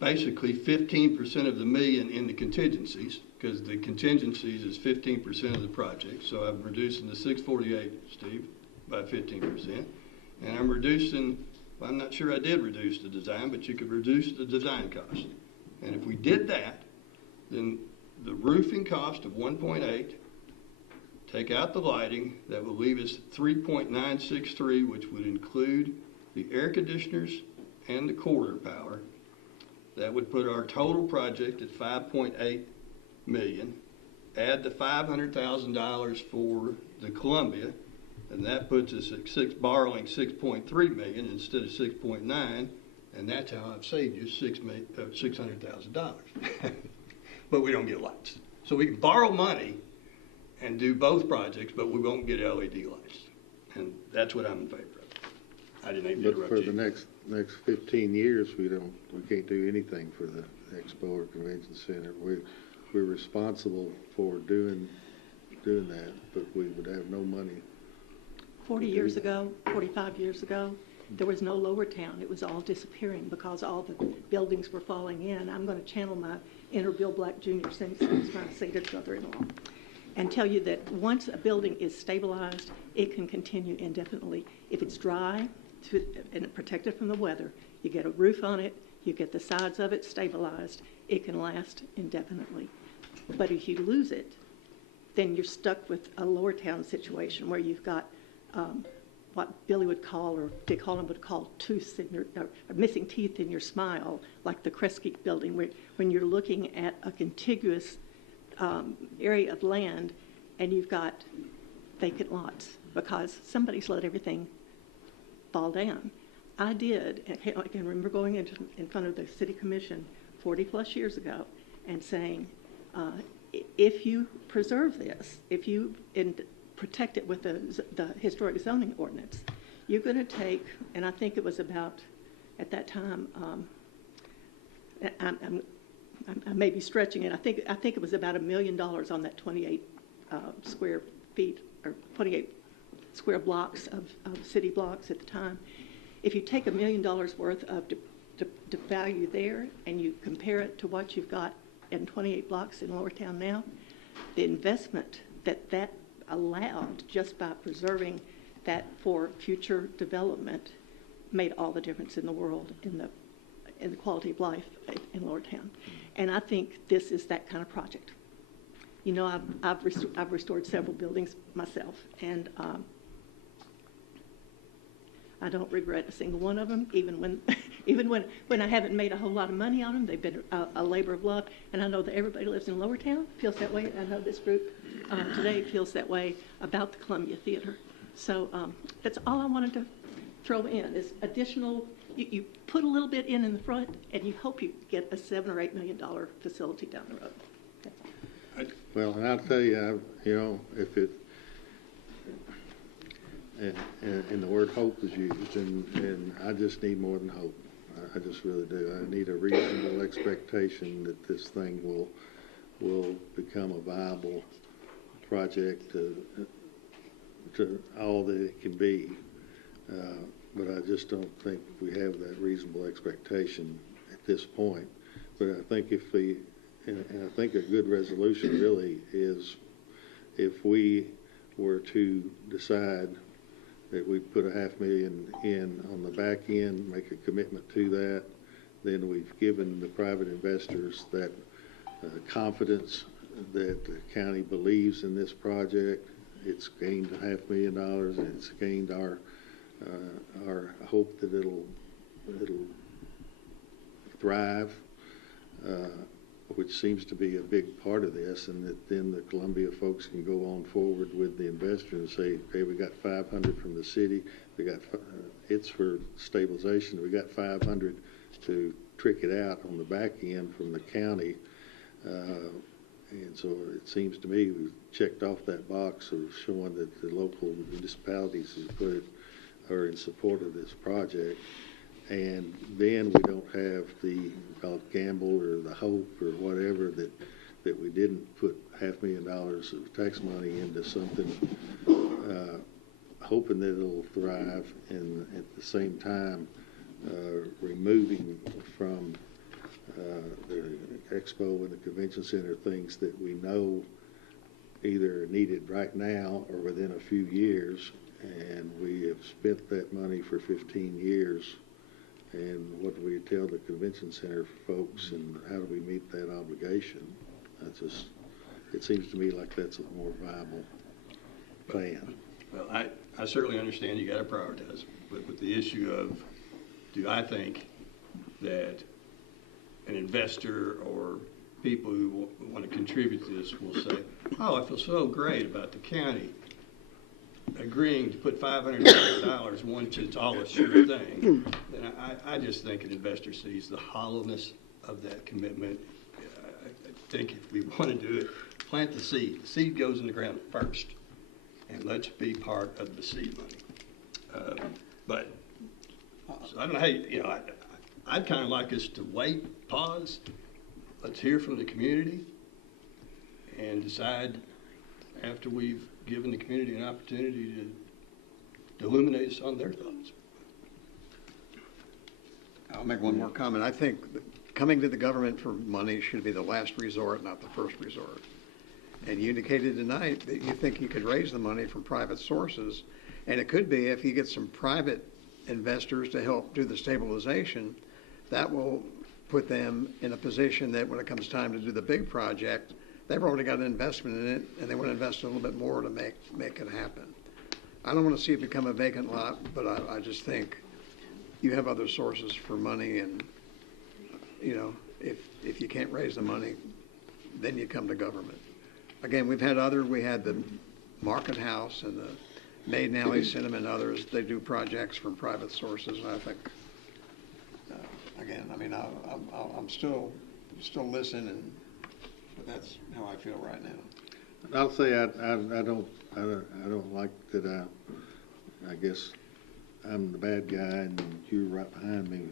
basically 15% of the million in the contingencies, because the contingencies is 15% of the project. So I'm reducing the 648, Steve, by 15%, and I'm reducing. Well, I'm not sure I did reduce the design, but you could reduce the design cost. And if we did that, then the roofing cost of 1.8, take out the lighting, that will leave us 3.963, which would include the air conditioners and the corridor power. That would put our total project at $5.8 million. Add the $500,000 for the Columbia, and that puts us at borrowing $6.3 million instead of $6.9, and that's how I've saved you $600,000. But we don't get lights. So we can borrow money and do both projects, but we won't get LED lights, and that's what I'm in favor of. I didn't even interrupt you. But for the next 15 years, we can't do anything for the Expo or Convention Center. We're responsible for doing that, but we would have no money. 40 years ago, 45 years ago, there was no Lower Town. It was all disappearing because all the buildings were falling in. I'm going to channel my inner Bill Black Jr. sentiments when I say to his brother-in-law. and tell you that once a building is stabilized, it can continue indefinitely. If it's dry and protected from the weather, you get a roof on it, you get the sides of it stabilized, it can last indefinitely. But if you lose it, then you're stuck with a lower town situation where you've got what Billy would call, or Dick Holland would call, tooths in your, or missing teeth in your smile, like the Kresge building, where when you're looking at a contiguous area of land and you've got vacant lots because somebody's let everything fall down. I did, I can remember going in front of the city commission 40-plus years ago and saying, if you preserve this, if you protect it with the historic zoning ordinance, you're going to take, and I think it was about, at that time, I may be stretching it. I think it was about $1 million on that 28 square feet, or 28 square blocks of city blocks at the time. If you take $1 million worth of value there and you compare it to what you've got in 28 blocks in Lower Town now, the investment that allowed just by preserving that for future development made all the difference in the world in the quality of life in Lower Town. And I think this is that kind of project. You know, I've restored several buildings myself, and I don't regret a single one of them, even when I haven't made a whole lot of money on them. They've been a labor of love, and I know that everybody lives in Lower Town feels that way. I know this group today feels that way about the Columbia Theater. So that's all I wanted to throw in is additional. You put a little bit in the front, and you hope you get a $7 or $8 million facility down the road. Well, and I'll tell you, you know, if it, and the word hope is used, and I just need more than hope. I just really do. I need a reasonable expectation that this thing will become a viable project to all that it can be. But I just don't think we have that reasonable expectation at this point. But I think and I think a good resolution really is if we were to decide that we put $500,000 in on the back end, make a commitment to that, then we've given the private investors that confidence that the county believes in this project. It's gained $500,000, and it's gained our hope that it'll thrive, which seems to be a big part of this, and that then the Columbia folks can go on forward with the investor and say, okay, we got 500 from the city, we got it's for stabilization, we got 500 to trick it out on the back end from the county, and so it seems to me we've checked off that box of showing that the local municipalities are in support of this project. And then we don't have the gamble or the hope or whatever that we didn't put $500,000 of tax money into something, hoping that it'll thrive, and at the same time removing from the expo and the convention center things that we know either needed right now or within a few years, and we have spent that money for 15 years. And what do we tell the convention center folks, and how do we meet that obligation? It seems to me like that's a more viable plan. Well, I certainly understand you got to prioritize, but with the issue of, do I think that an investor or people who want to contribute to this will say, oh, I feel so great about the county agreeing to put $500,000 once it's all a sure thing, then I just think an investor sees the hollowness of that commitment. I think if we want to do it, plant the seed. The seed goes in the ground first, and let's be part of the seed money. But so I don't know how I'd kind of like us to wait, pause, let's hear from the community, and decide after we've given the community an opportunity to illuminate us on their thoughts. I'll make one more comment. I think coming to the government for money should be the last resort, not the first resort. And you indicated tonight that you think you could raise the money from private sources. And it could be if you get some private investors to help do the stabilization, that will put them in a position that when it comes time to do the big project, they've already got an investment in it, and they want to invest a little bit more to make it happen. I don't want to see it become a vacant lot, but I just think you have other sources for money, and, you know, if you can't raise the money, then you come to government. Again, we had the Market House and the Maiden Alley Cinema and others. They do projects from private sources, and I think, again, I mean, I'm still listening, but that's how I feel right now. I'll say I don't like that. I guess I'm the bad guy and you're right behind me.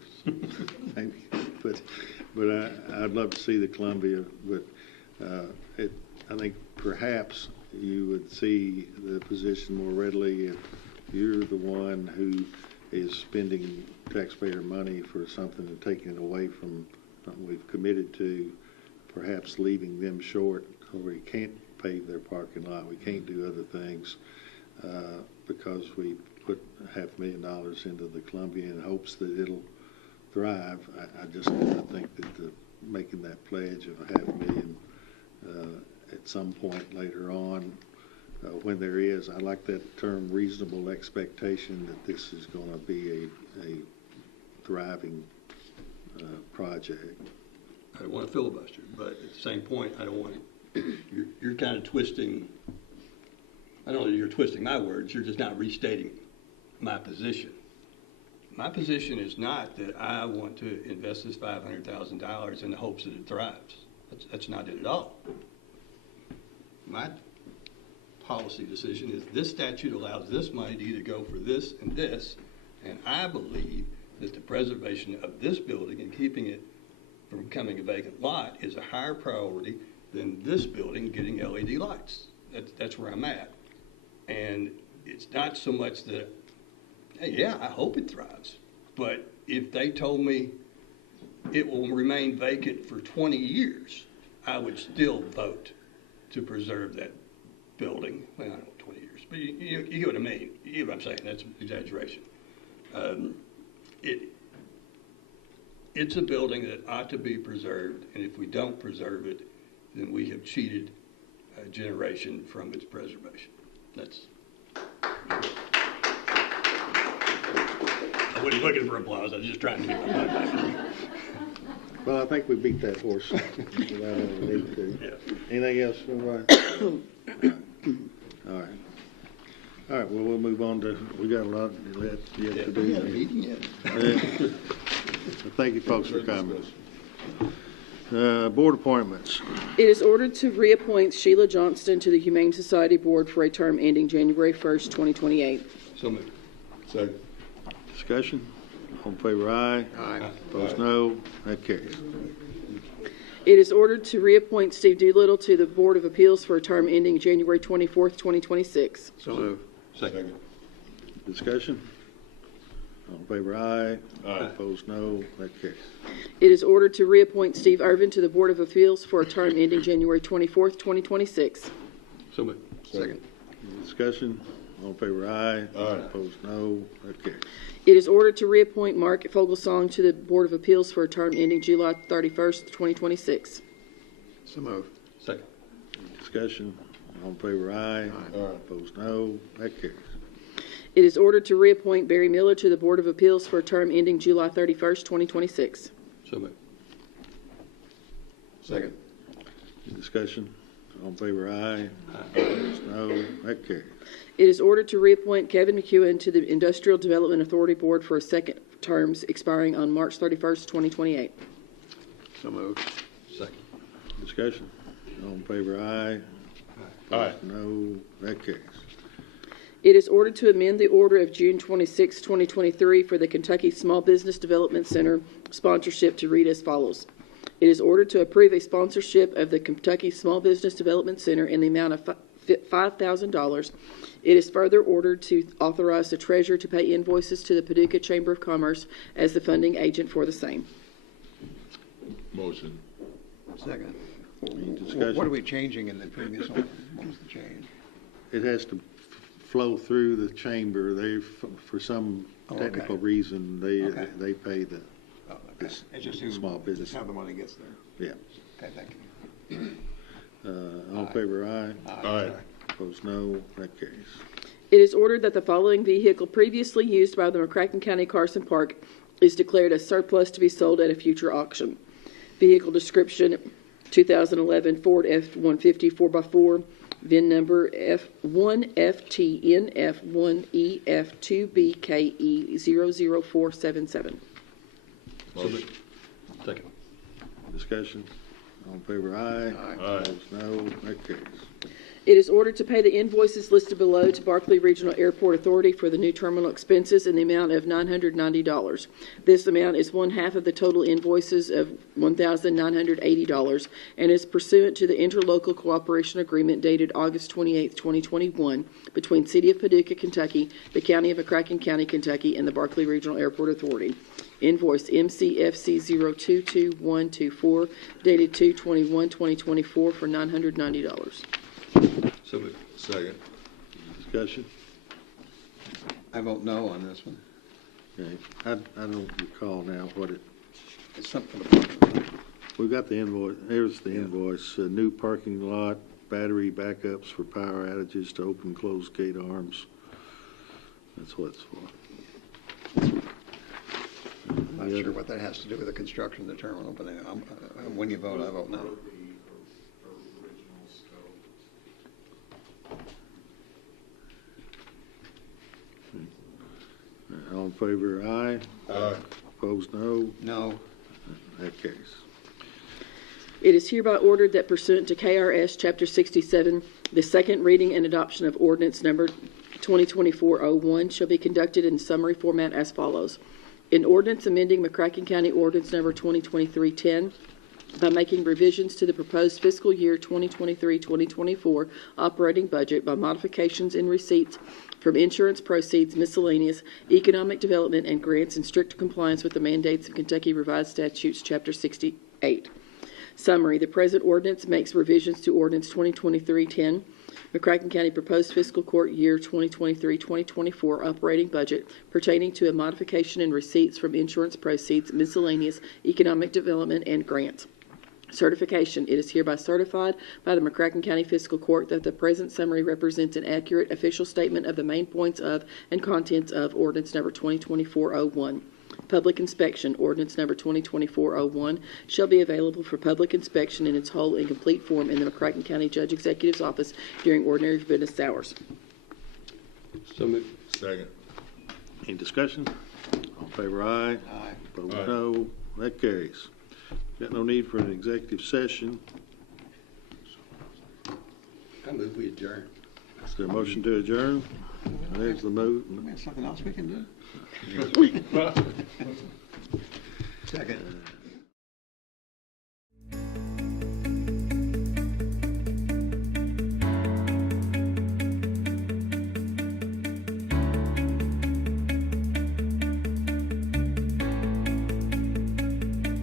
but I'd love to see the Columbia. But I think perhaps you would see the position more readily if you're the one who is spending taxpayer money for something and taking it away from something we've committed to, perhaps leaving them short, or we can't pave their parking lot, we can't do other things because we put $500,000 into the Columbia in hopes that it'll thrive. I think that making that pledge of $500,000 at some point later on, when there is, I like that term, reasonable expectation that this is going to be a thriving project. I don't want to filibuster, but at the same point, I don't want to, you're kind of twisting, I don't know that you're twisting my words, you're just not restating my position. My position is not that I want to invest this $500,000 in the hopes that it thrives. That's not it at all. My policy decision is this statute allows this money to either go for this, and I believe that the preservation of this building and keeping it from becoming a vacant lot is a higher priority than this building getting LED lights. That's where I'm at. And it's not so much that, hey, yeah, I hope it thrives. But if they told me it will remain vacant for 20 years, I would still vote to preserve that building. Well, I don't know, 20 years, but you get what I mean. You get what I'm saying. That's an exaggeration. It's a building that ought to be preserved, and if we don't preserve it, then we have cheated a generation from its preservation. That's. I wasn't looking for applause. I was just trying to get my mind back. Well, I think we beat that horse without any need to. Yeah. Anything else? All right. All right, well, we'll move on to, we got a lot left yet to do. We got a meeting yet. Thank you, folks, for coming. Board appointments. It is ordered to reappoint Sheila Johnston to the Humane Society Board for a term ending January 1st, 2028. So moved. Second. Discussion? All in favor, aye. Aye. Opposed, no. That carries. It is ordered to reappoint Steve Doolittle to the Board of Appeals for a term ending January 24th, 2026. So moved. Second. Discussion? All in favor, aye. Aye. Opposed, no. That carries. It is ordered to reappoint Steve Irvin to the Board of Appeals for a term ending January 24th, 2026. So moved. Second. Discussion? All in favor, aye. Aye. Opposed, no. That carries. It is ordered to reappoint Mark Fogelsong to the Board of Appeals for a term ending July 31st, 2026. So moved. Second. Discussion? All in favor, aye. Aye. Opposed, no. That carries. It is ordered to reappoint Barry Miller to the Board of Appeals for a term ending July 31st, 2026. So moved. Second. Discussion? All in favor, aye. Opposed, no. That carries. It is ordered to reappoint Kevin McEwen to the Industrial Development Authority Board for a second terms expiring on March 31st, 2028. So moved. Second. Discussion? All in favor, aye. Aye. Opposed, no. That carries. It is ordered to amend the order of June 26, 2023 for the Kentucky Small Business Development Center sponsorship to read as follows. It is ordered to approve a sponsorship of the Kentucky Small Business Development Center in the amount of $5,000. It is further ordered to authorize the treasurer to pay invoices to the Paducah Chamber of Commerce as the funding agent for the same. Motion. Second. discussion? What are we changing in the previous one? What was the change? It has to flow through the chamber. For some technical reason, they pay the It's just small business. how the money gets there. Yeah. Okay, thank you. All in favor, aye. Aye. Opposed, no. That carries. It is ordered that the following vehicle previously used by the McCracken County Carson Park is declared as surplus to be sold at a future auction. Vehicle description, 2011 Ford F-150 4x4, VIN number F1FTNF1EF2BKE00477. Motion. Second. Discussion. All in favor, aye. Aye. Opposed, no. That carries. It is ordered to pay the invoices listed below to Barkley Regional Airport Authority for the new terminal expenses in the amount of $990. This amount is one half of the total invoices of $1,980 and is pursuant to the interlocal cooperation agreement dated August 28, 2021 between City of Paducah, Kentucky, the County of McCracken County, Kentucky, and the Barkley Regional Airport Authority. Invoice MCFC 022124 dated 2/21/2024 for $990. So moved. Second. Discussion. I vote no on this one. Okay. I don't recall now what it, It's something about we got the invoice. Here's the invoice. New parking lot, battery backups for power outages to open and close gate arms. That's what it's for. I'm not sure what that has to do with the construction of the terminal, but when you vote, I vote no. All in favor, aye. Aye. Opposed, no. No. That carries. It is hereby ordered that pursuant to KRS Chapter 67, the second reading and adoption of ordinance number 2024-01 shall be conducted in summary format as follows. An ordinance amending McCracken County Ordinance number 2023-10 by making revisions to the proposed fiscal year 2023-2024 operating budget by modifications in receipts from insurance proceeds, miscellaneous, economic development, and grants in strict compliance with the mandates of Kentucky Revised Statutes, Chapter 68. Summary. The present ordinance makes revisions to Ordinance 2023-10, McCracken County Proposed Fiscal Court Year 2023-2024 operating budget pertaining to a modification in receipts from insurance proceeds, miscellaneous, economic development, and grants. Certification. It is hereby certified by the McCracken County Fiscal Court that the present summary represents an accurate official statement of the main points of and contents of Ordinance number 2024-01. Public inspection. Ordinance number 2024-01 shall be available for public inspection in its whole and complete form in the McCracken County Judge Executive's office during ordinary business hours. So moved. Second. Any discussion? All in favor, aye. Aye. Opposed, Aye. no. That carries. Got no need for an executive session. I move we adjourn. Is there a motion to adjourn? There's the move. We have something else we can do? Second.